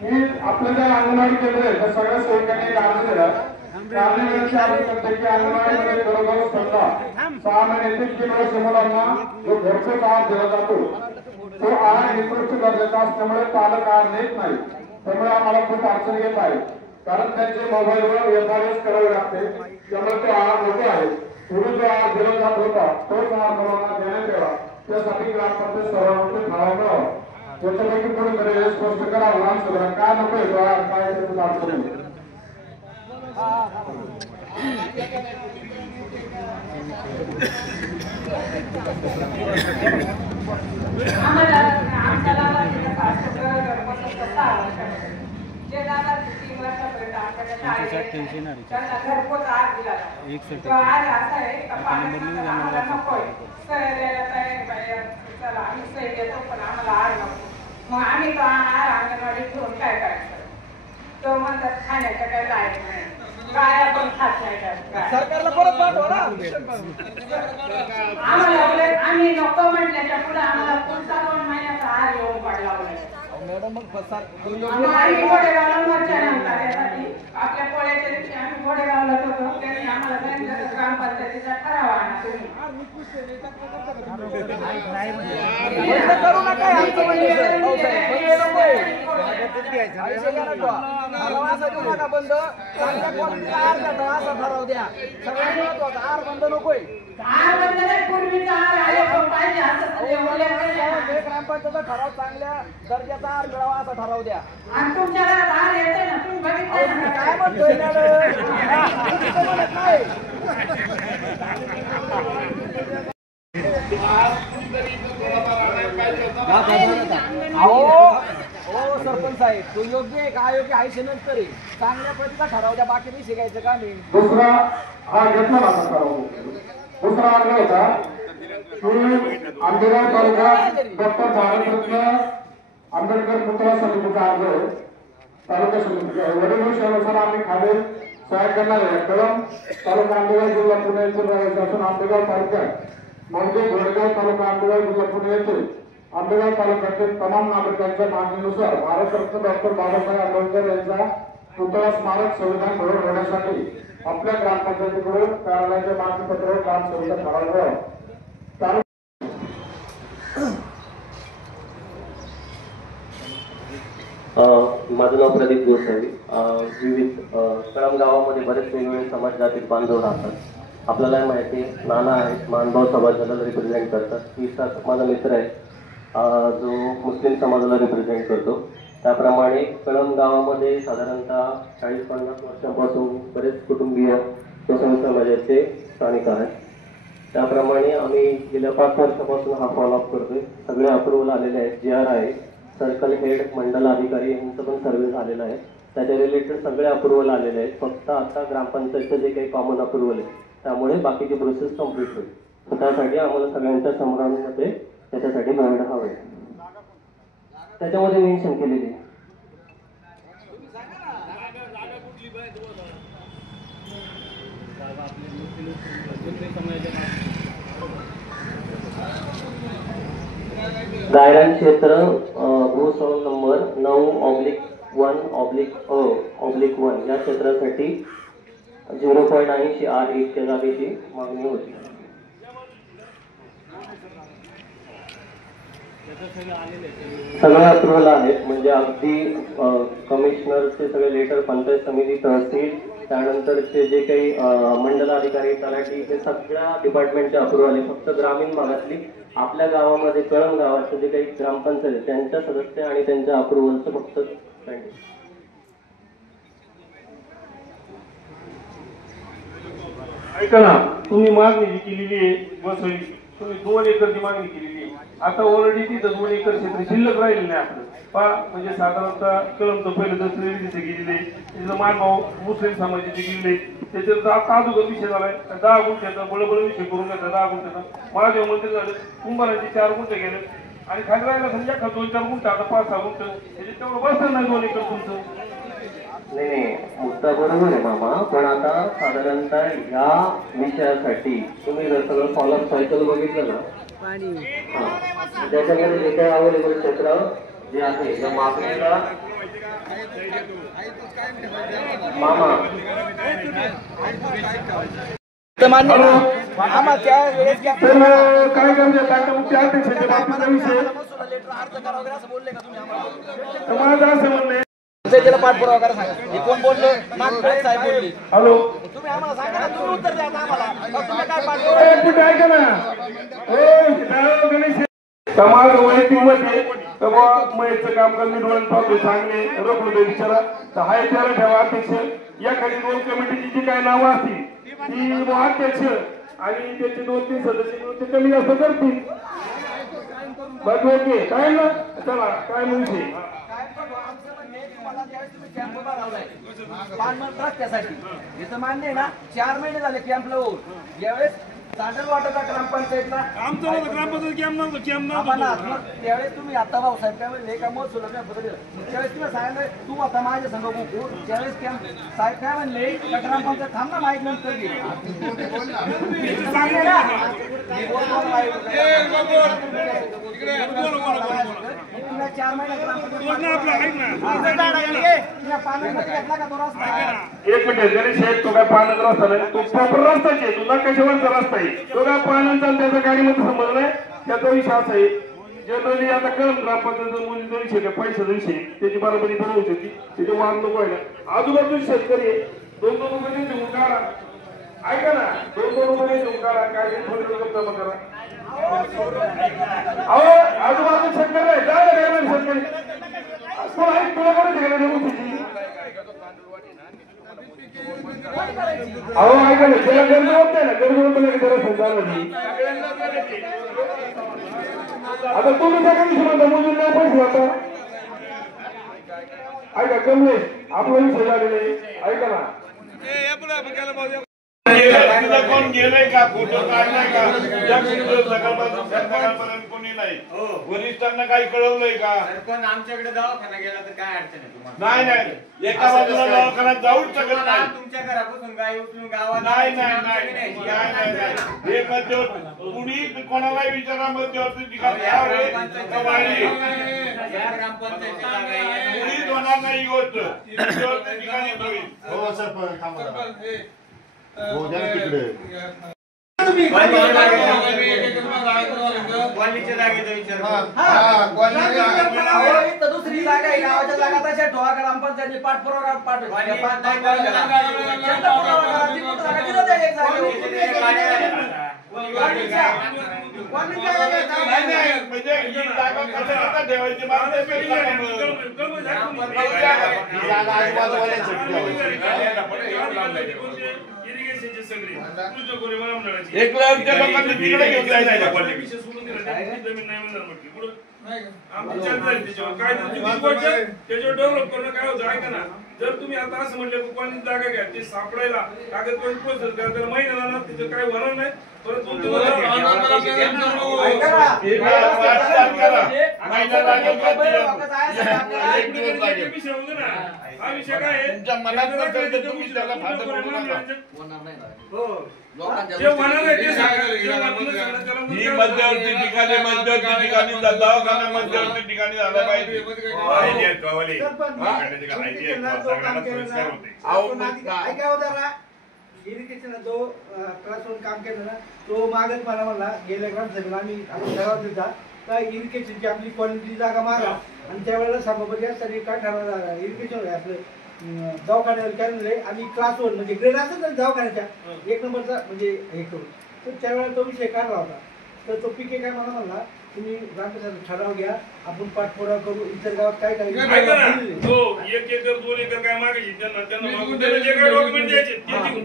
की आपल्या ज्या अंगणवाडी केंद्र आहे त्या सगळ्या सेवकांनी अर्ज दिला. अंगणवाडीमध्ये जवळजवळ 6 महिने ते 3 वर्ष मुलांना जो घरपोच आहार दिला जातो तो आहार निकृष्ट दर्जाचा असल्यामुळे पालक आहार नेत नाही. त्यामुळे आम्हाला खूप अडचण येत आहे, कारण त्यांचे मोबाईलवर FIS करावे लागते. त्यामुळे तो आहार नको आहे. पूर्वी जो आहार दिला जात होता तोच आहार मुलांना देण्यात यावा, त्यासाठी ग्रामपंचायत स्तरावरती ठराव करावा. त्याच्यापैकी कोणीतरी हे स्पष्ट करावं लहान काय नको तो आहार काय त्याचं अडचण आहे. आम्हाला आमच्या जे दादा 3 वर्षापर्यंत आपल्याला शाळेत त्यांना घरपोच आहार दिला जातो. आज असं आहे का आम्हाला नकोय सह्या द्यायला तयार पाहिजे, चला आम्ही सही देतो पण आम्हाला आहार नको. मग आम्ही तो आहार अंगणवाडीत घेऊन काय करायचं? तो म्हणतात खाण्याच्या काही लायक नाही. काय आपण खात नाही काय सरकारला परत पाठवा ना. आम्हाला उलट आम्ही नको म्हटल्याच्या पुढे आम्हाला पुढचा 2 महिन्याचा आहार येऊन पडला उलट. मॅडम मग आम्ही घोडेगावला मोर्चा नव्हता त्यासाठी आपल्या पोळ्याच्या दिवशी आम्ही घोडेगावलाच होतो. त्यांनी आम्हाला सांगितलं ग्रामपंचायतीचा ठराव आणा तुम्ही. करू नका आमचं म्हणणं बंद ठराव द्या. सगळ्यात महत्वाचा आहार बंद नकोय. आहार बंद नाही, पूर्वीचा आहार पाहिजे असं ग्रामपंचायतचा ठराव चांगल्या दर्जाचा आहार मिळावा असा ठराव द्या. आणि तुमच्या घरात आहार येते ना तुम्ही बघितलं ना काय म्हणतोय हो सरपंच साहेब, तो योग्य आहे का अयोग्य आहे नंतर आहे. चांगल्या पद्धतीचा ठराव द्या, बाकी नाही शिकायचं का मी. दुसरा हा घेतला ना ठराव. दुसरा आग्रह होता की आंबेगाव तालुका डॉक्टर भारतरत्न आंबेडकर पुतळा समितीचा आग्रह तालुका समितीचा वरील विषयानुसार आम्ही खालील सहाय्य करणार आहे. कळम तालुका आंबेगाव जिल्हा पुणे येथील रहिवासी असून आंबेगाव तालुक्यात म्हणजे घोडेगाव तालुका आंबेगाव जिल्हा पुणे येथील आंबेगाव तालुक्यातील तमाम नागरिकांच्या मागणीनुसार भारतरत्न डॉक्टर बाबासाहेब आंबेडकर यांचा पुतळा स्मारक संविधान भवन होण्यासाठी आपल्या ग्रामपंचायतीकडून कार्यालयाच्या मागणीपत्रावर ग्रामसेवकाचा ठराव द्यावा. माझं नाव प्रदीप गोसावी. विविध कळम गावामध्ये बरेच वेगवेगळे समाज जातीत बांधव राहतात. आपल्याला माहिती आहे, नाना आहेत, मानभाव समाजाला रिप्रेझेंट करतात. विशाख माझा मित्र आहे जो मुस्लिम समाजाला रिप्रेझेंट करतो. त्याप्रमाणे कळम गावामध्ये साधारणतः 40-50 वर्षांपासून बरेच कुटुंबीय मुस्लिम समाजाचे स्थानिक आहेत. त्याप्रमाणे आम्ही गेल्या 5 वर्षापासून हा फॉलोअप करतोय. सगळे अप्रुव्हल आलेले आहेत. GR आहे, सर्कल हेड, मंडल अधिकारी यांचं पण सर्व्हे झालेला आहे. त्याच्या रिलेटेड सगळे अप्रुव्हल आलेले आहेत. फक्त आता ग्रामपंचायतचे जे काही कॉमन अप्रुव्हल आहे त्यामुळे बाकीची प्रोसेस कम्प्लीट होईल. त्यासाठी आम्हाला सगळ्यांच्या समोरामध्ये त्याच्यासाठी वेळ हवे. त्याच्यामध्ये मेन्शन केलेली आहे. गायरान क्षेत्र भूसंव नंबर 9/1/1 या क्षेत्रासाठी 0.80 R1 च्या जागेची मागणी होती. सगळे अप्रुव्हल आहेत. म्हणजे अगदी कमिशनरचे सगळे लेटर, पंचायत समिती, तहसील, त्यानंतरचे जे काही मंडल अधिकारी, तलाठी, हे सगळ्या डिपार्टमेंटचे अप्रुव्हल आहे. फक्त ग्रामीण भागातली आपल्या गावामध्ये कळम गावाचे जे काही ग्रामपंचायत आहे त्यांच्या सदस्य आणि त्यांच्या अप्रुव्हलचं फक्त पेंडिंग. ऐका ना, तुम्ही मागणी जी केलेली आहे बसवली, तुम्ही 2 एकरची मागणी केलेली आहे. आता ऑलरेडी तिथं 2 एकर क्षेत्र शिल्लक राहिलेलं नाही आपलं. म्हणजे साधारणतः कलमचं पहिलं दसरे तिथे गेलेले, तिथं मानभाव मुस्लिम समाजाचे गेलेले, त्याच्यानंतर आता अगोदर विषय झालाय 10 गुंठ्याचा बळबळ विषय करून घ्यायचा. 10 गुंठ्याचा माझ्या मंत्री झाले, कुंभारांचे 4 गुंठे गेले आणि खाली राहिला समजा 2-4 गुंठे, आता 5-6 गुंठे, त्याच्यात तेवढं बसतं नाही 2 एकर तुमचं. नाही, मुद्दा बरोबर आहे मामा, पण आता साधारणतः ह्या विषयासाठी तुम्ही जर सगळं फॉलोअप सायकल बघितलं ना, त्याच्यामध्ये जे काही अवेलेबल क्षेत्र जे आहे त्या मागणीला मामा मान्य आम्हाला त्या वेळेस काय करते त्या अध्यक्षाच्या बाबतीचा विषय अर्ज करा वगैरे असं बोलले का तुम्ही आम्हाला? माझं असं म्हणणं आहे, त्याला पाठपुरावा करा, सांगा हे कोण बोललं. नागपूर साहेब बोलले. हॅलो, तुम्ही आम्हाला सांगा ना, तुम्ही उत्तर द्या आम्हाला. तुम्ही काय पाठपुरावा ऐका ना, गणेश समाज वैयक्तिक मध्ये मयचं काम कमी डोळ्यात पाहतो, सांगणे रखडू विचारा तर हा विचारा ठेवा. अध्यक्ष एखादी 2 कमिटीची जी काही नावं असतील ती अध्यक्ष आणि त्याचे 2-3 सदस्य मिळून ते कमी जास्त करतील. बघ ओके, काय ना, चला काय म्हणते रस्त्यासाठी इथं मान्य आहे ना. 4 महिने झाले कॅम्प लावून. यावेळेस सांडेल वाटत ग्रामपंचायतला आमचं ग्रामपंचायत कॅम्प नव्हतं त्यावेळेस तुम्ही आता भाऊसाहेब त्यावेळेस हे काम महसूल त्यावेळेस तुम्ही सांगितलं तू आता माझ्या संघ त्यावेळेस साहेब काय म्हणले ग्रामपंचायत थांब ना माहीत नंतर एक मिनिट गणेश साहेब तो काय पाण्याचा रस्ता नाही तो प्रॉपर रस्ताच आहे तुला कशावरचा रस्ता आहे तो काय पाण्याचा त्याचा गाडीमध्ये संबंध नाही त्याचा विषय असा आहे जनरली आता कळम ग्रामपंचायत मुली जरी शेत पैसा जरी शेत त्याची बरोबरी बनवू शकते तिथे वाद नको आहे ना आजूबाजूचे शेतकरी 2-2 रुपये देऊन काढा ऐका ना 2-2 रुपये देऊन काढा काय थोडी जमा करा अहो आजूबाजू शेतकरी आहे काय शेतकरी तुला अहो ऐका ना त्याला गर्द होत नाही ना गर्द होत नाही जरा समजा आता तुम्ही त्या कधी म्हणता मुलींना पैसे होता ऐका कमलेश आपला विषय झालेले ऐका ना कोण गेलंय का फोटो काढलाय का सकाळपर्यंत कोणी नाही वरिष्ठांना काही कळवलंय का पण आमच्याकडे दवाखाना गेला तर काय अडचण आहे तुम्हाला नाही एका बाजूला दवाखान्यात जाऊच शकत नाही तुमच्या घरापासून गाय उचलून गावात नाही हे मध्यवर्ती कुणी कोणालाही विचारा मध्यवर्ती ठिकाणी कुणीच होणार नाही गोष्ट मध्यवर्ती ठिकाणी होईल हो सरपंच हो द्या तिकडे कॉलनीच्या जागेचा विचार दुसरी जागा आहे गावाच्या जागा तशा ठोवा ग्रामपंचायती पाठपुरावा एकल्या लोकांनी तिकडे घेऊन जायचं त्याच्यावर डेव्हलप करणं काय होतं ऐका ना जर तुम्ही आता असं म्हटलं कोणी जागा घ्या ते सापडायला कागदपत्र प्रोसेस करा तर महिना ना तिथं काय होणार नाही परत हा विषय काय आहे तुमच्या मनात नसेल तर तुम्ही त्याला फाटा बोलू नका ही मध्यवर्ती ठिकाणी दवाखाना मध्यवर्ती ठिकाणी झाला पाहिजे इरिगेशन जो क्लासवरून काम केलं ना तो मागच मला म्हणला गेल्या ग्रामसभेला आम्ही ठराव दिला का इरिगेशनची आपली क्वालिटी जागा मागा आणि त्यावेळेला सांगोपरी असताना काय ठरवलं इरिगेशन आपलं दवाखान्यावर केलेलं आहे आणि क्लासवर म्हणजे ग्रेड असत ना दवाखान्याच्या 1 नंबरचा म्हणजे हे करून तर त्यावेळेला तो विषय काढला होता तर तो पीके काय मला म्हणला तुम्ही ग्रामपंचायत ठराव घ्या आपण पाठपुरावा करू इतर गावात काय काय 1 एकर 2 एकर काय मागायची त्यांना जे काय डॉक्युमेंट द्यायचे ते देऊन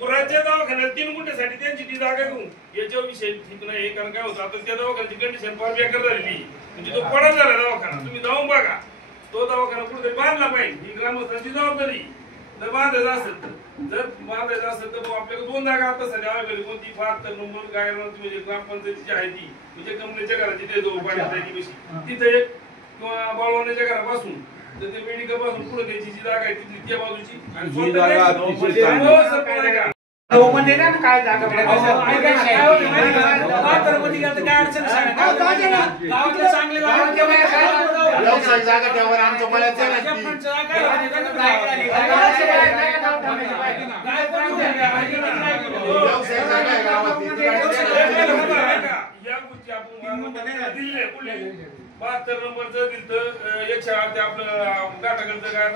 पुराच्या दवाखान्यात 3 गुंठ्यासाठी त्यांची ती जागा घेऊन याच्या विषय ठीक नाही कारण काय होतं आता त्या दवाखान्याची कंडिशन फार बेकार झालेली म्हणजे तो पडा झाला दवाखाना तुम्ही जाऊन बघा तो दवाखाना कुठेतरी बांधला पाहिजे ही ग्रामस्थांची जबाबदारी जर बांधायचं असेल तर आपल्याकडे 2 जागा आता सध्या अवेलेबल कोणती 72 नंबर गायरान म्हणजे ग्रामपंचायतीची आहे ती म्हणजे कंपनीच्या घराची ते जो पाण्याची तिथे एक किंवा बळवण्याच्या घरापासून तर ते मेडिकल पासून पुढे त्याची जी जागा आहे तिथली त्या बाजूची म्हणजे ना काय जागा काय अडचण चांगले जागा त्यावर आमच्या मळ्यात या गोष्टी आपण दिले 72 नंबरचं दिलं 108 आपलं गाठाकडचं काय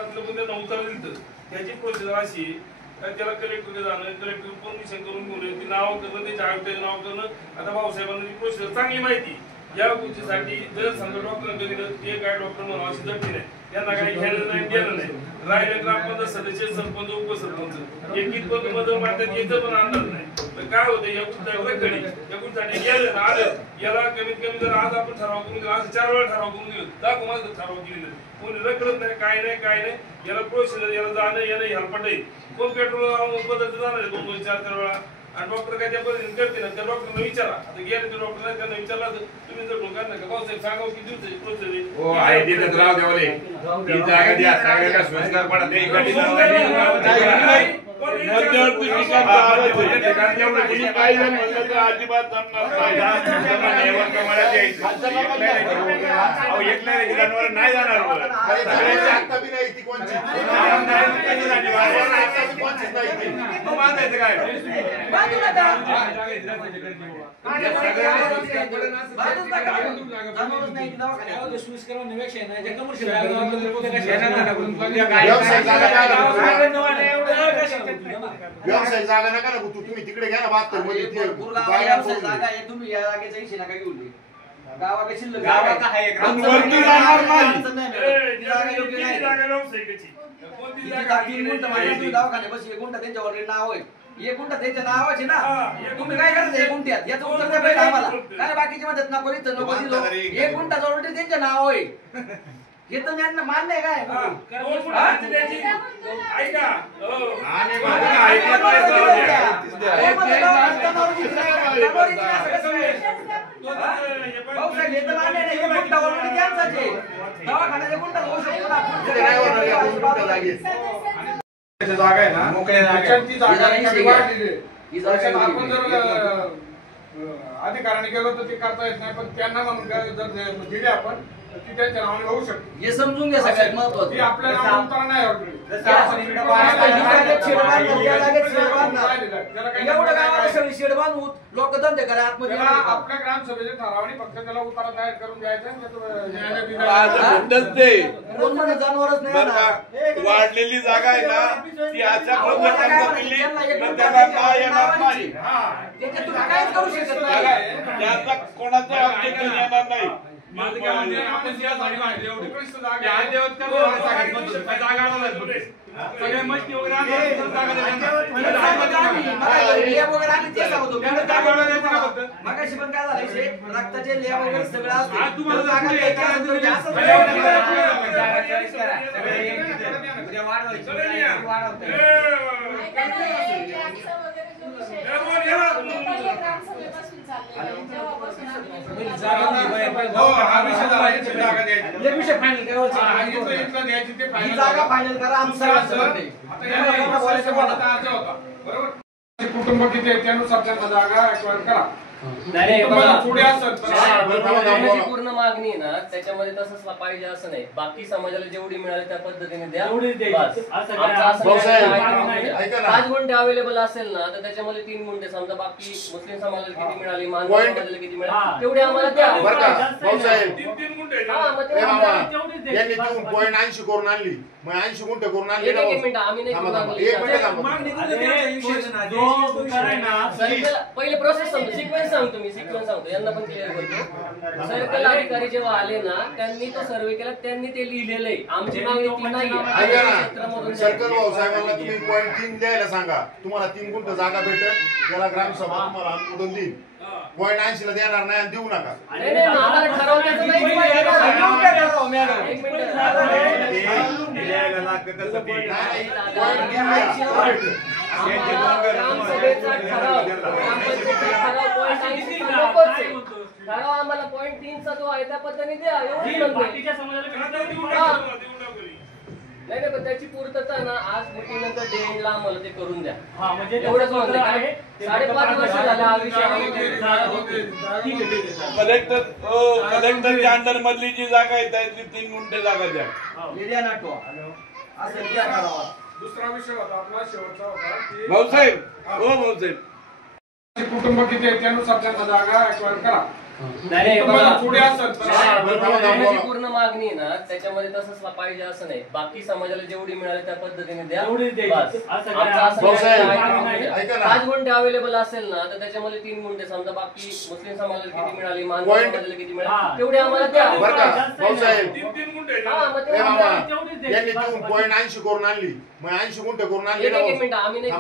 उत्तर दिलं त्याची प्रोसेस अशी त्याला कलेक्टरकडे जाणं कलेक्टर परमिशन करून घेऊन ती नाव करणं त्याच्या आयुक्ताचे नाव करणं आता भाऊसाहेबांना ती प्रोसेस चांगली माहिती या गोष्टीसाठी जर समजा डॉक्टरांकडे गेलं ते काय डॉक्टर म्हणून अशी जटली नाही त्यांना काही घ्यायला नाही गेलं नाही राहिलं ग्रामपंचायत सदस्य सरपंच उपसरपंच एकीत पण मदत मारतात याचा पण अंदाज नाही काय होतं या गोष्टी या गोष्टीसाठी गेलं आलं याला कमीत कमी जर आज आपण ठराव करून दिला आज 4 वेळा ठराव करून दिलं दाखव माझं ठराव केलेलं कोणी रखडत नाही काय नाही याला प्रोसेस याला जाणं याला हेल्पट आहे कोण पेट्रोल बदलत जाणार आहे 2-4 वेळा आणि डॉक्टर काय त्या पद्धतीने करते ना त्या डॉक्टरला विचारा. आता गेले ते डॉक्टर त्यांना विचारला तर तुम्ही जर डोक्यात नका भाऊसाहेब सांगा किती दिवसाची प्रोसेस आहे. हो आहे तिथं राव देवले ती जागा द्या सगळ्याला सोयीस्कर पडा ते इकडे मध्यवर्ती ठिकाणचा आवाज होते ठिकाण तेवढं कोणी काय जर म्हणलं तर अजिबात जमणार नाही. कमळात यायचं एकल्या जनावर नाही जाणार आता बी नाही ती कोणची बांधायचं काय व्यवसाय जागा नका ना तुम्ही तिकडे घ्या ना 72 मध्ये जागा आहे तुम्ही या जागेचा इशे नका घेऊन गावाकडे शिल्लक गावात आहे वरती जाणार नाही. दवाखाने बस एक गुंठा त्यांच्या ऑलरेडी नाव आहे. एक गुंठा त्यांच्या नावाचे ना तुम्ही काय करता एक गुंठ्यात याचं उत्तर द्या पाहिजे आम्हाला. काय बाकीचे म्हणतात नको इथं नको दिलो एक गुंठा ऑलरेडी त्यांच्या नाव आहे. हे तर त्यांना मान्य आहे काय दवाखान्याच्या गुंठा होऊ शकतो जागा आहे ना मोकळ्या ती जागा आपण जर अधिकाऱ्याने केलं तर ते करता येत नाही. पण त्यांना म्हणून जर दिले आपण ती त्यांच्या नावाने होऊ शकते. हे समजून घ्या सगळ्यात महत्त्वाचं. ती आपल्या नावावर नाही ऑलरेडी शेड बांधून लोक धंदे करा आतमध्ये आपल्या ग्रामसभेचे ठरावाने फक्त त्याला उतारा तयार करून द्यायचा. जनावरच नाही वाढलेली जागा आहे ना ती अशा पद्धतीने दिली तर त्याला काय येणार नाही. काहीच करू शकत नाही. त्याचा कोणाचा ऑब्जेक्शन येणार नाही. सगळे मस्ती वगैरे मगाशी पण काय झालं रक्ताचे लेप वगैरे सगळं जागा फायनल करा कुटुंब किती आहे त्यानुसार त्यांना जागा एक्वायर करा. पूर्ण मागणी आहे ना त्याच्यामध्ये तसंच पाहिजे असं नाही. बाकी समाजाला जेवढी मिळाली त्या पद्धतीने द्या. 5 गुंठे अवेलेबल असेल ना तर त्याच्यामध्ये 3 गुंठे समजा बाकी मुस्लिम समाजाला किती मिळाली मान समाजाला किती मिळाली तेवढे आम्हाला द्या. यांनी 2.80 करून आणली मग 80 गुंठे करून आणली. एक मिनिट आम्ही नाही पहिले प्रोसेस सांगतो सिक्वेन्स सांगतो मी सिक्वेन्स सांगतो यांना पण क्लिअर करतो. सर्कल अधिकारी जेव्हा आले ना त्यांनी तो सर्वे केला त्यांनी ते लिहिलेलं आहे. आमची मागणी ती नाही. सर्कल साहेबांना तुम्ही 0.3 द्यायला सांगा. तुम्हाला 3 गुंठ जागा भेटेल. त्याला ग्रामसभा तुम्हाला अनुमोदन देईल. 0.80 ला देणार नाही आणि देऊ नका. ठराव आम्हाला 0.3चा जो आहे त्या पद्धतीने द्या. नाही पण त्याची पूर्तता ना आज मीटिंगनंतर डेडला आम्हाला ते करून द्या. एवढंच म्हणलं आहे. 5.5 वर्ष झालं हा विषय. कलेक्टरच्या अंडर मधली जी जागा आहे त्यातली 3 गुंठे जागा द्या. दुसरा विषय होता आपला शेवटचा होता भाऊसाहेब हो भाऊसाहेब कुटुंब किती आहे त्यानुसार त्यांना जागा एक्वायर करा. पूर्ण मागणी आहे ना त्याच्यामध्ये तसंच पाहिजे असं नाही. बाकी समाजाला जेवढी मिळाली त्या पद्धतीने द्या. 5 गुंठे अवेलेबल असेल ना तर त्याच्यामध्ये 3 गुंठे समजा बाकी मुस्लिम समाजाला किती मिळाली मान समाजाला किती मिळाली तेवढे आम्हाला द्या. यांनी 2.80 करून आणली मग 80 गुंठे करून आणली. एक मिनिट आम्ही नाही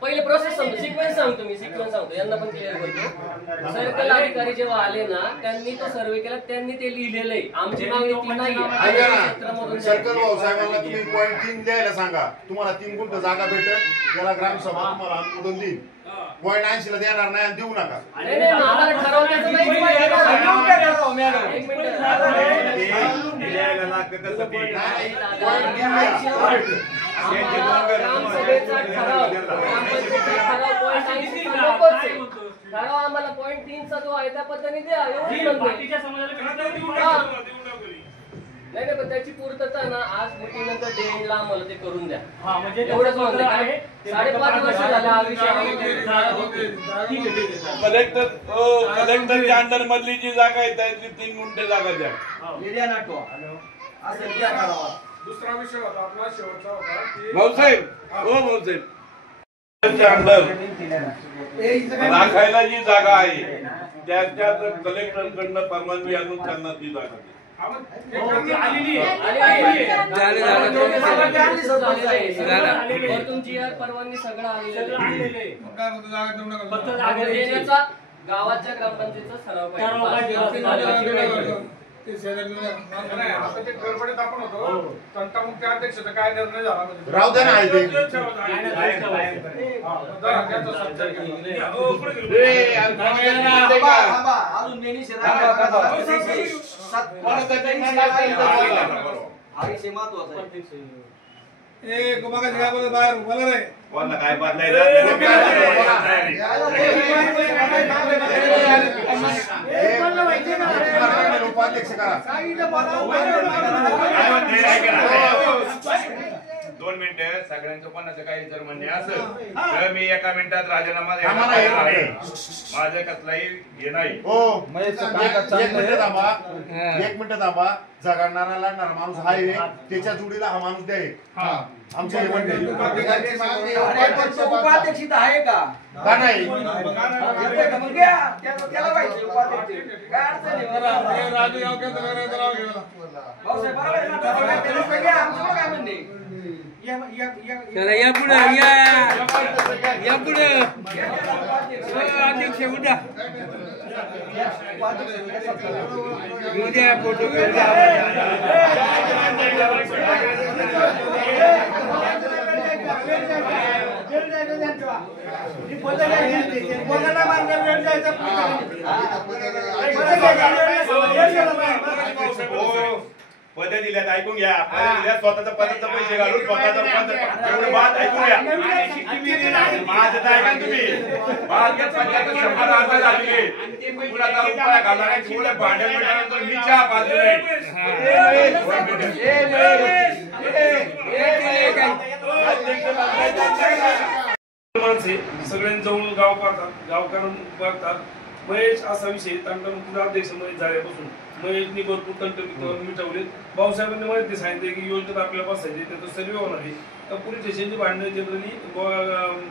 पहिले प्रोसेस सांगतो सिक्वेन्स सांगतो मी सिक्वेन्स सांगतो, यांना पण क्लिअर करतो. सर्कल अधिकारी जेव्हा आले ना त्यांनी तो सर्वे केला, त्यांनी ते लिहिलेलं आहे. आमची मागणी ती नाही आहे. सर्कल भाऊ साहेबांना तुम्ही पॉईंट 3 द्यायला सांगा. तुम्हाला 3 गुंठ जागा भेटेल, त्याला ग्रामसभा तुम्हाला अनुमोदन देईल. पॉईंट 80 ला देणार नाही आणि देऊ नका. ठराव आम्हाला पॉईंट 3 चा जो आहे त्या पद्धतीने द्या. नाही नाही, पण त्याची पूर्तता ना आज मीटिंग नंतर डेडला आम्हाला ते करून द्या. एवढंच म्हणते काय 5.5 वर्ष झाले हा विषय. कलेक्टरच्या अंडर मधली जी जागा आहे त्यातली 3 गुंठे जागा द्या. दुसरा विषय होता आपला शेवटचा होता भाऊसाहेब, हो भाऊसाहेब, अंडर राखायला जी जागा आहे त्याच्यात कलेक्टरकडनं परवानगी आणून त्यांना ती जागा द्या. परवानगी सगळं गावाच्या ग्रामपंचायतीचा सराव गडबडीत आपण होतो. तंटामुक्ती अध्यक्षाचा काय निर्णय झाला राहू द्या ना. काय उपाध्यक्ष करा. 2 मिनिटं. सगळ्यांचं कोणाचं काही जर म्हणणे असेल तर मी एका मिनिटात राजीनामा माझं कसलाही हे नाही. एक मिनिट थांबा. झगडणारा लढणारा माणूस आहे, त्याच्या जोडीला हा माणूस द्या. आमच्या उपाध्यक्षित आहे का नाही? या पुढे या पुढे अध्यक्ष उद्या फोटो पद दिल्यात ऐकून घ्या. स्वतःचा पदाचा पैसे घालून स्वतःचा बात ऐकून घ्या. माझं तर ऐका तुम्ही. पंचायत 100 अर्ज झाले. कुणाचा रुपया घाला नाही. थोडं भांडण मिळाल्यानंतर मी चहा पाजले माणसे सगळ्यांनी जवळ गाव पाहतात, गावकारण बघतात. महेश असा विषय तंटामुक्तीचा अध्यक्ष महेश झाल्यापासून महेशनी भरपूर तंट मिटवले. भाऊसाहेबांनी माहिती सांगितले की योजनेत आपल्याला बसायचे त्याचं सर्वे होणार आहे. पोलीस स्टेशनची भांडणं जनरली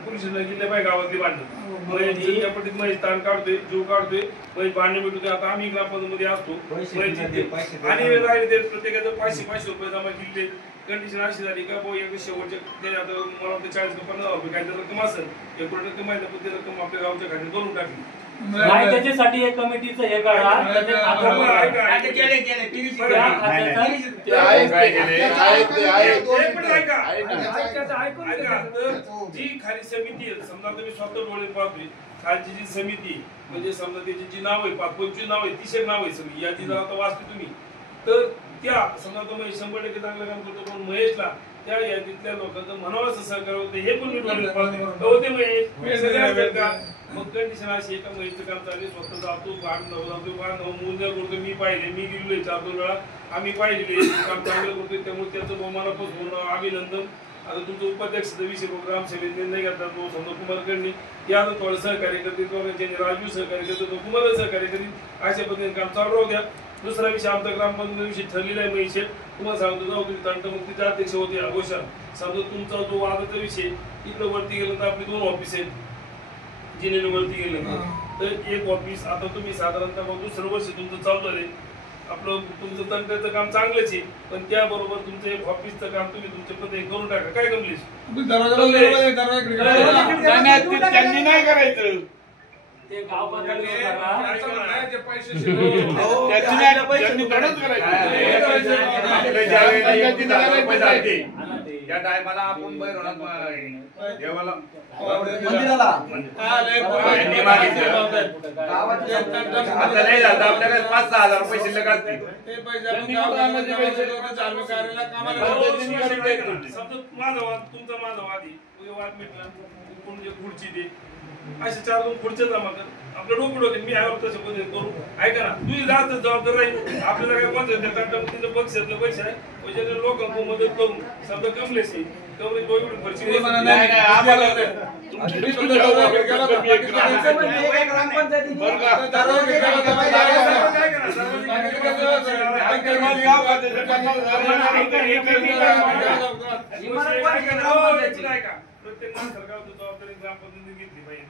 पोलीस गेले पाहिजे गावातली भांडणं. महेश त्या पद्धतीत महेश ताण काढतोय, जीव काढतोय. महेश भांडणे मिटवतोय. आता आम्ही ग्रामपंचायतीमध्ये असतो आणि राहिले प्रत्येकाचं 500 रुपये जमा केले. कंडिशन अशी झाली का भाऊ एक शेवटचे आता मला वाटतं 40 का 50 रुपये काय रक्कम असेल 1 रक्कम आहे तर ती रक्कम आपल्या गावच्या खात्यात भरून टाकली. त्याच्यासाठी एक कमिटीचं हे काढा. जी खाली समिती आहे समजा तुम्ही स्वतः डोळे पाहतोय खालची जी समिती म्हणजे समजा त्याची जी नाव आहे 25 नाव आहे 30 नाव आहे समिती याची जर आता वाचते तुम्ही तर त्या समजा तो महेश 100% चांगलं काम करतो पण महेशला त्या यादीतल्या लोकांचं म्हणावं असं सहकार्य होतं हे पण होते महेश का. मग कंडिशन अशी एका महेशचं काम चालू स्वतः जातो 8-9 मूल्य करतो. मी पाहिले, मी गेलोय 4-2 वेळा आम्ही पाहिलेले काम चांगलं करतोय. त्यामुळे त्याचं बहुमानापासून अभिनंदन. आता तुमचं उपाध्यक्षाचा विषय ग्रामसभेत निर्णय घेतात तो समजा कुमारकडनी या थोडं सहकार्य करतील किंवा ज्यांनी राजू सहकार्य करतो तो कुमार सहकार्य करील. अशा पद्धतीने काम चालू राहू द्या. दुसरा विषय आमचा ग्रामपंचायत विषय ठरलेला आहे. महेश तुम्हाला सांगतो जाऊ तुम्ही तंटमुक्तीचे अध्यक्ष होते अघोषा समजा तुमचा जो वादाचा विषय इकडे वरती गेलं तर आपली 2 ऑफिस आहेत. जिने वरती गेलं तर एक ऑफिस आता तुम्ही साधारणतः 2 वर्ष तुमचं चालू झाले आपलं तुमचं तंत्राचं काम चांगलंच आहे, पण त्याबरोबर तुमचं एक ऑफिसचं काम तुम्ही तुमच्या पद्धतीने करून टाका. काय कमलेश? त्यांनी नाही करायचं, ते गाव बदलले त्या टायमाला आपण बैरवणात देवाला मंदिराला यांनी मागितलं. आता नाही झालं, आपल्याकडे 5-6 हजार रुपये शिल्लक असतील. माझा वाद तुमचा माझा वाद वाद मिटला, खुर्ची दे असे 4-2 खुर्च्या जमा कर, आपलं डोकं डोकेन मी ह्यावर तशा पद्धतीने करू. ऐका ना, तुझी जास्त जबाबदार राहील. आपल्याला काय पंचायत कंटाळून बक्षातलं पैसे आहे, पैशाने लोकांना मदत करून समजा कमलेश कमलेश एवढी खर्ची प्रत्येक माणसाला काय होतं, जबाबदारी ग्रामपंचायतीने घेतली पाहिजे.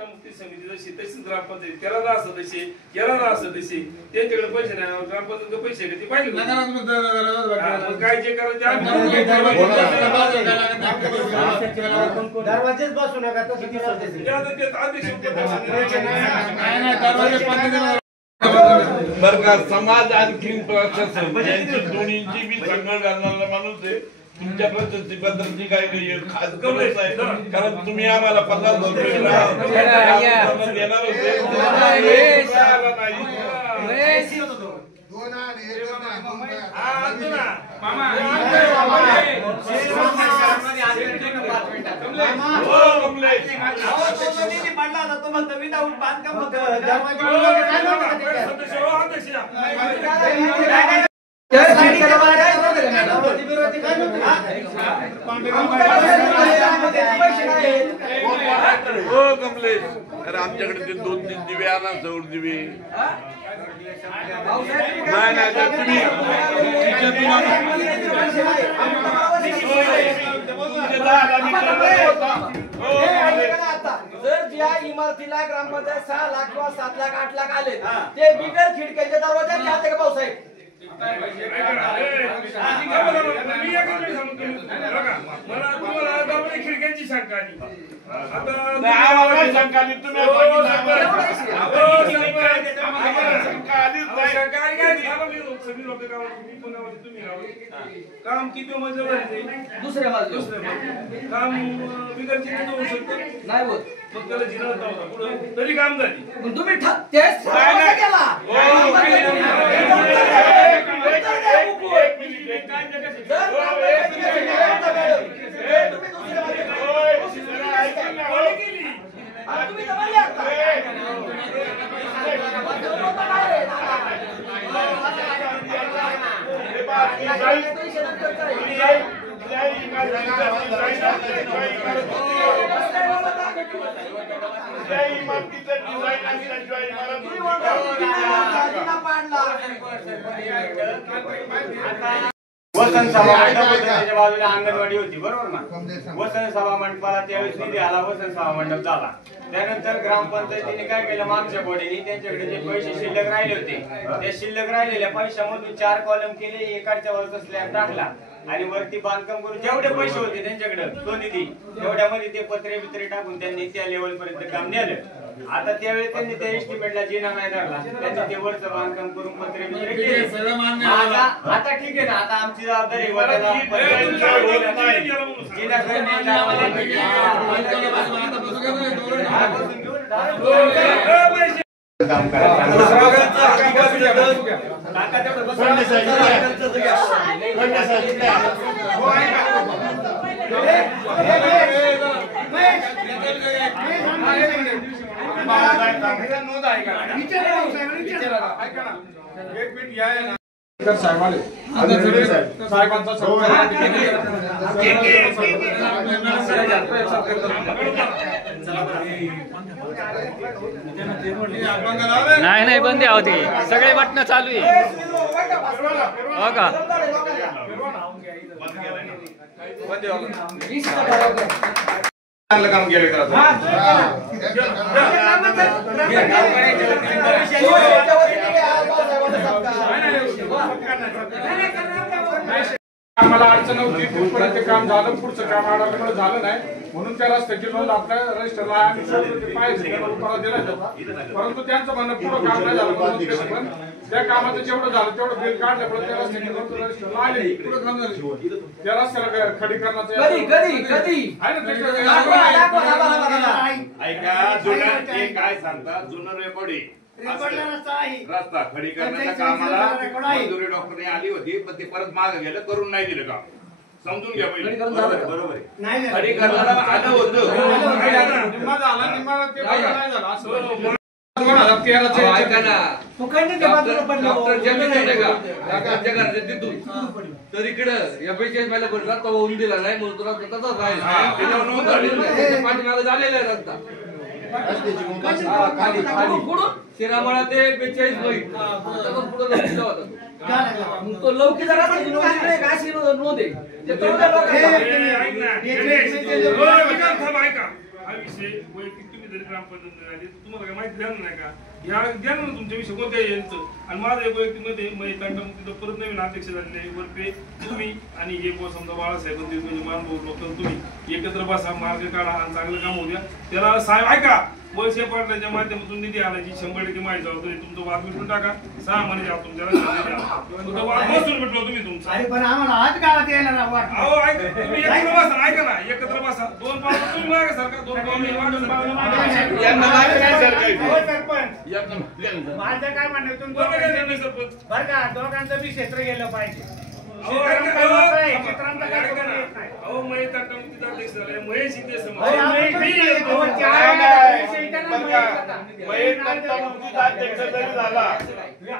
मुक्ती समिती जशी तशीच ग्रामपंचायत, त्याला असं तशी याला असं तशी, त्यांच्याकडे पैसे नाही, ग्रामपंचायत पैसे ते पाहिजे काय जे करायचं दरवाजेच बसू नका. बर का, समाज आणखी प्रशासन दोन्हींची बी संघर्ष घालणारा माणूस आहे. तुमच्या पद्धती काय खास गरज आहे, कारण तुम्ही आम्हाला 50 रुपये देणार होते. हो कमलेश, अरे आमच्याकडे ते 2-3 दिवे आणा, सौर दिवे. नाही नाही, तर तुम्ही जर ज्या इमारतीला ग्रामपंचायत 6 लाख किंवा 7 लाख 8 लाख आले, ते बिगर खिडक्याच्या दरवाजाचे आते का भाऊसाहेब? खिडक्यांची शंका आली, काम किती मजल दुसऱ्या बाजू काम बिगरची होऊ शकतं नाही होत, मग त्याला जिरावत नव्हता पुढं तरी काम झाली. तुम्ही वसंत सभा मंडपाच्या बाजूला अंगणवाडी होती, बरोबर ना. वसंत सभा मंडपाला त्यावेळेस निधी आला, वसंत सभा मंडप झाला. त्यानंतर ग्रामपंचायतीने काय केलं, मागच्या बॉडीने त्यांच्याकडे जे पैसे शिल्लक राहिले होते, त्या शिल्लक राहिलेल्या पैशामधून 4 कॉलम केले, एकाच्या वरचा स्लॅब टाकला आणि वरती बांधकाम करून जेवढे पैसे होते त्यांच्याकडे तो निधी, तेवढ्यामध्ये ते पत्रे बित्रे टाकून त्यांनी त्या लेवल पर्यंत काम नेलं. आता त्यावेळेस त्यांनी त्या एस्टिमेटला जिना नाही धरला, त्यांनी ते वरचं बांधकाम करून पत्रे बित्रे केले. आता ठीक आहे ना, आता आमची जबाबदारी काम नोंद आहे का? एक मिनिट या साहेबांचा नाही नाही बंदी होती सगळे बटणं चालू आहे हो का चांगलं काम केलं आम्हाला अडचण होती तिथपर्यंत काम झालं पुढचं काम आडाकडे झालं नाही म्हणून त्या रस्त्याची नोंद आपल्या रजिस्टरला आम्ही शोधून पाहिजे उत्तर दिला जातं परंतु त्यांचं म्हणणं पुढं काम नाही झालं पण त्या कामाचं जेवढं झालं तेवढं बिल काढल्यामुळे त्या रस्त्याची नोंद रजिस्टरला आली पुढं काम झालं त्या रस्त्याला खडीकरणाचं ऐका जुनं ते काय सांगतात जुनं रेकॉर्डिंग रस्ता खडी करण्याच्या कामाला मंजुरी डॉक्टरने आली होती पण ते परत मागे गेलं करून नाही दिलं काम समजून घ्या पहिले बरोबर आहे खडी करण्याला आलं होतं निम्मा झाला निम्मा ते नाही झालं असं 2013 ऐका ना डॉक्टर जमीन आहे का डॉक्टरच्या घराच्या तिथून तर इकडं 45 महिला भरला तो होऊन दिला नाही मजदुरा तसाच राहिला पाठीमागे झालेला आहे रस्ता खाली शिरामळा ते 42 महिल पुढे लौकीचा होता तो लौकीचा रस्ता नोंद हा विषय वैयक्तिक तुम्ही जरी ग्रामपंचायत आली तुम्हाला काय माहिती द्या नाही का या द्या ना तुमच्या विषय कोणत्या यांचं आणि माझं एक वैयक्तिक मध्ये तंटामुक्तीचं परत नवीन अध्यक्ष झालेले वरपे तुम्ही आणि हे समजा बाळासाहेब म्हणजे मानभाऊ लोक तुम्ही एकत्र बसा मार्ग काढा आणि चांगलं काम होऊ द्या त्याला साहेब ऐका वळसे पाटलाच्या माध्यमातून निधी आणायची 100% माहिती जबाबदारी तुमचं वाद मिटून टाका 6 महिने द्या तुमच्याला वाद बसून मिटलो तुम्ही तुमचा अहो ऐका तुम्ही एकत्र बसा ऐका ना एकत्र बसा 2 पावलं तुम्ही मागे सारखा 2 पावलं माझं काय म्हणणं सरपंच बरं का दोघांचं बी क्षेत्र गेलं पाहिजे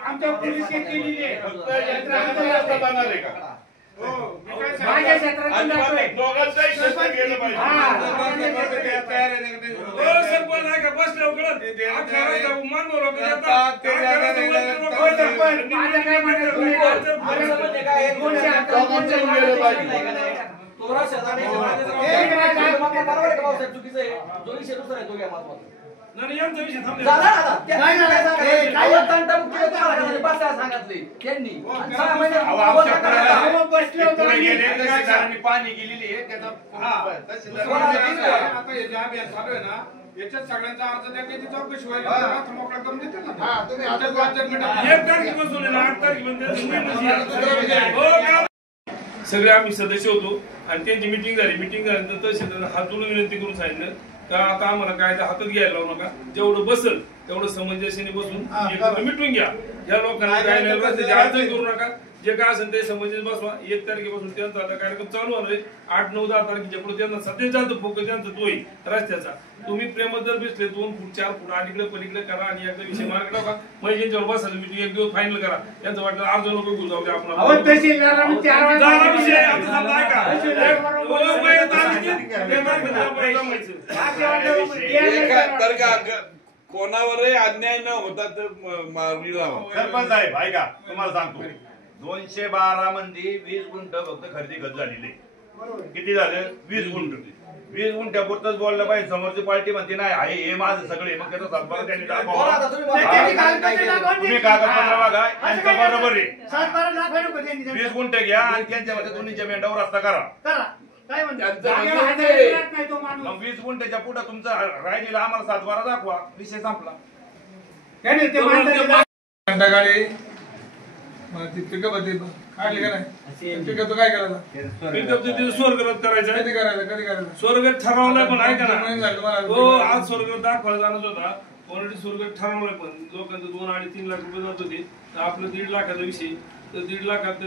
आमच्या पोलीस केलेली आहे माझ्या क्षेत्रात पाणी गेलेली आहे याच्यात सगळ्यांचा अर्ज द्या त्याची चौकशी व्हायला मोकळा करून देते ना सगळे आम्ही सदस्य होतो आणि त्यांची मिटिंग झाल्यानंतर तहसीलदार हातून विनंती करून सांगितलं का आता आम्हाला कायदा हातात घ्यायला लावू नका जेवढं बसल तेवढं समंजस्याने बसून एकत्र मिटून घ्या या लोकांना काय नाही अडचण करू नका जे काय असेल ते समंजस बसवा 1 तारखेपासून त्यांचा आता कार्यक्रम चालू होणार आहे 8, 9, 10 तारखेच्या पुढे त्यांना सध्या जातो फोकस त्यांचा तोही रस्त्याचा तुम्ही प्रेमात जर बसले 2 फूट 4 फूट अलीकडे पलीकडे करा आणि एकदा विषय मार्ग टाका मग यांच्यावर बसायला मिटिंग 1 दिवस फायनल करा यांचं वाटलं अर्ज नको घेऊ जाऊ आपण कोणावरही अन्याय न होता तर सरपंच साहेब ऐका तुम्हाला सांगतो 212 मध्ये 20 गुंठ फक्त खरेदी खत झालेले किती झाले 20 गुंठ 20 गुंठ्यापुरतच बोललं पाहिजे समोरची पार्टी म्हणते नाही आहे हे माझं सगळे मग त्याचा सातबारा त्यांनी दाखवा तुम्ही कागदपत्र बघा यांचं बरोबर आहे 20 गुंठे घ्या आणि त्यांच्यामध्ये दोन्हीच्या मेंढावर रस्ता करा 20 गुंठ्याच्या पुढे तुमचा राहिलेला आम्हाला सातबारा दाखवा विषय संपला गाडी पिकअप काढली का नाही पिकअप काय करायचं पिकअप स्वर्गरथ करायचं कधी करायचं स्वर्गरथ ठरवलंय पण ऐका ना हो आज स्वर्गरथ दाखवायला जाणत होता ऑलरेडी स्वर्गरथ ठरवलंय पण लोकांचं 2-3 लाख रुपये जात होते आपलं 1.5 लाखाचा विषय तर 1.5 लाखात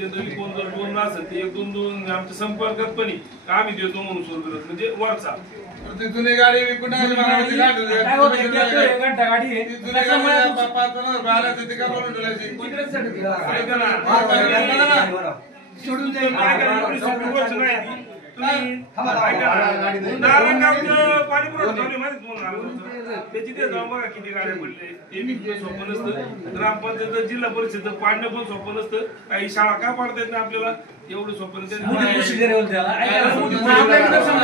जनरली कोण जर 2 असेल ते 1-2 आमच्या संपर्कात पण आम्ही देतो म्हणून स्वर्गरथ म्हणजे वरचा जुनी गाडी विकून नारायणगावचं पाणी पुरवठा चालू आहे माहिती तुम्हाला नारायणगावचं? त्याची ते जाऊन बघा किती गाड्या पडले. ते बी सोपं नसतं. ग्रामपंचायत जिल्हा परिषद पाडणं पण सोपं नसतं. काही शाळा का पाडता येत नाही आपल्याला एवढं सोपं नसतं.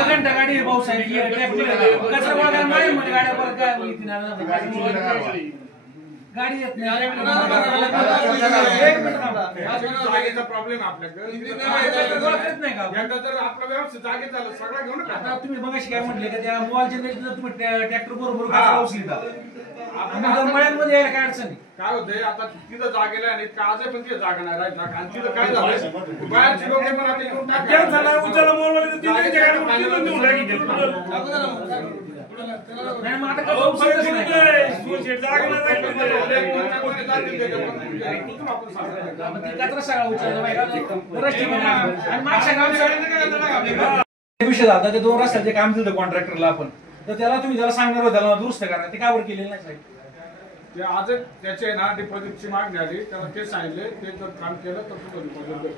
घंटा गाडी पावसाळ्याची गाडी येत नाही. जागेचा प्रॉब्लेम आपल्याकडे एकदा जर आपलं व्यवस्थित जागेत झालं सगळं घेऊन आता तुम्ही मगाशी काय म्हटले का त्या मोबाईलच्या तुम्ही ट्रॅक्टर बरोबर पाऊस मळ्यांमध्ये यायला काय अडचण काय होतंय आता तिथं जागेला आणि आजही पण तिथे जागा नाही राहिला आणि तिथं काय झालं बाहेरची लोक पण आता येऊन टाकतात. उचलला मोबाईल नाही मग आता कसं विषय झाला ते 2 रस्त्याचे काम दिलं कॉन्ट्रॅक्टरला आपण तर त्याला तुम्ही ज्याला सांगणार होता त्याला दुरुस्त करा ते का बरं केलेलं नाही साहेब? ते आज त्याचे ना डिपॉझिटची मागणी आली त्याला ते सांगितले ते जर काम केलं तर तुझं डिपॉझिट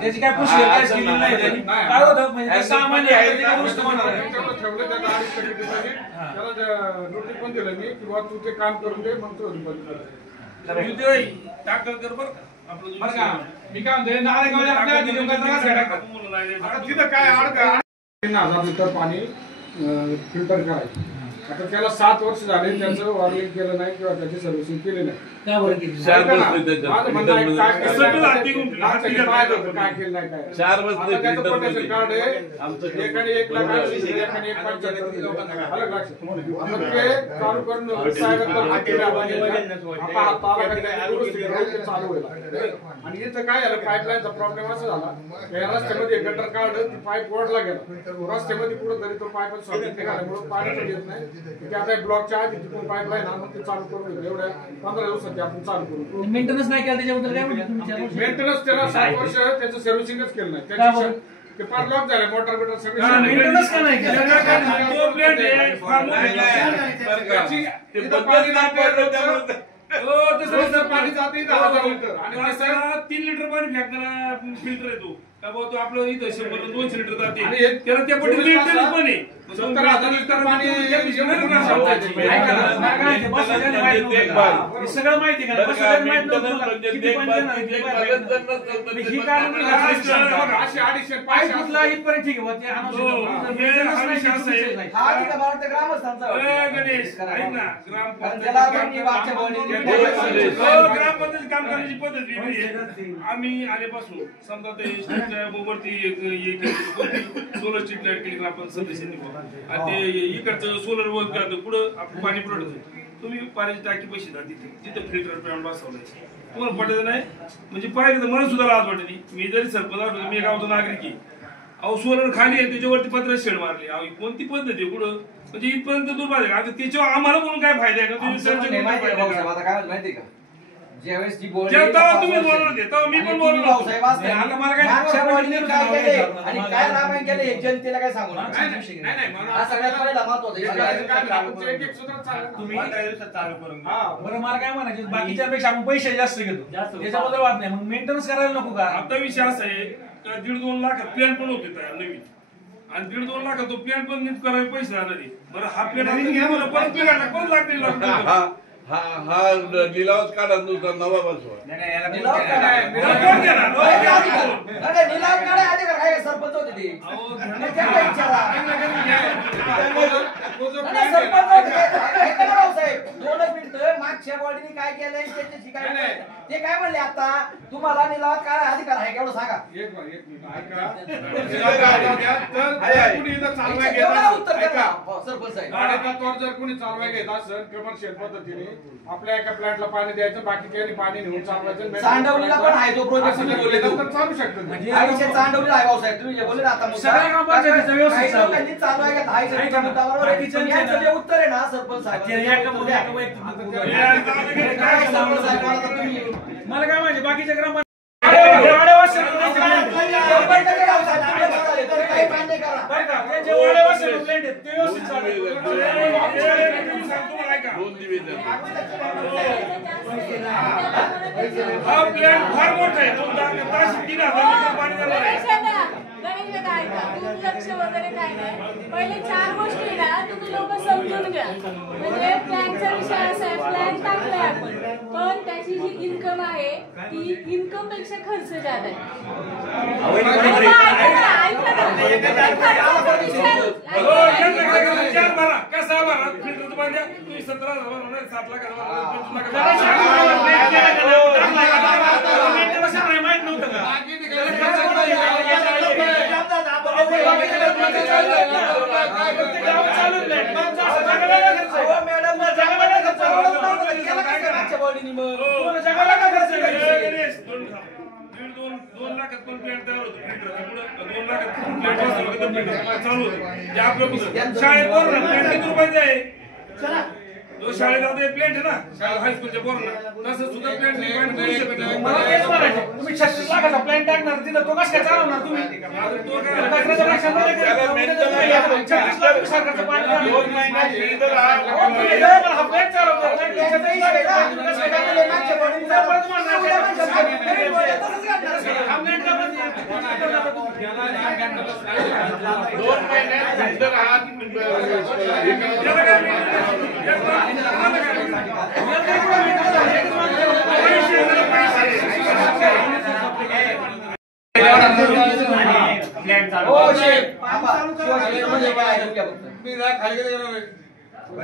त्याची काय प्रोसिजर काय केली नाही त्यांनी काय होतं म्हणजे सामान्य आहे ते दुरुस्त होणार आहे. ठेवलं त्याला 2.5% डिपॉझिट त्याला नोटीस पण दिलं मी किंवा तू ते काम करून दे मग तुझं डिपॉझिट कर टाकल कर बरं बरं का मी काय म्हणतोय नारायणगावला आता तिथं काय 3,000 लिटर पाणी फिल्टर करायचं. आता त्याला 7 वर्ष झाले त्याचं वॉर्निंग केलं नाही किंवा त्याची सर्व्हिसिंग केली नाही. काय बरं केली? काय केलं नाही काय 4 वर्ष त्याचं पोटेन्शियल कार्ड आहे एकाने 1 लाख 80 एकाने 1.75 अलग लक्ष ते चालू करून चालू होईल. आणि इथं काय झालं पाईपलाईनचा प्रॉब्लेम असा झाला या रस्त्यामध्ये गटर काढलं ती पाईप ओढला गेला रस्त्यामध्ये कुठं तरी तो पाईप सॉकेट निघाल्यामुळे पाणी पण येत नाही. ते आता ब्लॉकच्या आधी तिथून पाईपलाईन मग ते चालू करून एवढ्या 15 दिवसात आपण चालू करू. मेंटेनन्स नाही केला त्याच्याबद्दल काय म्हणतो? मेंटेनन्स त्याला 7 वर्ष त्याचं सर्व्हिसिंगच केलं नाही त्याची ते फार लॉक झाले मोटर बिटर सगळे मेंटेनन्स का नाही केलं? पाणी जाते 10,000 लिटर आणि 3 लिटर पाणी फेकणारा फिल्टर येतो का भाऊ तो आपलं इथं 100-200 लिटर जाते त्याला त्या पट्टी मेंटेनन्स पण आहे 70,000 लिटर पाणी सगळं माहिती का ग्रामपंचायत काम करण्याची पद्धत वेगळी आहे. आम्ही आल्यापासून समजा ते सोलर स्ट्रीट लाईट केली ग्रामपंचायत सदस्यांनी आणि ते इकडचं सोलर वर्क करतं पुढं आपण पाणी पुरवठा तुम्ही पाण्याची टाकी पैसे द्या तिथे फिल्टर प्लांट बसवलाय तुम्हाला पटत नाही म्हणजे पाहिजे तर मला सुद्धा लाज वाटली. मी जरी सरपंच वाटतो मी गावचा नागरिक आहे अहो सोलर खाली आहे त्याच्यावरती पत्र शेड मारली अहो कोणती पद्धत आहे पुढं म्हणजे इथपर्यंत दुर्भाग्य आहे. आता त्याच्यावर आम्हाला म्हणून काय फायदा आहे का तुम्ही काय माहिती का ज्यावेळेस जी तुम्ही बोलत होते मी पण बोललो आणि काय रामायण केलं हे जनतेला काय सांगू बरं मला काय म्हणायचं बाकीच्यापेक्षा आपण पैसे जास्त घेतो त्याच्याबद्दल वाद नाही मग मेंटेनन्स करायला नको का? आता विषय असा आहे का 1.5-2 लाख प्लॅन पण होते तयार नवीन आणि 1.5-2 लाख तो प्लॅन पण नीट करायला पैसे जाणार आहे. बरं हा प्लॅन परत लागतील हा लिलावच काढा दुसरा नवा बसवा सरपंच होते ते दोनच मिनिटं मागच्या बॉडीने काय केलंय त्याच्याशी काय ते काय म्हणले आता तुम्हाला निलावात काय अधिकार आहे केवढं सांगा. सरपंच साहेब जर कोणी चालवाय घेत असेल कमर्शियल पद्धतीने आपल्या एका प्लॅटला पाणी द्यायचं बाकीच्या पाणी नेऊन चालवायचं. चांडवलीला पण आहे तो प्रोजेक्ट चालू शकतो चांडवलीला आहे भाऊसाहेब तुम्ही जे बोलले आता चालू आहे उत्तर आहे ना सरपंच साहेब मला काय माहिती बाकीच्या ग्राम हा प्लॅन फार मोठा आहे 3,000 लिटर पाणी जाणार आहे. माहितीये काय का दुर्लक्ष वगैरे काय नाही. पहिले 4 गोष्टी ना तुम्ही लोक समजून घ्या. म्हणजे प्लॅनचा विषय असा आहे, प्लॅन टाकलाय आपण, पण त्याची जी इन्कम आहे ती इन्कम पेक्षा खर्च जास्त आहे. कसा भरा फिल्टर बांध्या तुम्ही 17,000 7 लाख माहित नव्हतं का? दोन लाखात पण प्लॅन तयार होतो. 2 लाखात चालू होतं. शाळेत पोरांना प्लॅन किती रुपयाचा आहे? जो शाळेत आता एक प्लॅन आहे ना, शाळा हायस्कूलच्या पोरांना, तसं सुद्धा प्लॅन तुम्ही 36 लाखाचा प्लॅन टाकणार तिथं तो कसं काय चालवणार तुम्ही?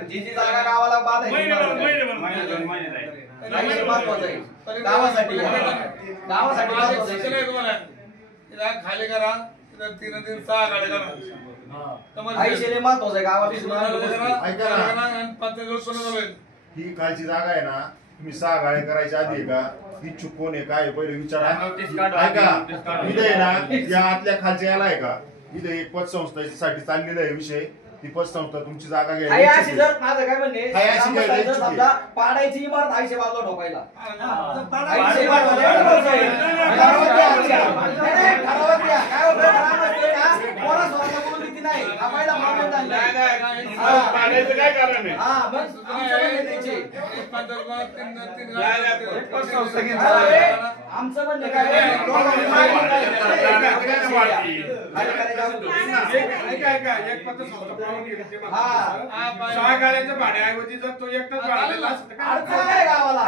जी जी जागा गावाला बाद आहे गावासाठी खाली करा 3 6 गाड्या करा. आईशिले महत्वाचं आहे गावात. ही खालची जागा आहे ना, तुम्ही 6 गाळे करायच्या आधी आहे का इच्छुक कोण आहे काय पहिले विचारा. ऐका इथे आहे ना, या आतल्या खालच्या याला आहे का इथे एक पतसंस्थेसाठी चाललेला आहे विषय. ती पतसंस्था तुमची जागा घ्यायला अशी जर माझं काय म्हणणे समजा पाडायची इमारत आईशे बाजूला ठोकायला काय कारण आहे? आमचं म्हणणं काय सहा गाड्याचं भाड्याऐवजी जर तो एकटाच भाडा गावाला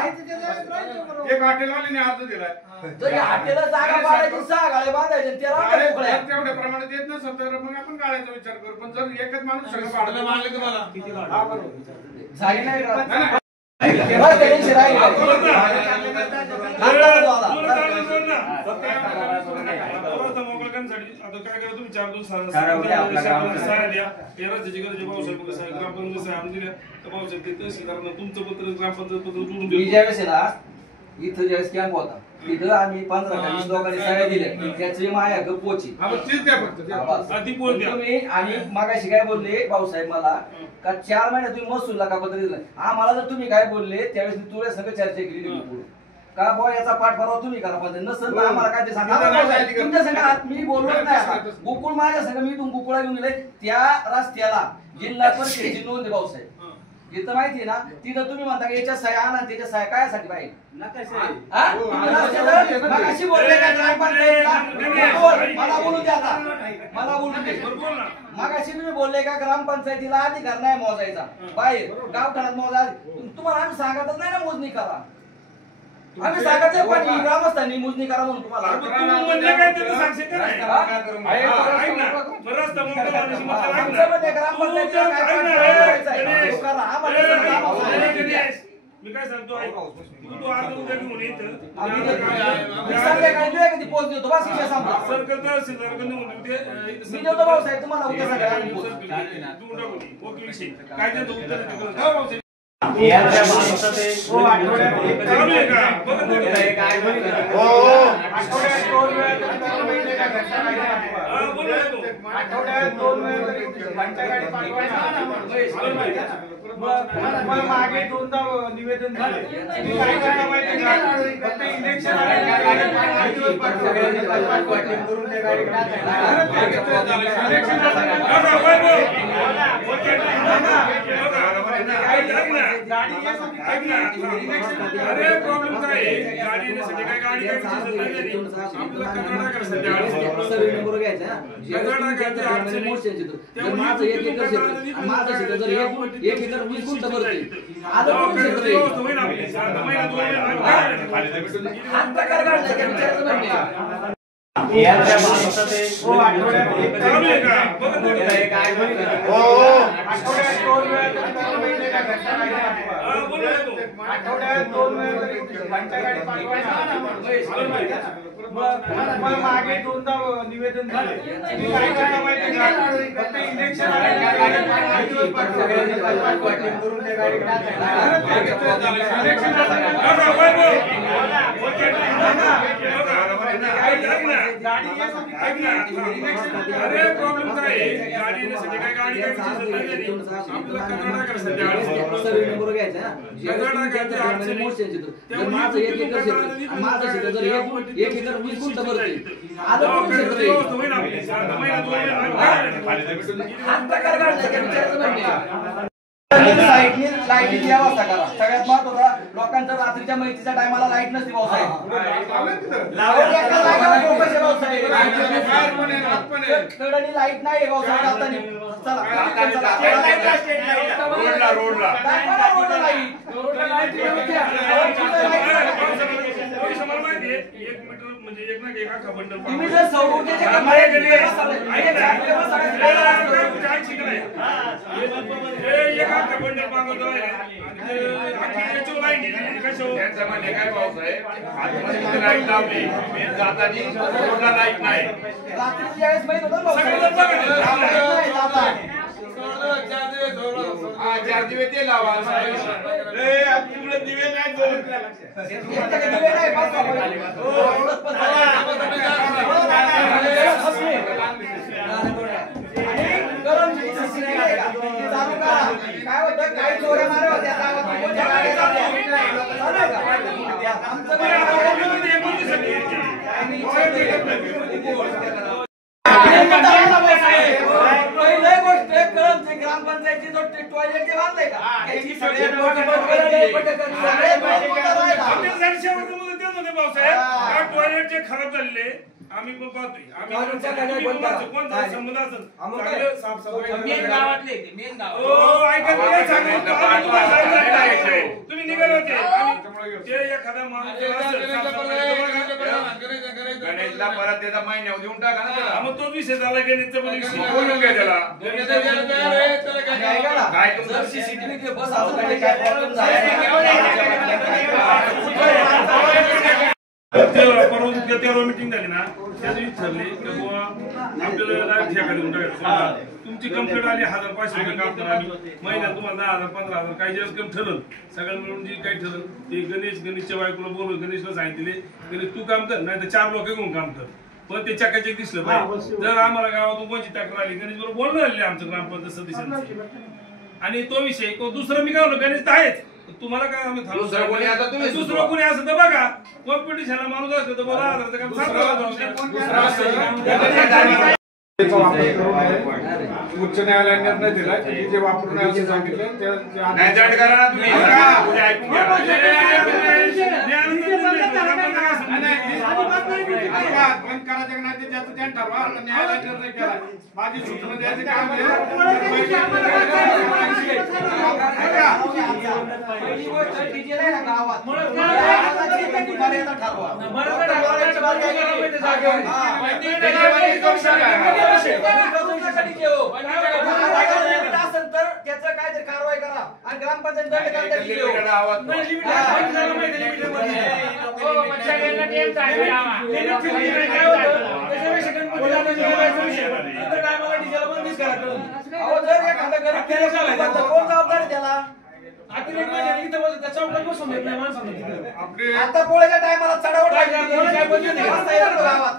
एक हॉटेलवाल्याने अर्ज दिलाय. तेवढ्या प्रमाणात येत नसेल तर मग आपण गाड्याचा विचार करू. पण जर एकच माणूस सगळं भाडं मारले तुम्हाला आता काय करा तुम्ही 4 दिवस तुमचं पत्र ग्रामपंचायत पत्र जोडून इथं ज्यावेळेस कॅम्प होता तिथं आम्ही 15-20 लोकांनी सह्या दिल्या. त्याची माया पोची तुम्ही. आणि मागाशी काय बोलले भाऊसाहेब मला का 4 महिने तुम्ही महसूल का पत्र दिलं. आम्हाला जर तुम्ही काय बोलले त्यावेळेस मी तुला सगळं चर्चा केली का बुवा याचा पाठपुरावा तुम्ही करा. पण नसेल तर आम्हाला काय ते सांगा. तुमच्या संघ मी बोललोच नाही. गोकुळ माझ्या संघ मी तुम्ही गोकुळा घेऊन गेले त्या रस्त्याला जिल्हा परिषदेची नोंद भाऊसाहेब इथं माहिती ना. तिथं तुम्ही म्हणता की याच्या सह्या आणा त्याच्या सह्या कायसाठी पाहिजे. बोलले का मला बोलू द्या आता मला बोलू दे. मागाशी तुम्ही बोलले का ग्रामपंचायतीला अधिकार नाही मोजायचा बाहेर गावठाणात मोजा. तुम्हाला आम्ही सांगतच नाही ना मोजणी करा. आम्ही सांगायचं पण ग्रामस्थांनी मोजणी करा म्हणून तुम्हाला मी काय सांगतो तू अर्ज उद्या घेऊन येतं पोच देतो बस विषय संपला. मी देतो भाऊसाहेब तुम्हाला उद्या काय देतो उत्तर मागे 2दा निवेदन अरे प्रॉब्लेम काय आहे गाडीने येण्यासाठी काय गाडी काय विचारत नाही आपल्याला कचरा टाकायसाठी सर्वे नंबर घ्यायचा माझं 1 एकर क्षेत्र माझं क्षेत्र जर 1 एकर 20 गुंठ भरते आलं हा प्रकार घडला त्या विचारायचं नाही आठवड्यात 2 वेळा मागे 2दा निवेदन दिले काय करायला माहिती का फक्त इंजेक्शन अरे प्रॉब्लेम काय गाडी येण्यासाठी काय गाडी काय विचारत नाही आपल्याला कचरा टाकायसाठी सर्वे नंबर घ्यायचा माझं 1 एकर क्षेत्र माझं क्षेत्र जर 1 एकर 20 गुंठ भरते आलं हा प्रकार घडला त्या विचारायचं नाही लाईटीची व्यवस्था करा सगळ्यात महत्त्वाचा लोकांचा रात्रीच्या माहितीच्या टायमाला लाईट नसते पावसाळ्यात लाईट नाही पावसाळ्यात तुम्ही जर काय होतं काही चोऱ्या मारे होत्या पहिली गोष्ट कळमचे ग्रामपंचायतची जो टॉयलेट जे बांधलंय का याची सगळ्यात टॉयलेट जे खराब झालेले आम्ही पाहतोय संबंध असेल तुम्ही निघाले होते एखादा गणेशला परत त्याचा महिन्यावर देऊन टाका ना मग तोच विषय झाला गणेशचा पण विषय बोलून घ्या त्याला काय तुमचं सीसीटीव्ही बस परवा मीटिंग झाली ना त्या दिवशी ठरली की बुवा आपल्याला ठेका देऊन टाकायचं तुमची कंप्लेंट आली 1500 रुपये काम करा आम्ही महिन्यात तुम्हाला 10,000 15,000 काही जे रक्कम ठरल सगळं मिळून जी काही ठरल ते गणेशच्या बायकोला बोलून गणेशला सांगितले गणेश तू काम कर नाही तर 4 लोक घेऊन काम कर पण ते चकाचक दिसलं पाहिजे जर आम्हाला गावातून कोणची तक्रार आली गणेश बरोबर बोलणं आले आमचं ग्रामपंचायत सदस्यांचं आणि तो विषय दुसरं मी काय गणेश तर आहेच तुम्हाला काय आम्ही दुसरं कोणी असं तर बघा कॉम्पिटिशनला माणूस असलं तर बोला उच्च न्यायालयाने निर्णय दिला की जे वापरून सांगितलं बंद करायचं नाही त्याचं त्याने ठरवा न्यायालयाने निर्णय केला माझी सूचना द्यायचं काम त्याचं काय तर कारवाई करा आणि ग्रामपंचायत दंड आता पोळ्याच्या टायमाला चढावट गावात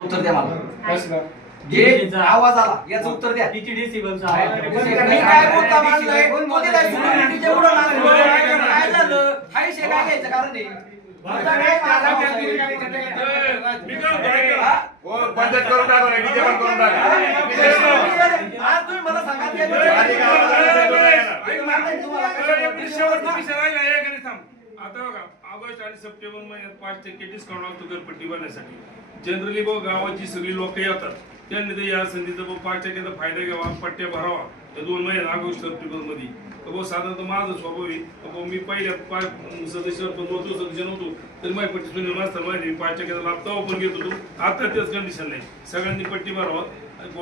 उत्तर द्या मला जे आवाज आला याचं उत्तर द्या. मी काय मुद्दा मांडलाय तो दिलाय सुप्रीम जेवढं लागलं काय झालं हा विषय काय घ्यायचं कारण आहे बंद करून टाका डीजे बंद करून टाका. आज तुम्ही मला सांगा आता बघा ऑगस्ट आणि सप्टेंबर महिन्यात 5% डिस्काउंट असतो घरपट्टी बनण्यासाठी. जनरली बघ गावाची सगळी लोक येतात त्यांनी ते या संधीचा 5% फायदा घ्यावा पट्ट्या भरावा या 2 महिन्यात ऑगस्ट सप्टेंबर मध्ये. साधारणतः माझं स्वभाव आहे मी पहिल्या 5 सदस्य नव्हतो तरी माझी पट्टी सुनील मास्तर माहिती 5% लाभ तेव्हा पण घेत होतो. आता तेच कंडिशन नाही सगळ्यांनी पट्टी भरावा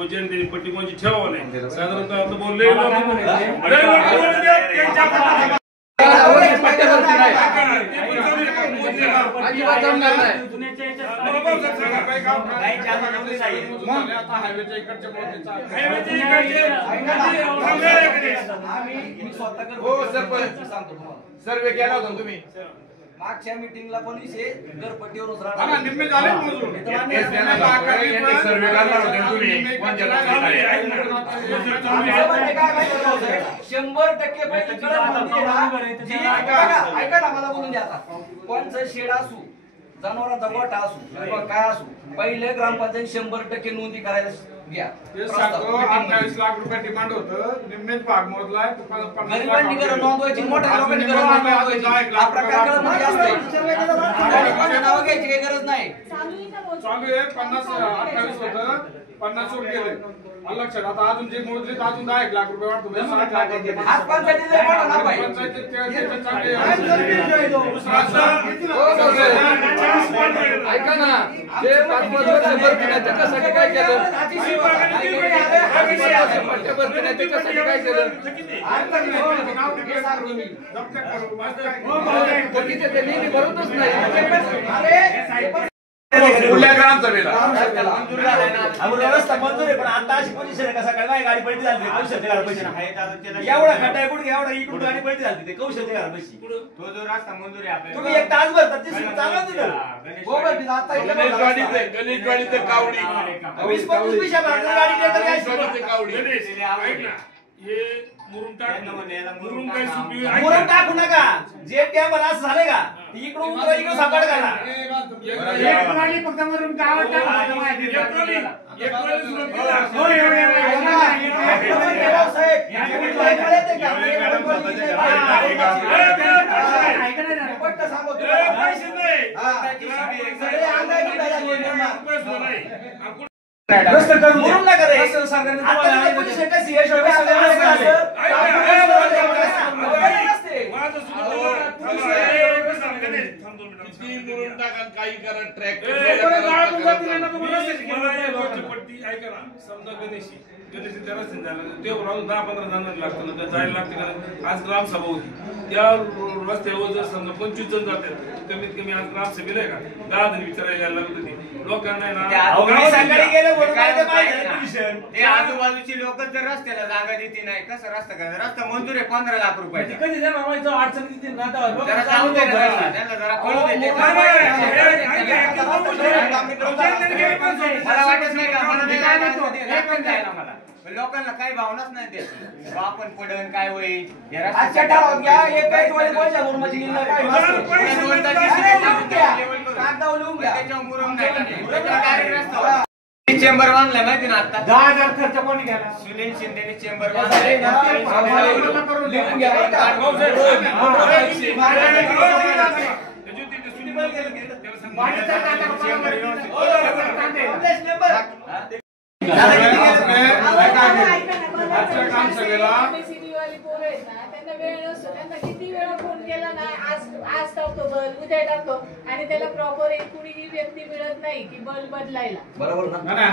ज्यांनी त्यांनी पट्टी कोणची ठेवावं नाही साधारणतः आता बोलले सर्वे केला होता तुम्ही मागच्या मीटिंगला पण विषय घरपट्टीवरच सर्वे करणार होते तुम्ही 100% ऐका ना मला बोलून द्या. आता कोणचं शेड असू जनावरांचा गोठा असू किंवा काय असू पहिले ग्रामपंचायत 100% नोंदी करायला घ्या. 28 लाख रुपये डिमांड होतं निम्मेच भाग मोजलाय. गरिबांनी गरज नोंदवायची मोठ्या लोकांनी गरज नोंदवायची हा प्रकार मध्ये असते. नाव घ्यायची काही गरज नाही. चालू आहे 28 होतं 50 वर गेले लक्षात. आता अजून जे मोजले तर अजून 10 लाख रुपये वाटतो. 60 लाख आज पंचायतीला मोठा नाव आहे. ऐका ना जे 5 वर्ष भरती नाही त्याच्यासाठी काय केलं भरती नाही त्याच्यासाठी काय केलं ते नेहमी भरतच नाही. व्यवस्था मंजूर आहे पण आता अशी पोझिशन आहे का सकाळी माझी गाडी पलटी झाली कौशलच्या घरा पैसे एवढा खड्डा इकडून एवढा इकडून गाडी पलटी झाली ते कौशलच्या घरा पैसे तो जो रस्ता मंजूर आहे आपल्याला तुम्ही एक तास भरतात ते चांगलं दिलं गणेशवाडीचं कावडी 20-25 पैसे भरतात गाडी मुरुम टाकू नका जे टेबल असं झाले का इकडून उतरा इकडून सापड घाला फक्त मुरुम गावात प्रश्न करून म्हणून नका रे आता पोझिशन कशी आहे काही करा ट्रॅक समजा गणेशी त्या रस्त्याने झालं ते 10-15 जण लागतं जायला लागते कारण आज ग्रामसभा होती त्या रस्त्यावर जर समजा 25 जण जातात कमीत कमी आज ग्रामसभेला आहे का 10 जण विचारायला यायला लागत होती लोकांना ते आजूबाजूची लोक जर रस्त्याला जागा देते नाही कसं रस्ता करायचा रस्ता मंजूर आहे 15 लाख रुपये कधी जर अडचण देते ना जरा जाऊ दे त्यांना जरा कळू दे मला वाटत नाही का मला मला लोकांना काही भावनाच नाही ते आपण पडन काय होईल चेंबर बांधलाय माहिती ना आता 10,000 खर्च कोणी केला सुनील शिंदेने चेंबर बांधलाय त्यांना वेळ नसतो त्यांना किती वेळा फोन केला ना आज टाकतो बल उद्या टाकतो आणि त्याला प्रॉपर एक कुणीही व्यक्ती मिळत नाही की बल बदलायला बरोबर ना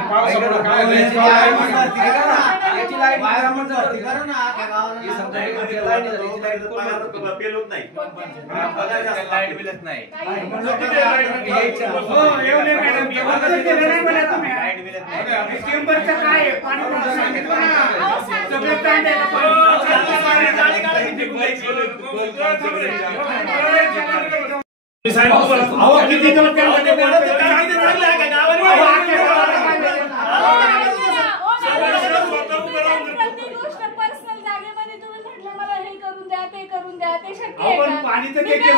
किती पाणी तर मी काय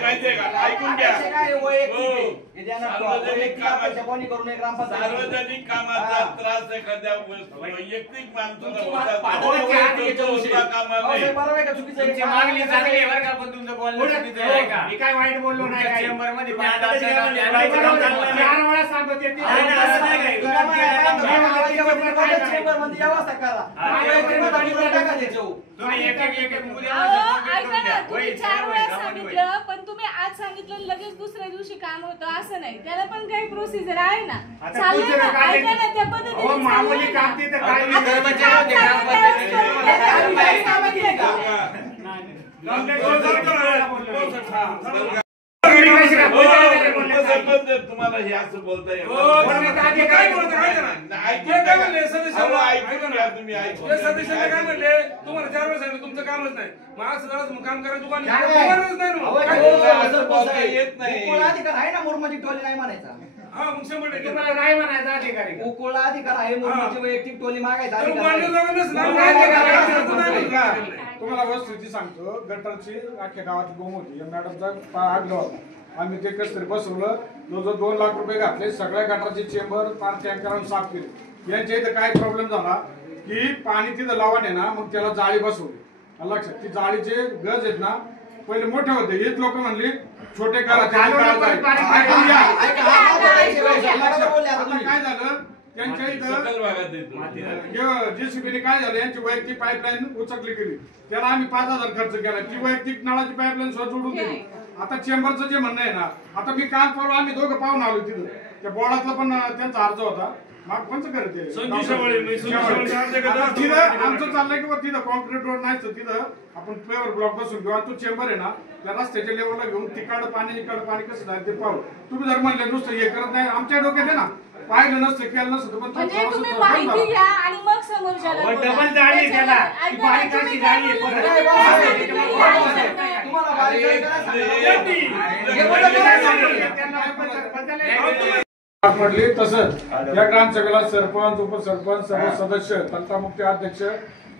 माहितीये का ऐकून घ्या सार्वजनिक कामाचा त्रास एखाद्या वैयक्तिक माणसाला तुमची मागणी चांगली आहे बरं का पण तुमचं बोलणं चुकीचं आहे का मी काय वाईट बोललो नाही चेंबर मध्ये 4 वेळा सांगतो ते तुम्ही 4 वेळा सांगितलं पण तुम्ही आज सांगितलं लगेच दुसऱ्या दिवशी काम होतं असं नाही त्याला पण काही प्रोसिजर आहे ना चाललंय ना ऐका ना त्या पद्धतीने मामूली काम ते तर काय तुम्हाला हे असं बोलता येईल सदस्यांना काय म्हणले तुम्हाला 4 वेळा सांगितलं तुमचं कामच नाही मग असं झालं काम करायचं येत नाही आहे ना मुरमाची टोली नाही म्हणायचा हा मग 100% तुम्हाला नाही म्हणायचा अधिकारी उकोळा अधिकार आहे मुरमाची वैयक्तिक टोली मागायचा तुम्हाला वस्तुस्थिती सांगतो गटरची अख्ख्या गावात बोंब होती मॅडमचा आगला होता आम्ही ते कसं तरी बसवलं जवळजवळ 2 लाख रुपये घातले सगळ्या गटरचे चेंबर टँकर साफ केले यांच्या इथं काय प्रॉब्लेम झाला की पाणी तिथं लावा नाही ना मग त्याला जाळी बसवली लक्षात ती जाळीचे गज आहेत ना पहिले मोठे होते हेच लोक म्हणले छोटे करा काय झालं त्यांच्या इथं जेसीबीने काय झालं यांची वैयक्तिक पाईपलाईन उचकली गेली त्याला आम्ही 5,000 खर्च केला ती वैयक्तिक नळाची पाईपलाईन स्वतः जोडून दिली आता चेंबरचं जे म्हणणं आहे ना आता मी काल परवा आम्ही दोघं पाहून आलो तिथं त्या बोर्डातला पण त्यांचा अर्ज होता माग पंच करते तिथं आमचं चाललंय की तिथं कॉन्क्रीट रोड नाही तिथं आपण पेवर ब्लॉक बसून घेऊ तो चेंबर आहे ना त्या रस्त्याच्या लेवलला घेऊन तिकडं पाणी इकडं पाणी कसं जाईल ते पाहू तुम्ही जर म्हणले नुसतं हे करत नाही आमच्या डोक्यात आहे ना पाहिलं नसतं केलं नसतं पण म्हणजे तुम्ही माहिती घ्या आणि मग समोरच्याला डबल जाळी आहे त्याला ती बारीकाची जाळी आहे पडली तसंच या ग्रामसभेला सरपंच उपसरपंच सर्व सदस्य तंटामुक्ती अध्यक्ष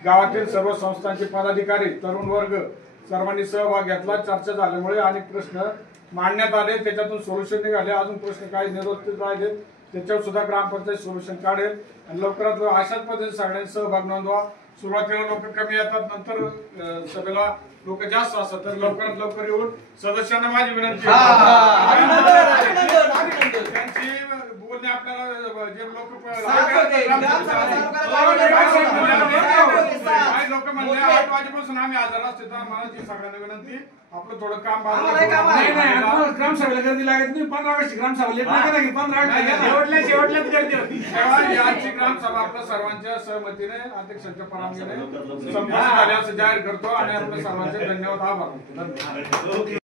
गावातील सर्व संस्थांचे पदाधिकारी तरुण वर्ग सर्वांनी सहभाग घेतला चर्चा झाल्यामुळे अनेक प्रश्न मांडण्यात आले त्याच्यातून सोल्युशन निघाले अजून प्रश्न काही निरोधित राहिले त्याच्यावर सुद्धा ग्रामपंचायत सोल्युशन काढेल आणि लवकरात लवकर अशाच पद्धतीने सगळ्यांनी सहभाग नोंदवा सुरुवातीला लोक कमी येतात नंतर सभेला लोक जास्त असतात तर लवकरात लवकर येऊन सदस्यांना माझी विनंती त्यांची बोलणे आपल्याला जे लोक म्हणले 8 वाजेपासून आम्ही हजर असते तर मला सगळ्यांना विनंती आपलं थोडं काम ग्रामसभेला गर्दी लागत नाही 15 ऑगस्ट ग्रामसभा लेट नाही 15 शेवटल्याच गर्दी होती आजची ग्रामसभा आपल्या सर्वांच्या सहमतीने अध्यक्षांच्या परवानगीने संपन्न झाली असं जाहीर करतो आणि आपल्या सर्वांचे धन्यवाद आभार.